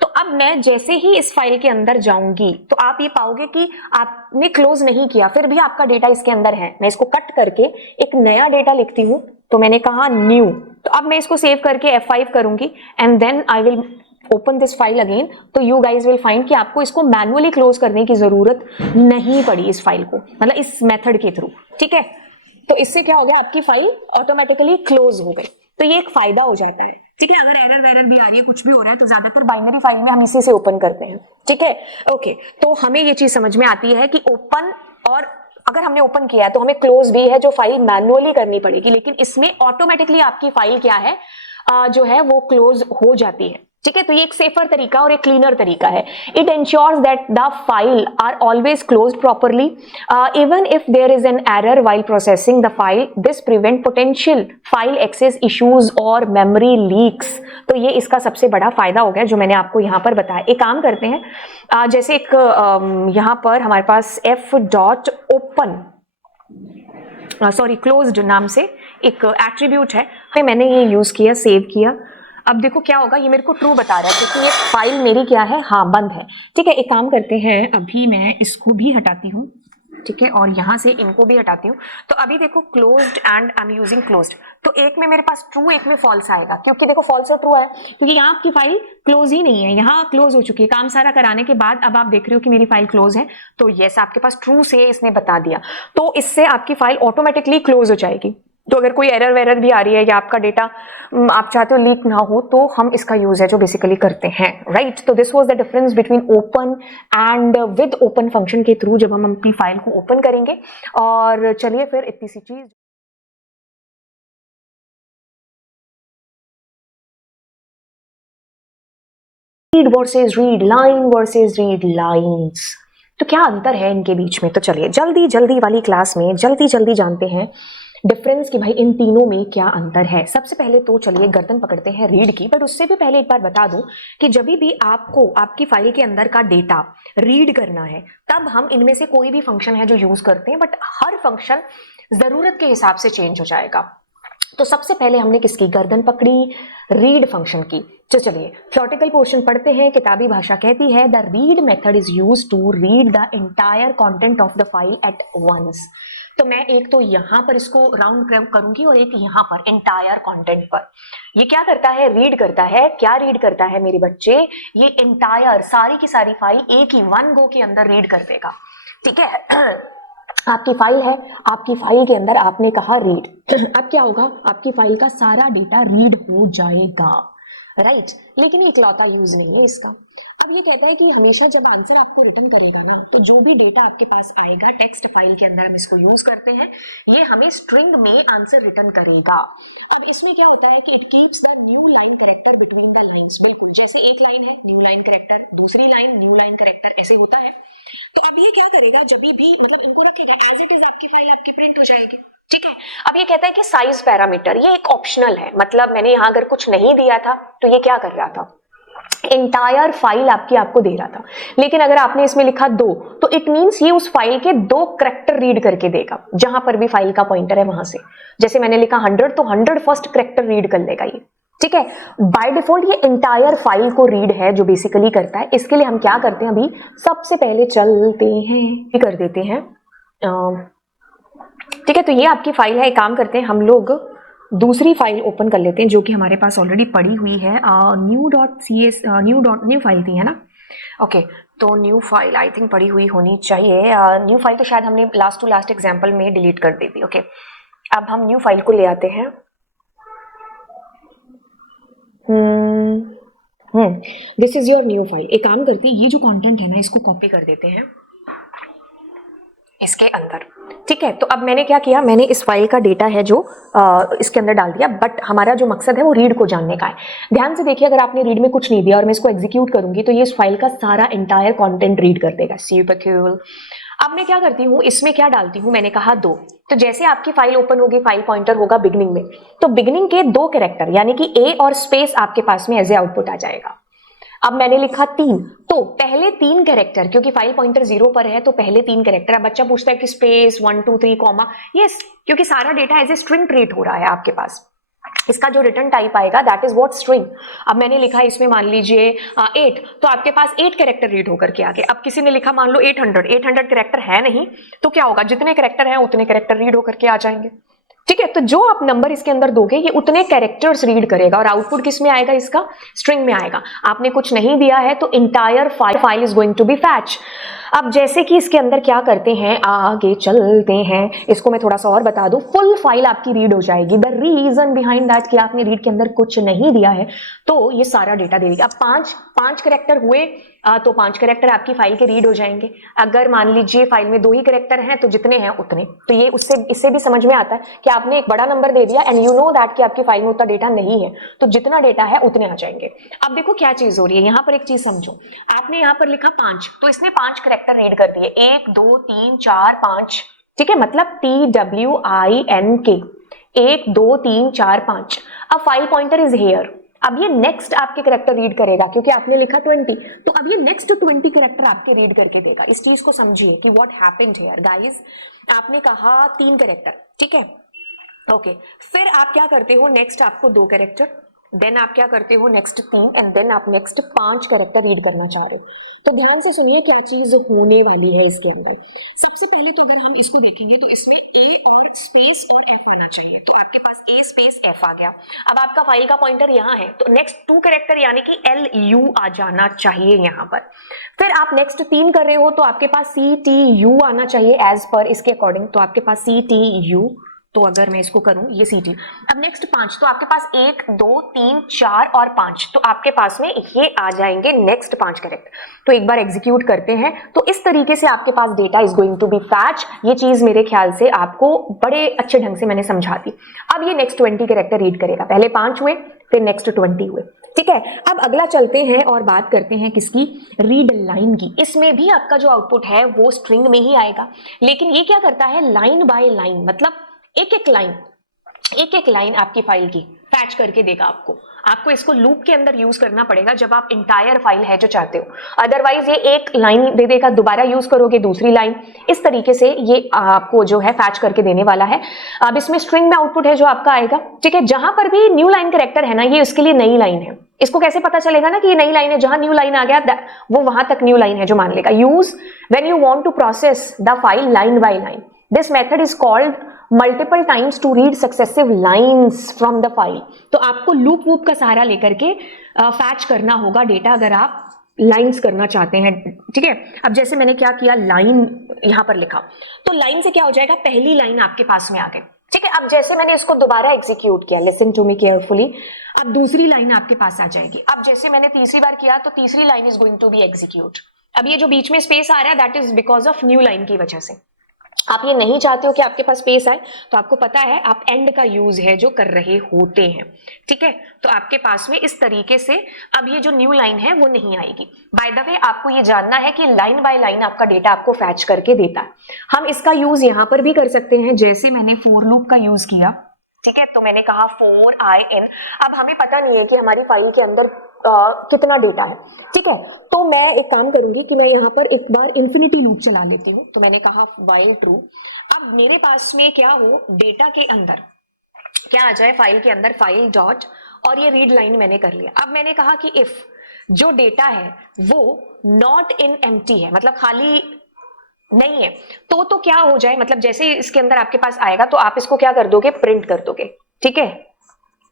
तो अब मैं जैसे ही इस फाइल के अंदर जाऊंगी तो आप ये पाओगे कि आपने क्लोज नहीं किया, फिर भी आपका डेटा इसके अंदर है। मैं इसको कट करके एक नया डेटा लिखती हूँ, तो मैंने कहा न्यू। तो अब मैं इसको सेव करके F5 करूंगी and then I will open this file again. तो यू गाइज विल फाइंड कि आपको इसको मैनुअली क्लोज करने की जरूरत नहीं पड़ी इस फाइल को, मतलब इस मेथड के थ्रू, ठीक है। तो इससे क्या हो गया, आपकी फाइल ऑटोमेटिकली क्लोज हो गई। तो ये एक फायदा हो जाता है, ठीक है। अगर एरर वेरर भी आ रही है, कुछ भी हो रहा है, तो ज्यादातर बाइनरी फाइल में हम इसी से ओपन करते हैं, ठीक है। ओके, तो हमें ये चीज समझ में आती है कि ओपन, और अगर हमने ओपन किया है तो हमें क्लोज भी है जो फाइल मैनुअली करनी पड़ेगी, लेकिन इसमें ऑटोमेटिकली आपकी फाइल क्या है, जो है वो क्लोज हो जाती है, ठीक है, तो ये एक सेफर तरीका और एक क्लीनर तरीका है. It ensures that the file are always closed properly even if there is an error while processing the file. This prevent potential file access issues और मेमोरी लीक्स. तो ये इसका सबसे बड़ा फायदा हो गया जो मैंने आपको यहाँ पर बताया. एक काम करते हैं, जैसे एक यहाँ पर हमारे पास f.open क्लोज्ड नाम से एक एट्रीब्यूट है, मैंने ये यूज किया, सेव किया. अब देखो क्या होगा, ये मेरे को ट्रू बता रहा है क्योंकि ये फाइल मेरी क्या है, हाँ बंद है. ठीक है, एक काम करते हैं, अभी मैं इसको भी हटाती हूँ. ठीक है, और यहाँ से इनको भी हटाती हूँ. तो अभी देखो closed and I am using closed, तो एक में मेरे पास ट्रू, एक में फॉल्स आएगा. क्योंकि देखो फॉल्स और ट्रू है क्योंकि यहाँ आपकी फाइल क्लोज ही नहीं है, यहाँ क्लोज हो चुकी है. काम सारा कराने के बाद अब आप देख रहे हो कि मेरी फाइल क्लोज है, तो यस आपके पास ट्रू से इसने बता दिया, तो इससे आपकी फाइल ऑटोमेटिकली क्लोज हो जाएगी. तो अगर कोई एरर वेरर भी आ रही है या आपका डेटा आप चाहते हो लीक ना हो, तो हम इसका यूज है जो बेसिकली करते हैं, राइट. तो this was the difference between open and with open function के थ्रू जब हम अपनी फाइल को ओपन करेंगे. और चलिए फिर इतनी सी चीज, read versus read line versus read lines, तो क्या अंतर है इनके बीच में. तो चलिए जल्दी जल्दी वाली क्लास में जल्दी जल्दी जानते हैं डिफरेंस कि भाई इन तीनों में क्या अंतर है. सबसे पहले तो चलिए गर्दन पकड़ते हैं रीड की, बट उससे भी पहले एक बार बता दूं कि जब भी आपको आपकी फाइल के अंदर का डेटा रीड करना है तब हम इनमें से कोई भी फंक्शन है जो यूज करते हैं, बट हर फंक्शन जरूरत के हिसाब से चेंज हो जाएगा. तो सबसे पहले हमने किसकी गर्दन पकड़ी, रीड फंक्शन की. तो चलिए थ्योरेटिकल पोर्शन पढ़ते हैं. किताबी भाषा कहती है the read method is used to read the entire content of the file at once. तो मैं एक तो यहां पर इसको राउंड करूंगी और एक यहां पर एंटायर कंटेंट पर. ये क्या करता है, रीड करता है. क्या रीड करता है मेरे बच्चे, ये एंटायर सारी की सारी फाइल एक ही वन गो के अंदर रीड कर देगा. ठीक है, आपकी फाइल है, आपकी फाइल के अंदर आपने कहा रीड, अब क्या होगा, आपकी फाइल का सारा डेटा रीड हो जाएगा, राइट. लेकिन ये इकलौता यूज नहीं है इसका. अब ये कहता है कि हमेशा जब आंसर आपको रिटर्न करेगा ना, तो जो भी डेटा आपके पास आएगा टेक्स्ट फाइल के अंदर हम इसको यूज करते हैं, ये हमें स्ट्रिंग में आंसर रिटर्न करेगा. अब इसमें क्या होता है कि it keeps the new line character between the lines. बिल्कुल जैसे एक लाइन है न्यू लाइन कैरेक्टर, दूसरी लाइन न्यू लाइन कैरेक्टर, ऐसे होता है. तो अब ये क्या करेगा, जब भी मतलब इनको रखेगा एज इट इज आपकी फाइल आपकी प्रिंट हो जाएगी. ठीक है, अब ये कहता है कि साइज पैरामीटर ये एक ऑप्शनल है. मतलब मैंने यहाँ अगर कुछ नहीं दिया था तो ये क्या कर रहा था, एंटायर फाइल आपको दे रहा था. लेकिन अगर आपने इसमें लिखा 2, तो इट मींस ये उस फाइल के 2 कैरेक्टर रीड करके देगा जहां पर भी फाइल का पॉइंटर है वहां से. जैसे मैंने लिखा 100, तो 100 फर्स्ट कैरेक्टर रीड कर लेगा ये. ठीक है, बाय डिफॉल्ट ये एंटायर फाइल को रीड है जो बेसिकली करता है. इसके लिए हम क्या करते हैं, अभी सबसे पहले चलते हैं कर देते हैं. ठीक है, तो ये आपकी फाइल है. एक काम करते हैं हम लोग दूसरी फाइल ओपन कर लेते हैं जो कि हमारे पास ऑलरेडी पड़ी हुई है. न्यू फाइल थी है ना. ओके, तो न्यू फाइल आई थिंक पड़ी हुई होनी चाहिए. न्यू फाइल तो शायद हमने लास्ट टू लास्ट एग्जांपल में डिलीट कर दी थी. ओके, अब हम न्यू फाइल को ले आते हैं. This is your new file. एक काम करती है, ये जो कंटेंट है ना इसको कॉपी कर देते हैं इसके अंदर. ठीक है, तो अब मैंने क्या किया, मैंने इस फाइल का डेटा है जो इसके अंदर डाल दिया, बट हमारा जो मकसद है वो रीड को जानने का है. ध्यान से देखिए, अगर आपने रीड में कुछ नहीं दिया और मैं इसको एग्जीक्यूट करूंगी तो ये इस फाइल का सारा एंटायर कंटेंट रीड कर देगा. Super cool. अब मैं क्या करती हूँ, इसमें क्या डालती हूँ, मैंने कहा 2. तो जैसे आपकी फाइल ओपन होगी, फाइल पॉइंटर होगा बिगनिंग में, तो बिगनिंग के 2 कैरेक्टर यानी कि ए और स्पेस आपके पास में एज ए आउटपुट आ जाएगा. अब मैंने लिखा 3, तो पहले 3 कैरेक्टर, क्योंकि फाइल पॉइंटर 0 पर है तो पहले 3 कैरेक्टर. अब बच्चा पूछता है कि स्पेस 1 2 3 कॉमा, यस, क्योंकि सारा data as a string treat हो रहा है आपके पास. इसका जो रिटर्न टाइप आएगा दैट इज व्हाट स्ट्रिंग. अब मैंने लिखा इसमें मान लीजिए 8, तो आपके पास 8 कैरेक्टर रीड होकर के आ गए. अब किसी ने लिखा मान लो 800 कैरेक्टर है नहीं, तो क्या होगा, जितने कैरेक्टर हैं उतने कैरेक्टर रीड होकर के आ जाएंगे. ठीक है, तो जो आप नंबर इसके अंदर दोगे ये उतने कैरेक्टर्स रीड करेगा और आउटपुट किस में आएगा, इसका स्ट्रिंग में आएगा. आपने कुछ नहीं दिया है तो entire file is going to be fetch. अब जैसे कि इसके अंदर क्या करते हैं, आगे चलते हैं, इसको मैं थोड़ा सा और बता दूं. फुल फाइल आपकी रीड हो जाएगी. द रीजन बिहाइंड दैट कि आपने रीड के अंदर कुछ नहीं दिया है तो ये सारा डेटा दे देगी. अब 5 कैरेक्टर हुए तो 5 कैरेक्टर आपकी फाइल के रीड हो जाएंगे. अगर मान लीजिए फाइल में 2 ही कैरेक्टर हैं तो जितने हैं उतने. तो ये इससे भी समझ में आता है कि आपने एक बड़ा नंबर दे दिया एंड यू नो दैट कि आपकी फाइल में उतना डेटा नहीं है, तो जितना डेटा है उतने आ जाएंगे। अब देखो क्या चीज हो रही है, यहां पर एक चीज समझो, आपने यहां पर लिखा 5, तो इसने 5 कैरेक्टर रीड कर दिए, 1 2 3 4 5, ठीक है, मतलब TWINK, 1 2 3 4 5। अब फाइल पॉइंटर इज हेयर, अब ये नेक्स्ट आपके कैरेक्टर रीड करेगा क्योंकि आपने लिखा 20, तो अब ये नेक्स्ट 20 कैरेक्टर आपके रीड करके देगा। इस चीज को समझिए कि व्हाट हैपेंड हियर गाइस। आपने कहा 3 कैरेक्टर, ठीक है, ओके, फिर आप क्या करते हो, नेक्स्ट आपको 2 कैरेक्टर, देन आप क्या करते हो नेक्स्ट 3, एंड देन आप नेक्स्ट 5 कैरेक्टर रीड करना चाह रहे हो। तो ध्यान से सुनिए क्या चीज होने वाली है इसके अंदर। सबसे पहले तो अगर हम इसको देखेंगे तो इसमें I और स्पेस और F आना चाहिए, तो आपके पास A स्पेस F आ गया। अब आपका फाइल का पॉइंटर यहाँ है, तो नेक्स्ट 2 कैरेक्टर यानी कि LU आ जाना चाहिए यहाँ पर। फिर आप नेक्स्ट 3 कर रहे हो तो आपके पास CTU आना चाहिए एज पर इसके अकॉर्डिंग, तो आपके पास CTU, तो अगर मैं इसको करूं ये CT। अब नेक्स्ट 5, तो आपके पास 1 2 3 4 और 5, तो आपके पास में ये आ जाएंगे नेक्स्ट 5 कैरेक्टर। तो एक बार एग्जीक्यूट करते हैं, तो इस तरीके से आपके पास data is going to be fetch. ये चीज मेरे ख्याल से आपको बड़े अच्छे ढंग से मैंने समझा दी। अब ये नेक्स्ट 20 कैरेक्टर रीड करेगा, पहले 5 हुए फिर नेक्स्ट 20 हुए, ठीक है। अब अगला चलते हैं और बात करते हैं किसकी, रीड लाइन की। इसमें भी आपका जो आउटपुट है वो स्ट्रिंग में ही आएगा, लेकिन ये क्या करता है, लाइन बाय लाइन, मतलब एक एक लाइन आपकी फाइल की फैच करके देगा आपको इसको लूप के अंदर यूज करना पड़ेगा जब आप इंटायर फाइल है जो चाहते हो, अदरवाइज ये एक लाइन दे देगा, दोबारा यूज करोगे दूसरी लाइन, इस तरीके से ये आपको जो है फैच करके देने वाला है। अब इसमें स्ट्रिंग में आउटपुट है जो आपका आएगा, ठीक है। जहां पर भी न्यू लाइन कैरेक्टर है ना, ये इसके लिए नई लाइन है। इसको कैसे पता चलेगा ना कि ये नई लाइन है, जहां न्यू लाइन आ गया वो वहां तक न्यू लाइन है जो मान लेगा। Use when you want to process the file line by line, this method is called multiple times to read successive lines from the file. तो आपको लूप वूप का सहारा लेकर के फैच करना होगा डेटा अगर आप लाइन्स करना चाहते हैं, ठीक है। अब जैसे मैंने क्या किया, लाइन यहां पर लिखा, तो लाइन से क्या हो जाएगा, पहली लाइन आपके पास में आ गई, ठीक है। अब जैसे मैंने इसको दोबारा एग्जीक्यूट किया, लिसन टू मी केयरफुली, अब दूसरी लाइन आपके पास आ जाएगी। अब जैसे मैंने तीसरी बार किया तो तीसरी line is going to be execute. अब ये जो बीच में स्पेस आ रहा है that is because of new line की वजह से। आप ये नहीं चाहते हो कि आपके पास स्पेस आए, तो आपको पता है आप एंड का यूज है जो कर रहे होते हैं, ठीक है। तो आपके पास में इस तरीके से अब ये जो न्यू लाइन है वो नहीं आएगी। बाय द वे आपको ये जानना है कि लाइन बाय लाइन आपका डेटा आपको फैच करके देता है। हम इसका यूज यहां पर भी कर सकते हैं, जैसे मैंने फॉर लूप का यूज किया, ठीक है। तो मैंने कहा for I in, अब हमें पता नहीं है कि हमारी फाइल के अंदर कितना डेटा है, ठीक है। तो मैं एक काम करूंगी कि मैं यहाँ पर एक बार इंफिनिटी लूप चला लेती हूँ। तो मैंने कहा while true, अब मेरे पास में क्या हो, डेटा के अंदर क्या आ जाए, फाइल के अंदर फाइल डॉट, और ये रीड लाइन मैंने कर लिया। अब मैंने कहा कि इफ जो डेटा है वो नॉट इन एम्प्टी है, मतलब खाली नहीं है, तो क्या हो जाए, मतलब जैसे इसके अंदर आपके पास आएगा तो आप इसको क्या कर दोगे, प्रिंट कर दोगे, ठीक है,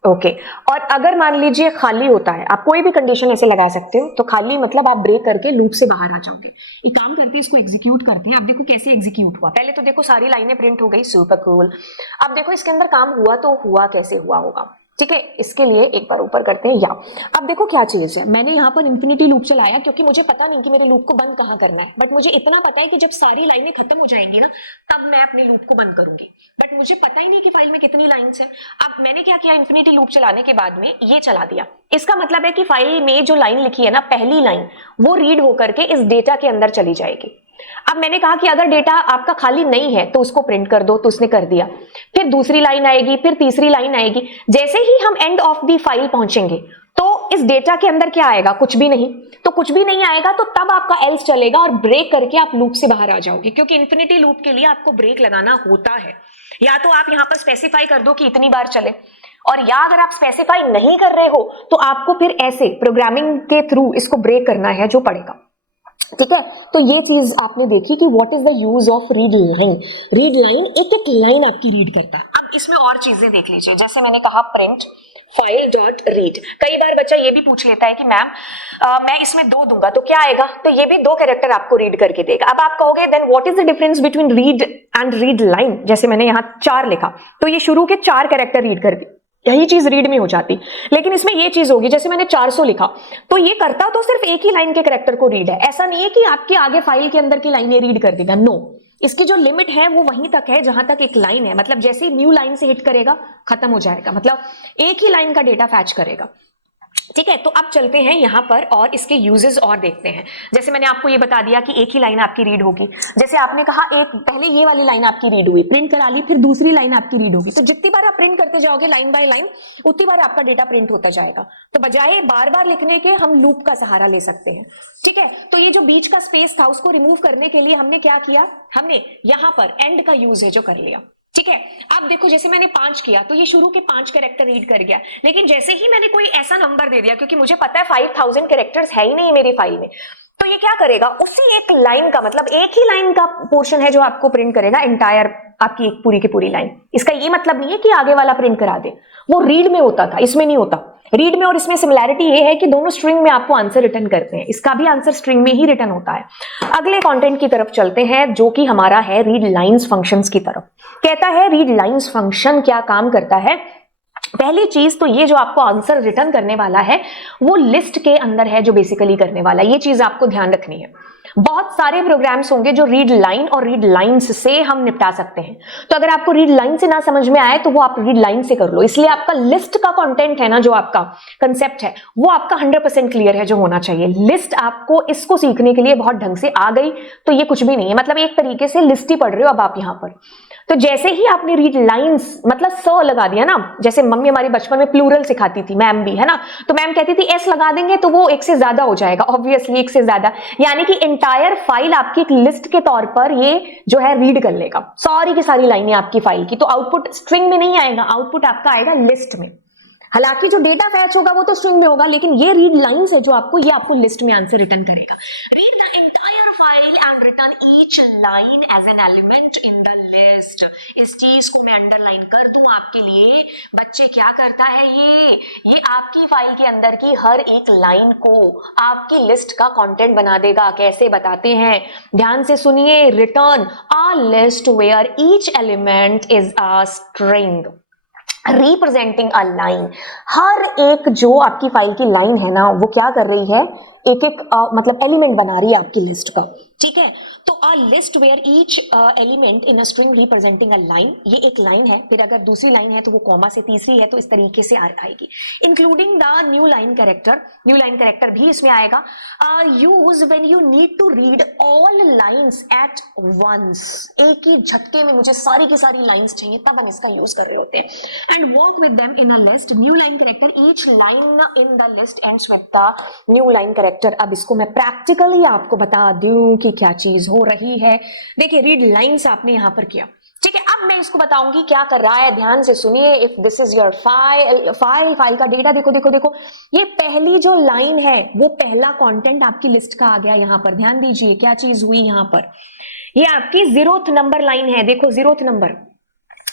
ओके। और अगर मान लीजिए खाली होता है, आप कोई भी कंडीशन ऐसे लगा सकते हो, तो खाली मतलब आप ब्रेक करके लूप से बाहर आ जाओगे। एक काम करते हैं, इसको एग्जीक्यूट करते हैं। अब देखो कैसे एग्जीक्यूट हुआ, पहले तो देखो सारी लाइनें प्रिंट हो गई, सुपर कूल। अब देखो इसके अंदर काम हुआ तो हुआ कैसे हुआ होगा, ठीक है। इसके लिए एक बार ऊपर करते हैं, या अब देखो क्या चीज है, मैंने यहाँ पर इंफिनिटी लूप चलाया क्योंकि मुझे पता नहीं कि मेरे लूप को बंद कहाँ करना है, बट मुझे इतना पता है कि जब सारी लाइनें खत्म हो जाएंगी ना तब मैं अपने लूप को बंद करूंगी, बट मुझे पता ही नहीं कि फाइल में कितनी लाइन्स है। अब मैंने क्या किया, इंफिनिटी लूप चलाने के बाद में ये चला दिया। इसका मतलब है कि फाइल में जो लाइन लिखी है ना, पहली लाइन, वो रीड होकर के इस डेटा के अंदर चली जाएगी। अब मैंने कहा कि अगर डेटा आपका खाली नहीं है तो उसको प्रिंट कर दो, तो उसने कर दिया। फिर दूसरी लाइन आएगी, फिर तीसरी लाइन आएगी। जैसे ही हम एंड ऑफ द फाइल पहुंचेंगे तो इस डेटा के अंदर क्या आएगा, कुछ भी नहीं। तो कुछ भी नहीं आएगा तो तब आपका एल्स चलेगा और ब्रेक करके आप लूप से बाहर आ जाओगे, क्योंकि इन्फिनिटी लूप के लिए आपको ब्रेक लगाना होता है। या तो आप यहां पर स्पेसिफाई कर दो कि इतनी बार चले, और या अगर आप स्पेसिफाई नहीं कर रहे हो तो आपको फिर ऐसे प्रोग्रामिंग के थ्रू इसको ब्रेक करना है जो पड़ेगा, ठीक है। तो ये चीज आपने देखी कि what is the use of read line. Read line एक एक लाइन आपकी रीड करता है। अब इसमें और चीजें देख लीजिए, जैसे मैंने कहा प्रिंट फाइल डॉट रीड। कई बार बच्चा ये भी पूछ लेता है कि मैम मैं इसमें 2 दूंगा तो क्या आएगा, तो ये भी 2 कैरेक्टर आपको रीड करके देगा। अब आप कहोगे then what is the difference between read and read line. जैसे मैंने यहाँ 4 लिखा तो ये शुरू के 4 कैरेक्टर रीड कर दी, यही चीज रीड में हो जाती। लेकिन इसमें ये चीज होगी, जैसे मैंने 400 लिखा तो ये करता तो सिर्फ एक ही लाइन के कैरेक्टर को रीड है। ऐसा नहीं है कि आपके आगे फाइल के अंदर की लाइनें रीड कर देगा, नो। इसकी जो लिमिट है वो वहीं तक है जहां तक एक लाइन है, मतलब जैसे ही न्यू लाइन से हिट करेगा खत्म हो जाएगा, मतलब एक ही लाइन का डेटा फैच करेगा। ठीक है, तो अब चलते हैं यहां पर और इसके यूजेस और देखते हैं। जैसे मैंने आपको ये बता दिया कि एक ही लाइन आपकी रीड होगी, जैसे आपने कहा एक पहले ये वाली लाइन आपकी रीड हुई, प्रिंट करा ली, फिर दूसरी लाइन आपकी रीड होगी, तो जितनी बार आप प्रिंट करते जाओगे लाइन बाय लाइन उतनी बार आपका डेटा प्रिंट होता जाएगा। तो बजाय बार बार लिखने के हम लूप का सहारा ले सकते हैं। ठीक है, तो ये जो बीच का स्पेस था उसको रिमूव करने के लिए हमने क्या किया, हमने यहां पर एंड का यूज है जो कर लिया। ठीक है, अब देखो जैसे मैंने 5 किया तो ये शुरू के 5 कैरेक्टर रीड कर गया, लेकिन जैसे ही मैंने कोई ऐसा नंबर दे दिया, क्योंकि मुझे पता है 5000 कैरेक्टर्स है ही नहीं मेरी फाइल में, तो ये क्या करेगा, उसी एक लाइन का, मतलब एक ही लाइन का पोर्शन है जो आपको प्रिंट करेगा, एंटायर आपकी एक पूरी की पूरी लाइन। इसका ये मतलब नहीं है कि आगे वाला प्रिंट करा दे, वो रीड में होता था, इसमें नहीं होता। रीड में और इसमें सिमिलैरिटी ये है कि दोनों स्ट्रिंग में आपको आंसर रिटर्न करते हैं, इसका भी आंसर स्ट्रिंग में ही रिटर्न होता है। अगले कंटेंट की तरफ चलते हैं जो कि हमारा है रीड लाइंस फंक्शंस की तरफ। कहता है रीड लाइंस फंक्शन क्या काम करता है। पहली चीज तो ये जो आपको आंसर रिटर्न करने वाला है वो लिस्ट के अंदर है जो बेसिकली करने वाला है, ये चीज आपको ध्यान रखनी है। बहुत सारे प्रोग्राम्स होंगे जो रीड लाइन और रीड लाइंस से हम निपटा सकते हैं, तो अगर आपको रीड लाइन से ना समझ में आए तो वो आप रीड लाइन से कर लो। इसलिए आपका लिस्ट का कंटेंट है ना, जो आपका कंसेप्ट है वो आपका 100% क्लियर है जो होना चाहिए। लिस्ट आपको इसको सीखने के लिए बहुत ढंग से आ गई तो ये कुछ भी नहीं है, मतलब एक तरीके से लिस्ट ही पढ़ रहे हो अब आप यहां पर। तो जैसे ही आपने रीड लाइंस मतलब स लगा दिया ना, जैसे मम्मी हमारी बचपन में प्लूरल सिखाती थी, मैम भी है ना, तो मैम कहती थी एस लगा देंगे तो वो एक से ज्यादा हो जाएगा, ऑब्वियसली एक से ज्यादा, यानी कि एंटायर फाइल आपकी एक लिस्ट के तौर पर ये जो है रीड कर लेगा सारी की सारी लाइनें आपकी फाइल की। तो आउटपुट स्ट्रिंग में नहीं आएगा, आउटपुट आपका आएगा लिस्ट में। हालांकि जो डेटा फैच होगा वो तो स्ट्रिंग में होगा, लेकिन ये रीड लाइंस है जो आपको, ये आपको लिस्ट में आंसर रिटर्न करेगा। Read the entire file and return each line as an element in the list. इस चीज को मैं अंडरलाइन कर दूं आपके लिए, बच्चे क्या करता है ये आपकी फाइल के अंदर की हर एक लाइन को आपकी लिस्ट का कंटेंट बना देगा। कैसे बताते हैं, ध्यान से सुनिए। Return a list where each element is a string representing a line. हर एक जो आपकी फाइल की लाइन है ना वो क्या कर रही है, एक एक मतलब एलिमेंट बना रही है आपकी लिस्ट का। ठीक है, तो a list where each element in a string representing a line, ये एक लाइन है, फिर अगर दूसरी लाइन है तो वो कॉमा से, तीसरी है तो इस तरीके से आएगी। Including the new line character, new line character भी इसमें आएगा। Use when you need to read all lines at once, एक ही झटके में मुझे सारी की सारी लाइंस चाहिए तब हम इसका यूज कर रहे होते हैं। And work with them in a list, new line character, each line in the list ends with the new line character. अब इसको मैं प्रैक्टिकली आपको बता दूं कि क्या चीज हो रही है। देखिए रीड लाइंस आपने यहां पर किया, ठीक है, अब मैं इसको बताऊंगी क्या कर रहा है, ध्यान से सुनिए। If this is your file का डेटा, देखो देखो देखो, ये पहली जो लाइन है वो पहला कंटेंट आपकी लिस्ट का आ गया यहां पर। ध्यान दीजिए क्या चीज हुई यहां पर, ये आपकी 0th नंबर लाइन है, देखो 0th नंबर।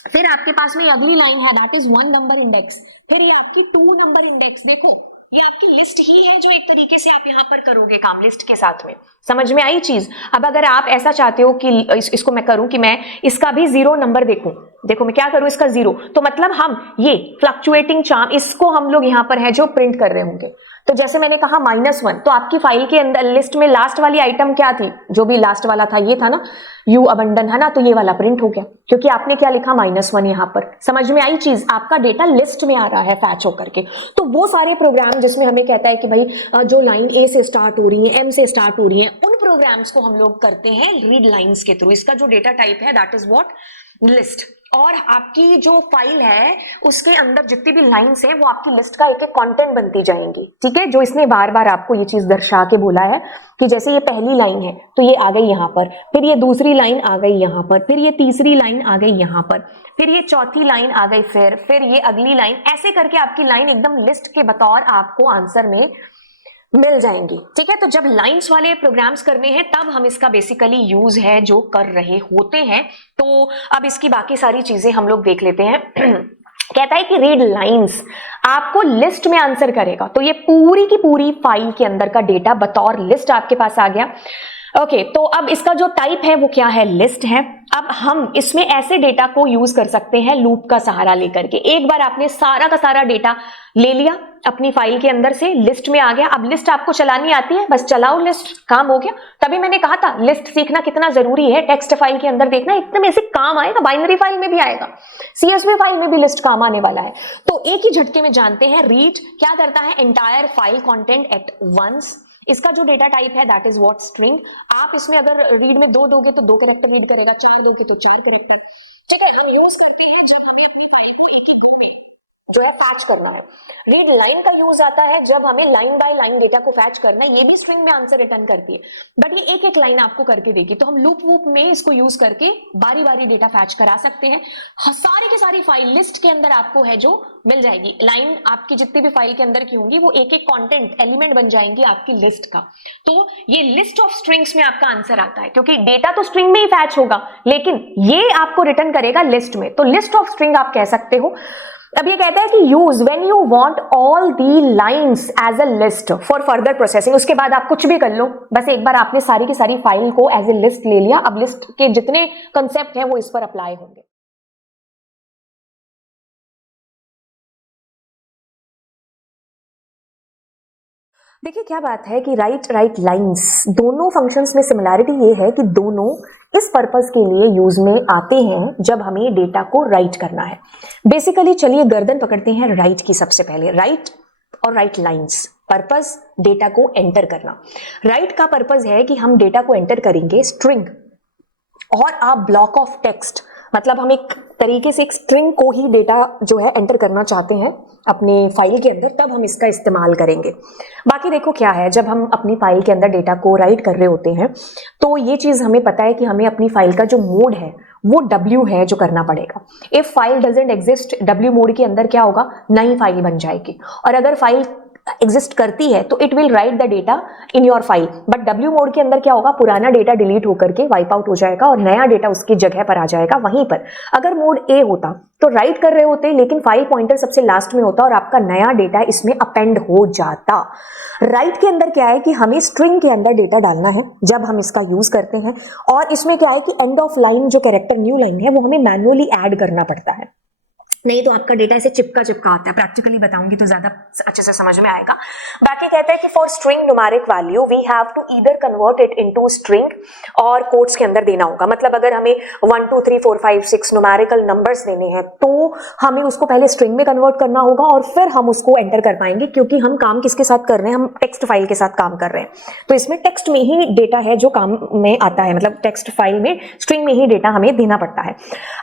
फिर आपके पास में अगली लाइन है दैट इज 1 नंबर इंडेक्स, फिर ये आपकी 2 नंबर इंडेक्स। देखो ये आपकी लिस्ट ही है जो एक तरीके से आप यहां पर करोगे काम लिस्ट के साथ में। समझ में आई चीज। अब अगर आप ऐसा चाहते हो कि इसको मैं करूं कि मैं इसका भी 0 नंबर देखूं, देखो मैं क्या करूं इसका 0, तो मतलब हम ये फ्लक्चुएटिंग चार्म इसको हम लोग यहां पर है जो प्रिंट कर रहे होंगे। तो जैसे मैंने कहा -1, तो आपकी फाइल के अंदर लिस्ट में लास्ट वाली आइटम क्या थी, जो भी लास्ट वाला था ये था ना, यू अबंडन, है ना, तो ये वाला प्रिंट हो गया क्योंकि आपने क्या लिखा -1 यहां पर। समझ में आई चीज, आपका डेटा लिस्ट में आ रहा है फैच होकर के। तो वो सारे प्रोग्राम जिसमें हमें कहता है कि भाई जो लाइन ए से स्टार्ट हो रही है, एम से स्टार्ट हो रही है, उन प्रोग्राम्स को हम लोग करते हैं रीड लाइंस के थ्रू। इसका जो डेटा टाइप है दैट इज व्हाट, लिस्ट। और आपकी जो फाइल है उसके अंदर जितनी भी लाइंस है वो आपकी लिस्ट का एक एक कंटेंट बनती जाएंगी। ठीक है, जो इसने बार बार आपको ये चीज दर्शा के बोला है कि जैसे ये पहली लाइन है तो ये आ गई यहाँ पर, फिर ये दूसरी लाइन आ गई यहाँ पर, फिर ये तीसरी लाइन आ गई यहाँ पर, फिर ये चौथी लाइन आ गई, फिर ये अगली लाइन, ऐसे करके आपकी लाइन एकदम लिस्ट के बतौर आपको आंसर में मिल जाएंगी। ठीक है, तो जब लाइंस वाले प्रोग्राम्स करने हैं तब हम इसका बेसिकली यूज है जो कर रहे होते हैं। तो अब इसकी बाकी सारी चीजें हम लोग देख लेते हैं। कहता है कि रीड लाइंस आपको लिस्ट में आंसर करेगा, तो ये पूरी की पूरी फाइल के अंदर का डेटा बतौर लिस्ट आपके पास आ गया। ओके, तो अब इसका जो टाइप है वो क्या है, लिस्ट है। अब हम इसमें ऐसे डेटा को यूज कर सकते हैं लूप का सहारा लेकर के। एक बार आपने सारा का सारा डेटा ले लिया अपनी फाइल के अंदर से, लिस्ट में आ गया। अब लिस्ट आपको चलानी आती है, बस चलाओ लिस्ट, काम हो गया। तभी मैंने कहा था लिस्ट सीखना कितना जरूरी है। टेक्स्ट फाइल के अंदर देखना एकदम ऐसे काम आएगा, बाइनरी फाइल में भी आएगा, CSV फाइल में भी लिस्ट काम आने वाला है। तो एक ही झटके में जानते हैं रीड क्या करता है, entire file content at once. इसका जो डेटा टाइप है दैट इज व्हाट स्ट्रिंग। आप इसमें अगर रीड में 2 दोगे तो 2 कैरेक्टर रीड करेगा, 4 दोगे तो 4 कैरेक्टर। ठीक है, हम यूज करते हैं जब हमें अपनी फाइल को एक एक में जो है फैच करना है। रीड लाइन का यूज आता है जब हमें लाइन बाय लाइन डेटा को फैच करना है। ये भी स्ट्रिंग में आंसर रिटर्न करती है, बट ये एक एक लाइन आपको करके देगी। तो हम लूप वूप में इसको यूज करके बारी बारी डेटा फैच करा सकते हैं। सारी की सारी फाइल लिस्ट के अंदर आपको है जो मिल जाएगी। लाइन आपकी जितनी भी फाइल के अंदर की होंगी वो एक एक कंटेंट एलिमेंट बन जाएंगी आपकी लिस्ट का। तो ये लिस्ट ऑफ स्ट्रिंग्स में आपका आंसर आता है, क्योंकि डेटा तो स्ट्रिंग में ही फैच होगा लेकिन ये आपको रिटर्न करेगा लिस्ट में। तो लिस्ट ऑफ स्ट्रिंग आप कह सकते हो। अब ये कहता है कि use when you want all the lines as a list for further processing. उसके बाद आप कुछ भी कर लो, बस एक बार आपने सारी की सारी फाइल को एज ए लिस्ट ले लिया। अब लिस्ट के जितने कंसेप्ट हैं वो इस पर अप्लाई होंगे। देखिए क्या बात है कि राइट लाइंस दोनों फंक्शंस में सिमिलैरिटी ये है कि दोनों इस पर्पस के लिए यूज में आते हैं जब हमें डेटा को राइट करना है। बेसिकली चलिए गर्दन पकड़ते हैं राइट की। सबसे पहले राइट और राइट लाइंस पर्पस डेटा को एंटर करना। राइट का पर्पस है कि हम डेटा को एंटर करेंगे स्ट्रिंग और आप ब्लॉक ऑफ टेक्स्ट, मतलब हम एक तरीके से एक स्ट्रिंग को ही डेटा जो है एंटर करना चाहते हैं अपने फाइल के अंदर, तब हम इसका इस्तेमाल करेंगे। बाकी देखो क्या है, जब हम अपनी फाइल के अंदर डेटा को राइट कर रहे होते हैं तो ये चीज हमें पता है कि हमें अपनी फाइल का जो मोड है वो W है जो करना पड़ेगा। If file doesn't exist, W mode के अंदर क्या होगा, नई फाइल बन जाएगी। और अगर फाइल एग्जिस्ट करती है तो it will write the data in your file, but W mode के अंदर क्या होगा, पुराना डेटा डिलीट होकर के वाइप आउट हो जाएगा और नया डेटा उसकी जगह पर आ जाएगा वहीं पर। अगर मोड A होता तो राइट कर रहे होते लेकिन फाइल पॉइंटर सबसे लास्ट में होता और आपका नया डेटा इसमें अपेंड हो जाता। राइट के अंदर क्या है कि हमें स्ट्रिंग के अंदर डेटा डालना है जब हम इसका यूज करते हैं, और इसमें क्या है कि एंड ऑफ लाइन जो कैरेक्टर न्यू लाइन है वो हमें मैन्युअली ऐड करना पड़ता है, नहीं तो आपका डेटा ऐसे चिपका चिपका आता है। प्रैक्टिकली बताऊंगी तो ज्यादा अच्छे से समझ में आएगा। बाकी कहता है कि for string numeric value we have to either convert it into string और कोट्स के अंदर देना होगा। मतलब अगर हमें 1 2 3 4 5 6 न्यूमेरिकल नंबर्स देने हैं तो हमें उसको पहले स्ट्रिंग में कन्वर्ट करना होगा और फिर हम उसको एंटर कर पाएंगे, क्योंकि हम काम किसके साथ कर रहे हैं, हम टेक्स्ट फाइल के साथ काम कर रहे हैं। तो इसमें टेक्स्ट में ही डेटा है जो काम में आता है, मतलब टेक्स्ट फाइल में स्ट्रिंग में ही डेटा हमें देना पड़ता है।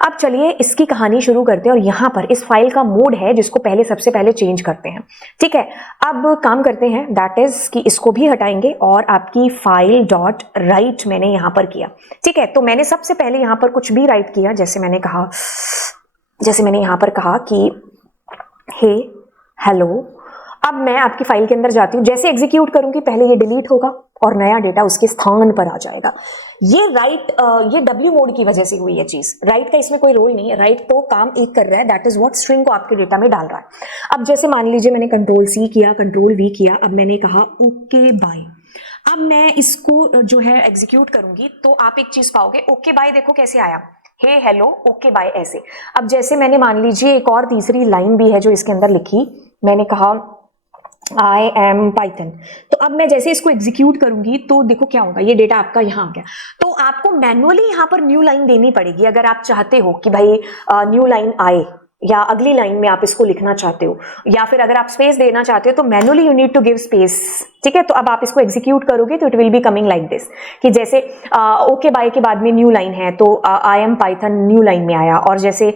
अब चलिए इसकी कहानी शुरू करते हैं, और यहाँ पर इस फाइल का मोड है जिसको पहले सबसे पहले चेंज करते हैं। ठीक है, अब काम करते हैं दैट इज कि इसको भी हटाएंगे और आपकी फाइल डॉट राइट मैंने यहां पर किया। ठीक है, तो मैंने सबसे पहले यहां पर कुछ भी राइट किया, जैसे मैंने यहां पर कहा कि हे हेलो। अब मैं आपकी फाइल के अंदर जाती हूँ, जैसे एग्जीक्यूट करूंगी पहले ये डिलीट होगा और नया डेटा उसके स्थान पर आ जाएगा। ये ये W मोड की वजह से हुई है चीज। राइट का इसमें कोई रोल नहीं है, राइट तो काम एक कर रहा है, दैट इज व्हाट स्ट्रिंग को आपके डेटा में डाल रहा है। अब जैसे मान लीजिए मैंने Ctrl+C किया, Ctrl+V किया, अब मैंने कहा ओके बाय। अब मैं इसको जो है एग्जीक्यूट करूंगी तो आप एक चीज पाओगे, ओके बाय देखो कैसे आया, हे हेलो ओके बाय ऐसे। अब जैसे मैंने मान लीजिए एक और तीसरी लाइन भी है जो इसके अंदर लिखी, मैंने कहा आई एम पाइथन। तो अब मैं जैसे इसको एग्जीक्यूट करूंगी तो देखो क्या होगा, ये डेटा आपका यहाँ आ गया। तो आपको मैनुअली यहाँ पर न्यू लाइन देनी पड़ेगी अगर आप चाहते हो कि भाई न्यू लाइन आए, या अगली लाइन में आप इसको लिखना चाहते हो, या फिर अगर आप स्पेस देना चाहते हो तो manually you need to give space. ठीक है, तो अब आप इसको एग्जीक्यूट करोगे तो it will be coming like this, कि जैसे ओके बाय के बाद में न्यू लाइन है तो I am Python new line में आया, और जैसे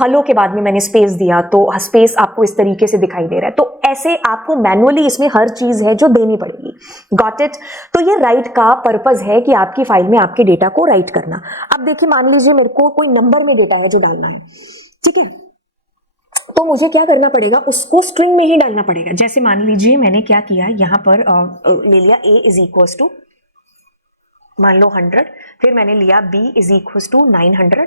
हेलो के बाद में मैंने स्पेस दिया तो स्पेस आपको इस तरीके से दिखाई दे रहा है। तो ऐसे आपको मैनुअली इसमें हर चीज है जो देनी पड़ेगी। Got it? तो ये राइट का पर्पज है कि आपकी फाइल में आपके डेटा को राइट करना। अब देखिए मान लीजिए मेरे को कोई नंबर में डेटा है जो डालना है, ठीक है, तो मुझे क्या करना पड़ेगा, उसको स्ट्रिंग में ही डालना पड़ेगा। जैसे मान लीजिए मैंने क्या किया, यहां पर ले लिया a इज इक्वल्स टू मान लो 100, फिर मैंने लिया b इज इक्वल्स टू 900।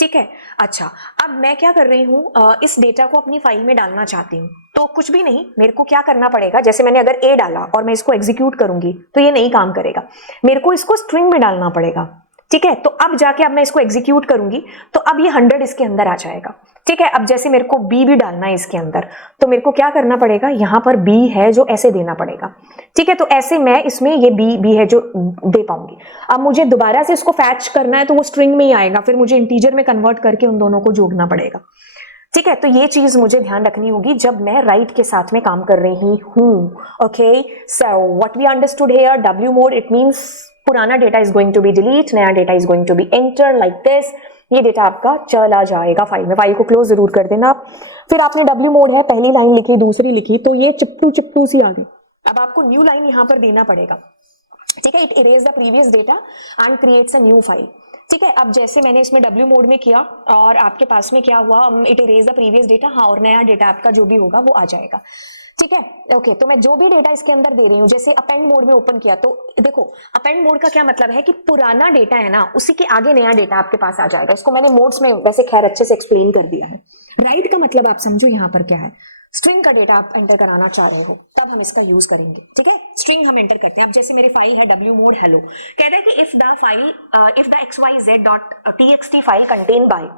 ठीक है, अच्छा अब मैं क्या कर रही हूं, इस डेटा को अपनी फाइल में डालना चाहती हूं, तो कुछ भी नहीं, मेरे को क्या करना पड़ेगा, जैसे मैंने अगर a डाला और मैं इसको एग्जीक्यूट करूंगी तो ये नहीं काम करेगा, मेरे को इसको स्ट्रिंग में डालना पड़ेगा। ठीक है, तो अब जाके अब मैं इसको एग्जीक्यूट करूंगी तो अब ये 100 इसके अंदर आ जाएगा। ठीक है, अब जैसे मेरे को बी भी डालना है इसके अंदर, तो मेरे को क्या करना पड़ेगा, यहां पर बी है जो ऐसे देना पड़ेगा। ठीक है, तो ऐसे मैं इसमें ये बी है जो दे पाऊंगी। अब मुझे दोबारा से इसको फैच करना है तो वो स्ट्रिंग में ही आएगा, फिर मुझे इंटीजर में कन्वर्ट करके उन दोनों को जोड़ना पड़ेगा। ठीक है, तो ये चीज मुझे ध्यान रखनी होगी जब मैं राइट के साथ में काम कर रही हूं। Okay, so what we understood here, W mode it means पुराना data is going to be delete, नया data is going to be enter like this. ये डेटा आपका चला जाएगा फाइल में। फाइल को क्लोज जरूर कर देना आप। फिर आपने डब्ल्यू मोड है, पहली लाइन लिखी, दूसरी लिखी, तो ये चिपटू सी आ गई। अब आपको न्यू लाइन यहां पर देना पड़ेगा। ठीक है, it erase the previous data and creates a new file. ठीक है, अब जैसे मैंने इसमें डब्ल्यू मोड में किया और आपके पास में क्या हुआ, it erase the previous data, हाँ, और नया डेटा आपका जो भी होगा वो आ जाएगा। ठीक है, ओके, तो मैं जो भी डेटा इसके अंदर दे रही हूँ, जैसे अपेंड मोड में ओपन किया, तो देखो अपेंड मोड का क्या मतलब है कि पुराना डेटा है ना, उसी के आगे नया डेटा आपके पास आ जाएगा। इसको मैंने मोड्स में वैसे खैर अच्छे से एक्सप्लेन कर दिया है। राइट का मतलब आप समझो यहाँ पर क्या है, स्ट्रिंग का डेटा आप एंटर कराना चाह रहे हो तब हम इसका यूज करेंगे। ठीक है, स्ट्रिंग हम एंटर करते हैं। अब जैसे मेरी फाइल है डब्ल्यू मोड हेलो, कहता है कि if the xyz.txt file contain bye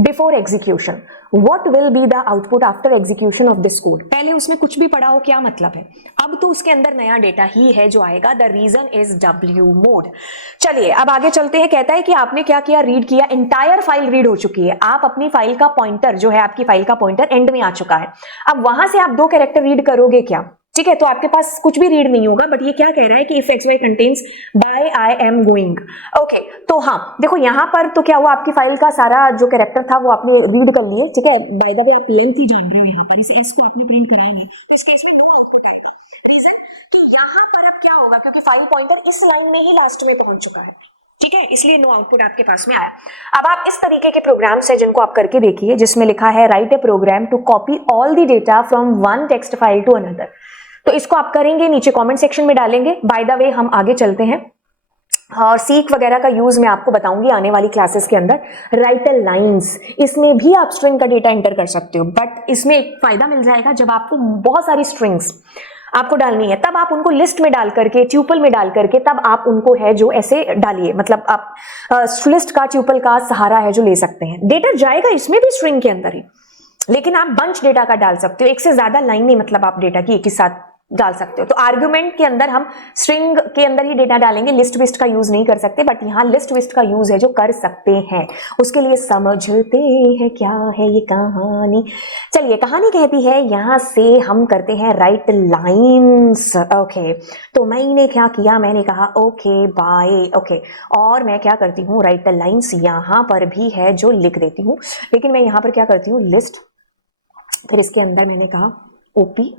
before execution what will be the output after execution of this code. पहले उसमें कुछ भी पढ़ा हो, क्या मतलब है, अब तो उसके अंदर नया डेटा ही है जो आएगा। द रीजन इज डब्ल्यू मोड। चलिए अब आगे चलते हैं। कहता है कि आपने क्या किया, रीड किया, एंटायर फाइल रीड हो चुकी है। आप अपनी फाइल का पॉइंटर जो है, आपकी फाइल का पॉइंटर एंड में आ चुका है। अब वहां से आप 2 कैरेक्टर रीड करोगे क्या? ठीक है, तो आपके पास कुछ भी रीड नहीं होगा, बट ये क्या कह रहा है कि if xy contains bye I am going. Okay, तो हाँ देखो यहाँ पर तो क्या हुआ, आपकी फाइल का सारा जो कैरेक्टर था वो आपने रीड कर लिए। ठीक है, बाय द वे आप लेंथ ही जान रहे हो, यहाँ पर इसे इसको आपने प्रिंट कराएंगे, इस केस में रीजन, तो यहाँ पर अब क्या होगा, क्योंकि फाइल पॉइंटर इस लाइन में ही लास्ट में पहुंच चुका है। ठीक है, इसलिए नो आउटपुट आपके पास में आया। अब आप इस तरीके के प्रोग्राम्स है जिनको आप करके देखिए, जिसमें लिखा है write a program to copy all the data from one text file to another. तो इसको आप करेंगे, नीचे कमेंट सेक्शन में डालेंगे। बाय द वे हम आगे चलते हैं और सीक वगैरह का यूज मैं आपको बताऊंगी आने वाली क्लासेस के अंदर। राइट ए लाइंस, इसमें भी आप स्ट्रिंग का डेटा एंटर कर सकते हो, बट इसमें एक फायदा मिल जाएगा, जब आपको बहुत सारी स्ट्रिंग्स आपको डालनी है तब आप उनको लिस्ट में डाल करके, ट्यूपल में डाल करके, तब आप उनको है जो ऐसे डालिए, मतलब आप लिस्ट का, ट्यूपल का सहारा है जो ले सकते हैं। डेटा जाएगा इसमें भी स्ट्रिंग के अंदर ही, लेकिन आप बंच डेटा का डाल सकते हो, एक से ज्यादा लाइन नहीं, मतलब आप डेटा की एक ही साथ डाल सकते हो। तो आर्गुमेंट के अंदर हम स्ट्रिंग के अंदर ही डेटा डालेंगे, लिस्ट विस्ट का यूज नहीं कर सकते, बट यहाँ लिस्ट विस्ट का यूज है जो कर सकते हैं। उसके लिए समझते हैं क्या है ये कहानी। चलिए, कहानी कहती है यहां से हम करते हैं राइट लाइन्स। ओके, तो मैंने क्या किया, मैंने कहा ओके बाय। ओके, और मैं क्या करती हूँ, राइट लाइन्स यहां पर भी है जो लिख देती हूँ, लेकिन मैं यहां पर क्या करती हूँ, लिस्ट, फिर इसके अंदर मैंने कहा ओपी,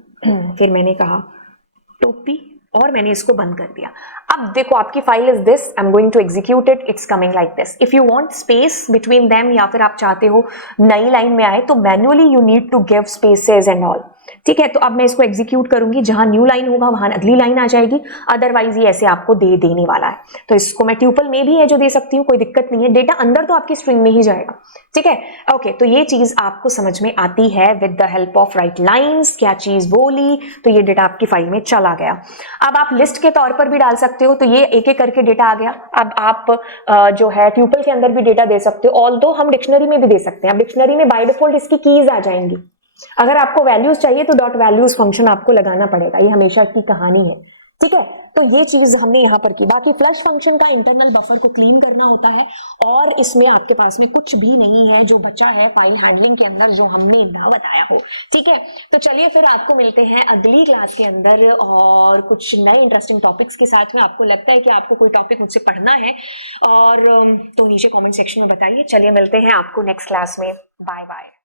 फिर मैंने कहा टोपी, और मैंने इसको बंद कर दिया। अब देखो आपकी file is this, I am going to execute it, it's coming like this. If you want space between them, या फिर आप चाहते हो नई लाइन में आए, तो manually you need to give spaces and all. ठीक है, तो अब मैं इसको एग्जीक्यूट करूंगी, जहां न्यू लाइन होगा वहां अगली लाइन आ जाएगी, अदरवाइज ये ऐसे आपको दे देने वाला है। तो इसको मैं ट्यूपल में भी है जो दे सकती हूँ, कोई दिक्कत नहीं है, डेटा अंदर तो आपकी स्ट्रिंग में ही जाएगा। ठीक है, ओके, तो ये चीज आपको समझ में आती है with the help of right lines. क्या चीज बोली, तो ये डेटा आपकी फाइल में चला गया। अब आप लिस्ट के तौर पर भी डाल सकते हो, तो ये एक एक करके डेटा आ गया। अब आप जो है ट्यूपल के अंदर भी डेटा दे सकते हो, ऑल्दो हम डिक्शनरी में भी दे सकते हैं। अब डिक्शनरी में बाय डिफॉल्ट इसकी कीज आ जाएंगी। अगर आपको वैल्यूज चाहिए तो डॉट वैल्यूज फंक्शन आपको लगाना पड़ेगा, ये हमेशा की कहानी है। ठीक है, तो ये चीज हमने यहाँ पर की। बाकी फ्लश फंक्शन का इंटरनल बफर को क्लीन करना होता है, और इसमें आपके पास में कुछ भी नहीं है जो बचा है फाइल हैंडलिंग के अंदर जो हमने ना बताया हो। ठीक है, तो चलिए फिर आपको मिलते हैं अगली क्लास के अंदर और कुछ नए इंटरेस्टिंग टॉपिक्स के साथ में। आपको लगता है कि आपको कोई टॉपिक मुझसे पढ़ना है और तो नीचे कॉमेंट सेक्शन में बताइए। चलिए मिलते हैं आपको नेक्स्ट क्लास में। Bye bye.